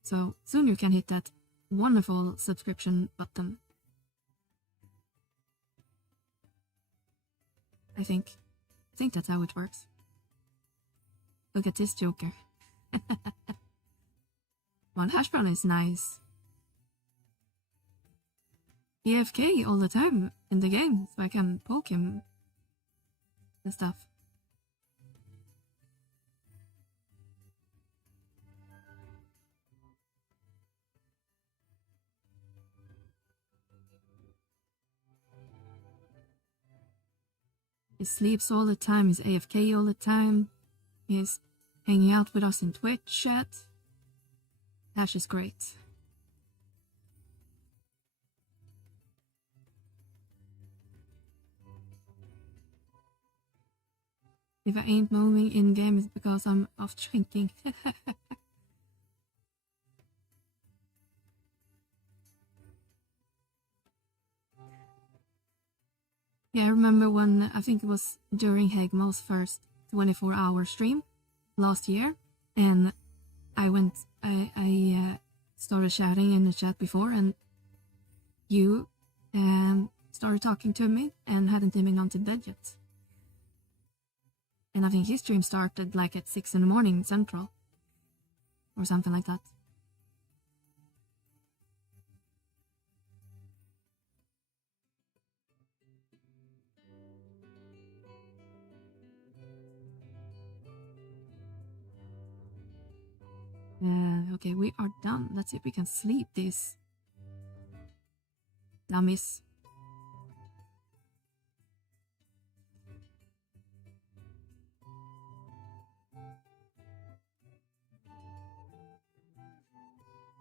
So soon you can hit that wonderful subscription button. I think that's how it works. Look at this Joker. One Hash Brown is nice. EFK all the time in the game, so I can poke him and stuff. He sleeps all the time, he's AFK all the time, he's hanging out with us in Twitch chat. Hash is great. If I ain't moving in game, it's because I'm off drinking. Yeah, I remember when, I think it was during Hegmo's first 24-hour stream last year, and I started chatting in the chat before, and you started talking to me and hadn't even gone to bed yet. And I think his stream started like at 6 in the morning Central. Or something like that. Okay, we are done. Let's see if we can sleep these dummies.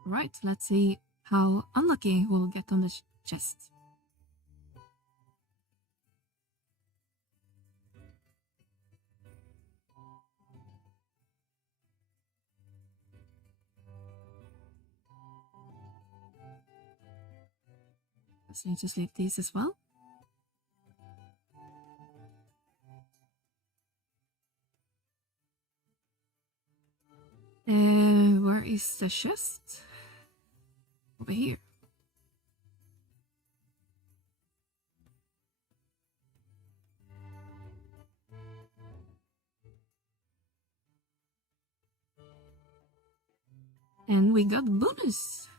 Right, let's see how unlucky we'll get on the chest. Just need to sleep these as well. Where is the chest? Over here. And we got bonus.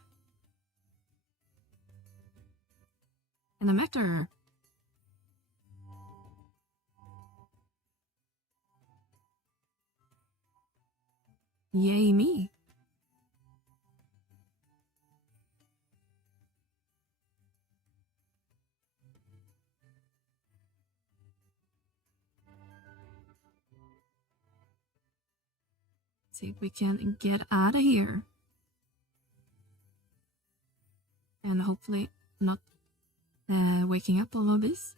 And a matter. Yay me. See if we can get out of here. And hopefully not waking up all of this.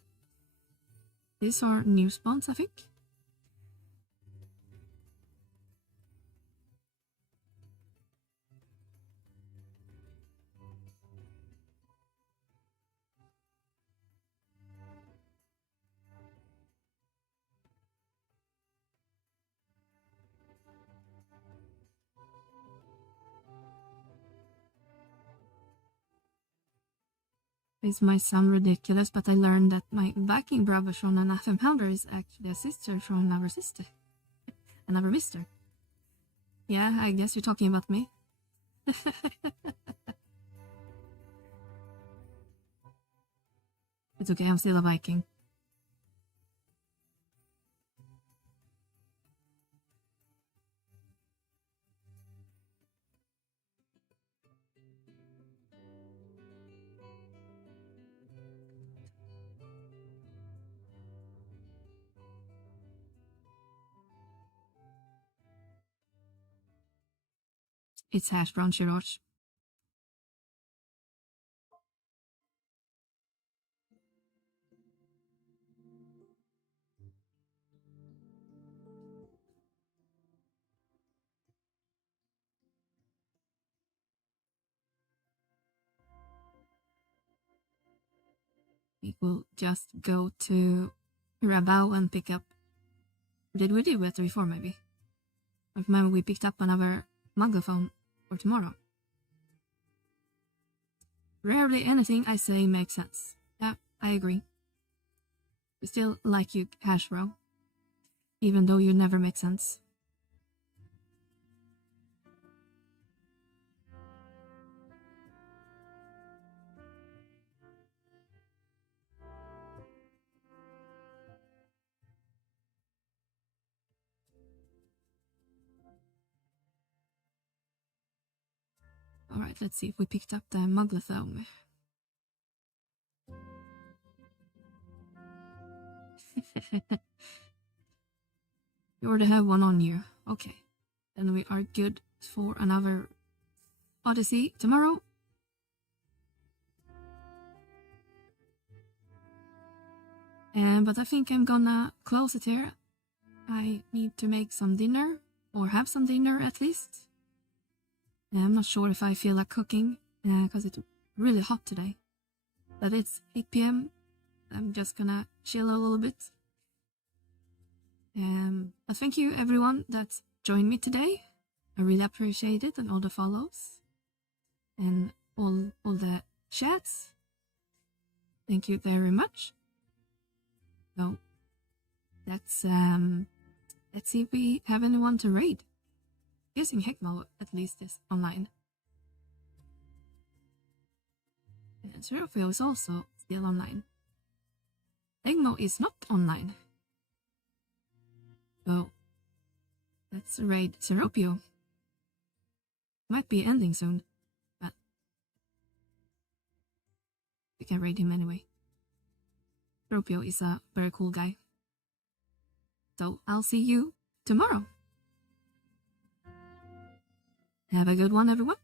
These are new spawns, I think. This might sound ridiculous, but I learned that my Viking brother from an FM Hammer is actually a sister from another sister. Another mister. Yeah, I guess you're talking about me. It's okay, I'm still a Viking. It's hash brown Shiraj. We will just go to Rabao and pick up. Did we do better before, maybe? I remember we picked up another muggle for tomorrow. Rarely anything I say makes sense. Yeah, I agree. We still like you, Hashbro. Even though you never make sense. Alright, let's see if we picked up the Mugglethome. You already have one on you. Okay. Then we are good for another Odyssey tomorrow. But I think I'm gonna close it here. I need to make some dinner, or have some dinner at least. I'm not sure if I feel like cooking, because it's really hot today. But it's 8 PM. I'm just gonna chill a little bit. But thank you everyone that joined me today. I really appreciate it, and all the follows. And all the chats. Thank you very much. So, that's Let's see if we have anyone to raid. Guessing Heckmo at least is online. And Serofio is also still online. Heckmo is not online. So let's raid Seropio. Might be ending soon, but we can raid him anyway. Seropio is a very cool guy. So I'll see you tomorrow. Have a good one, everyone.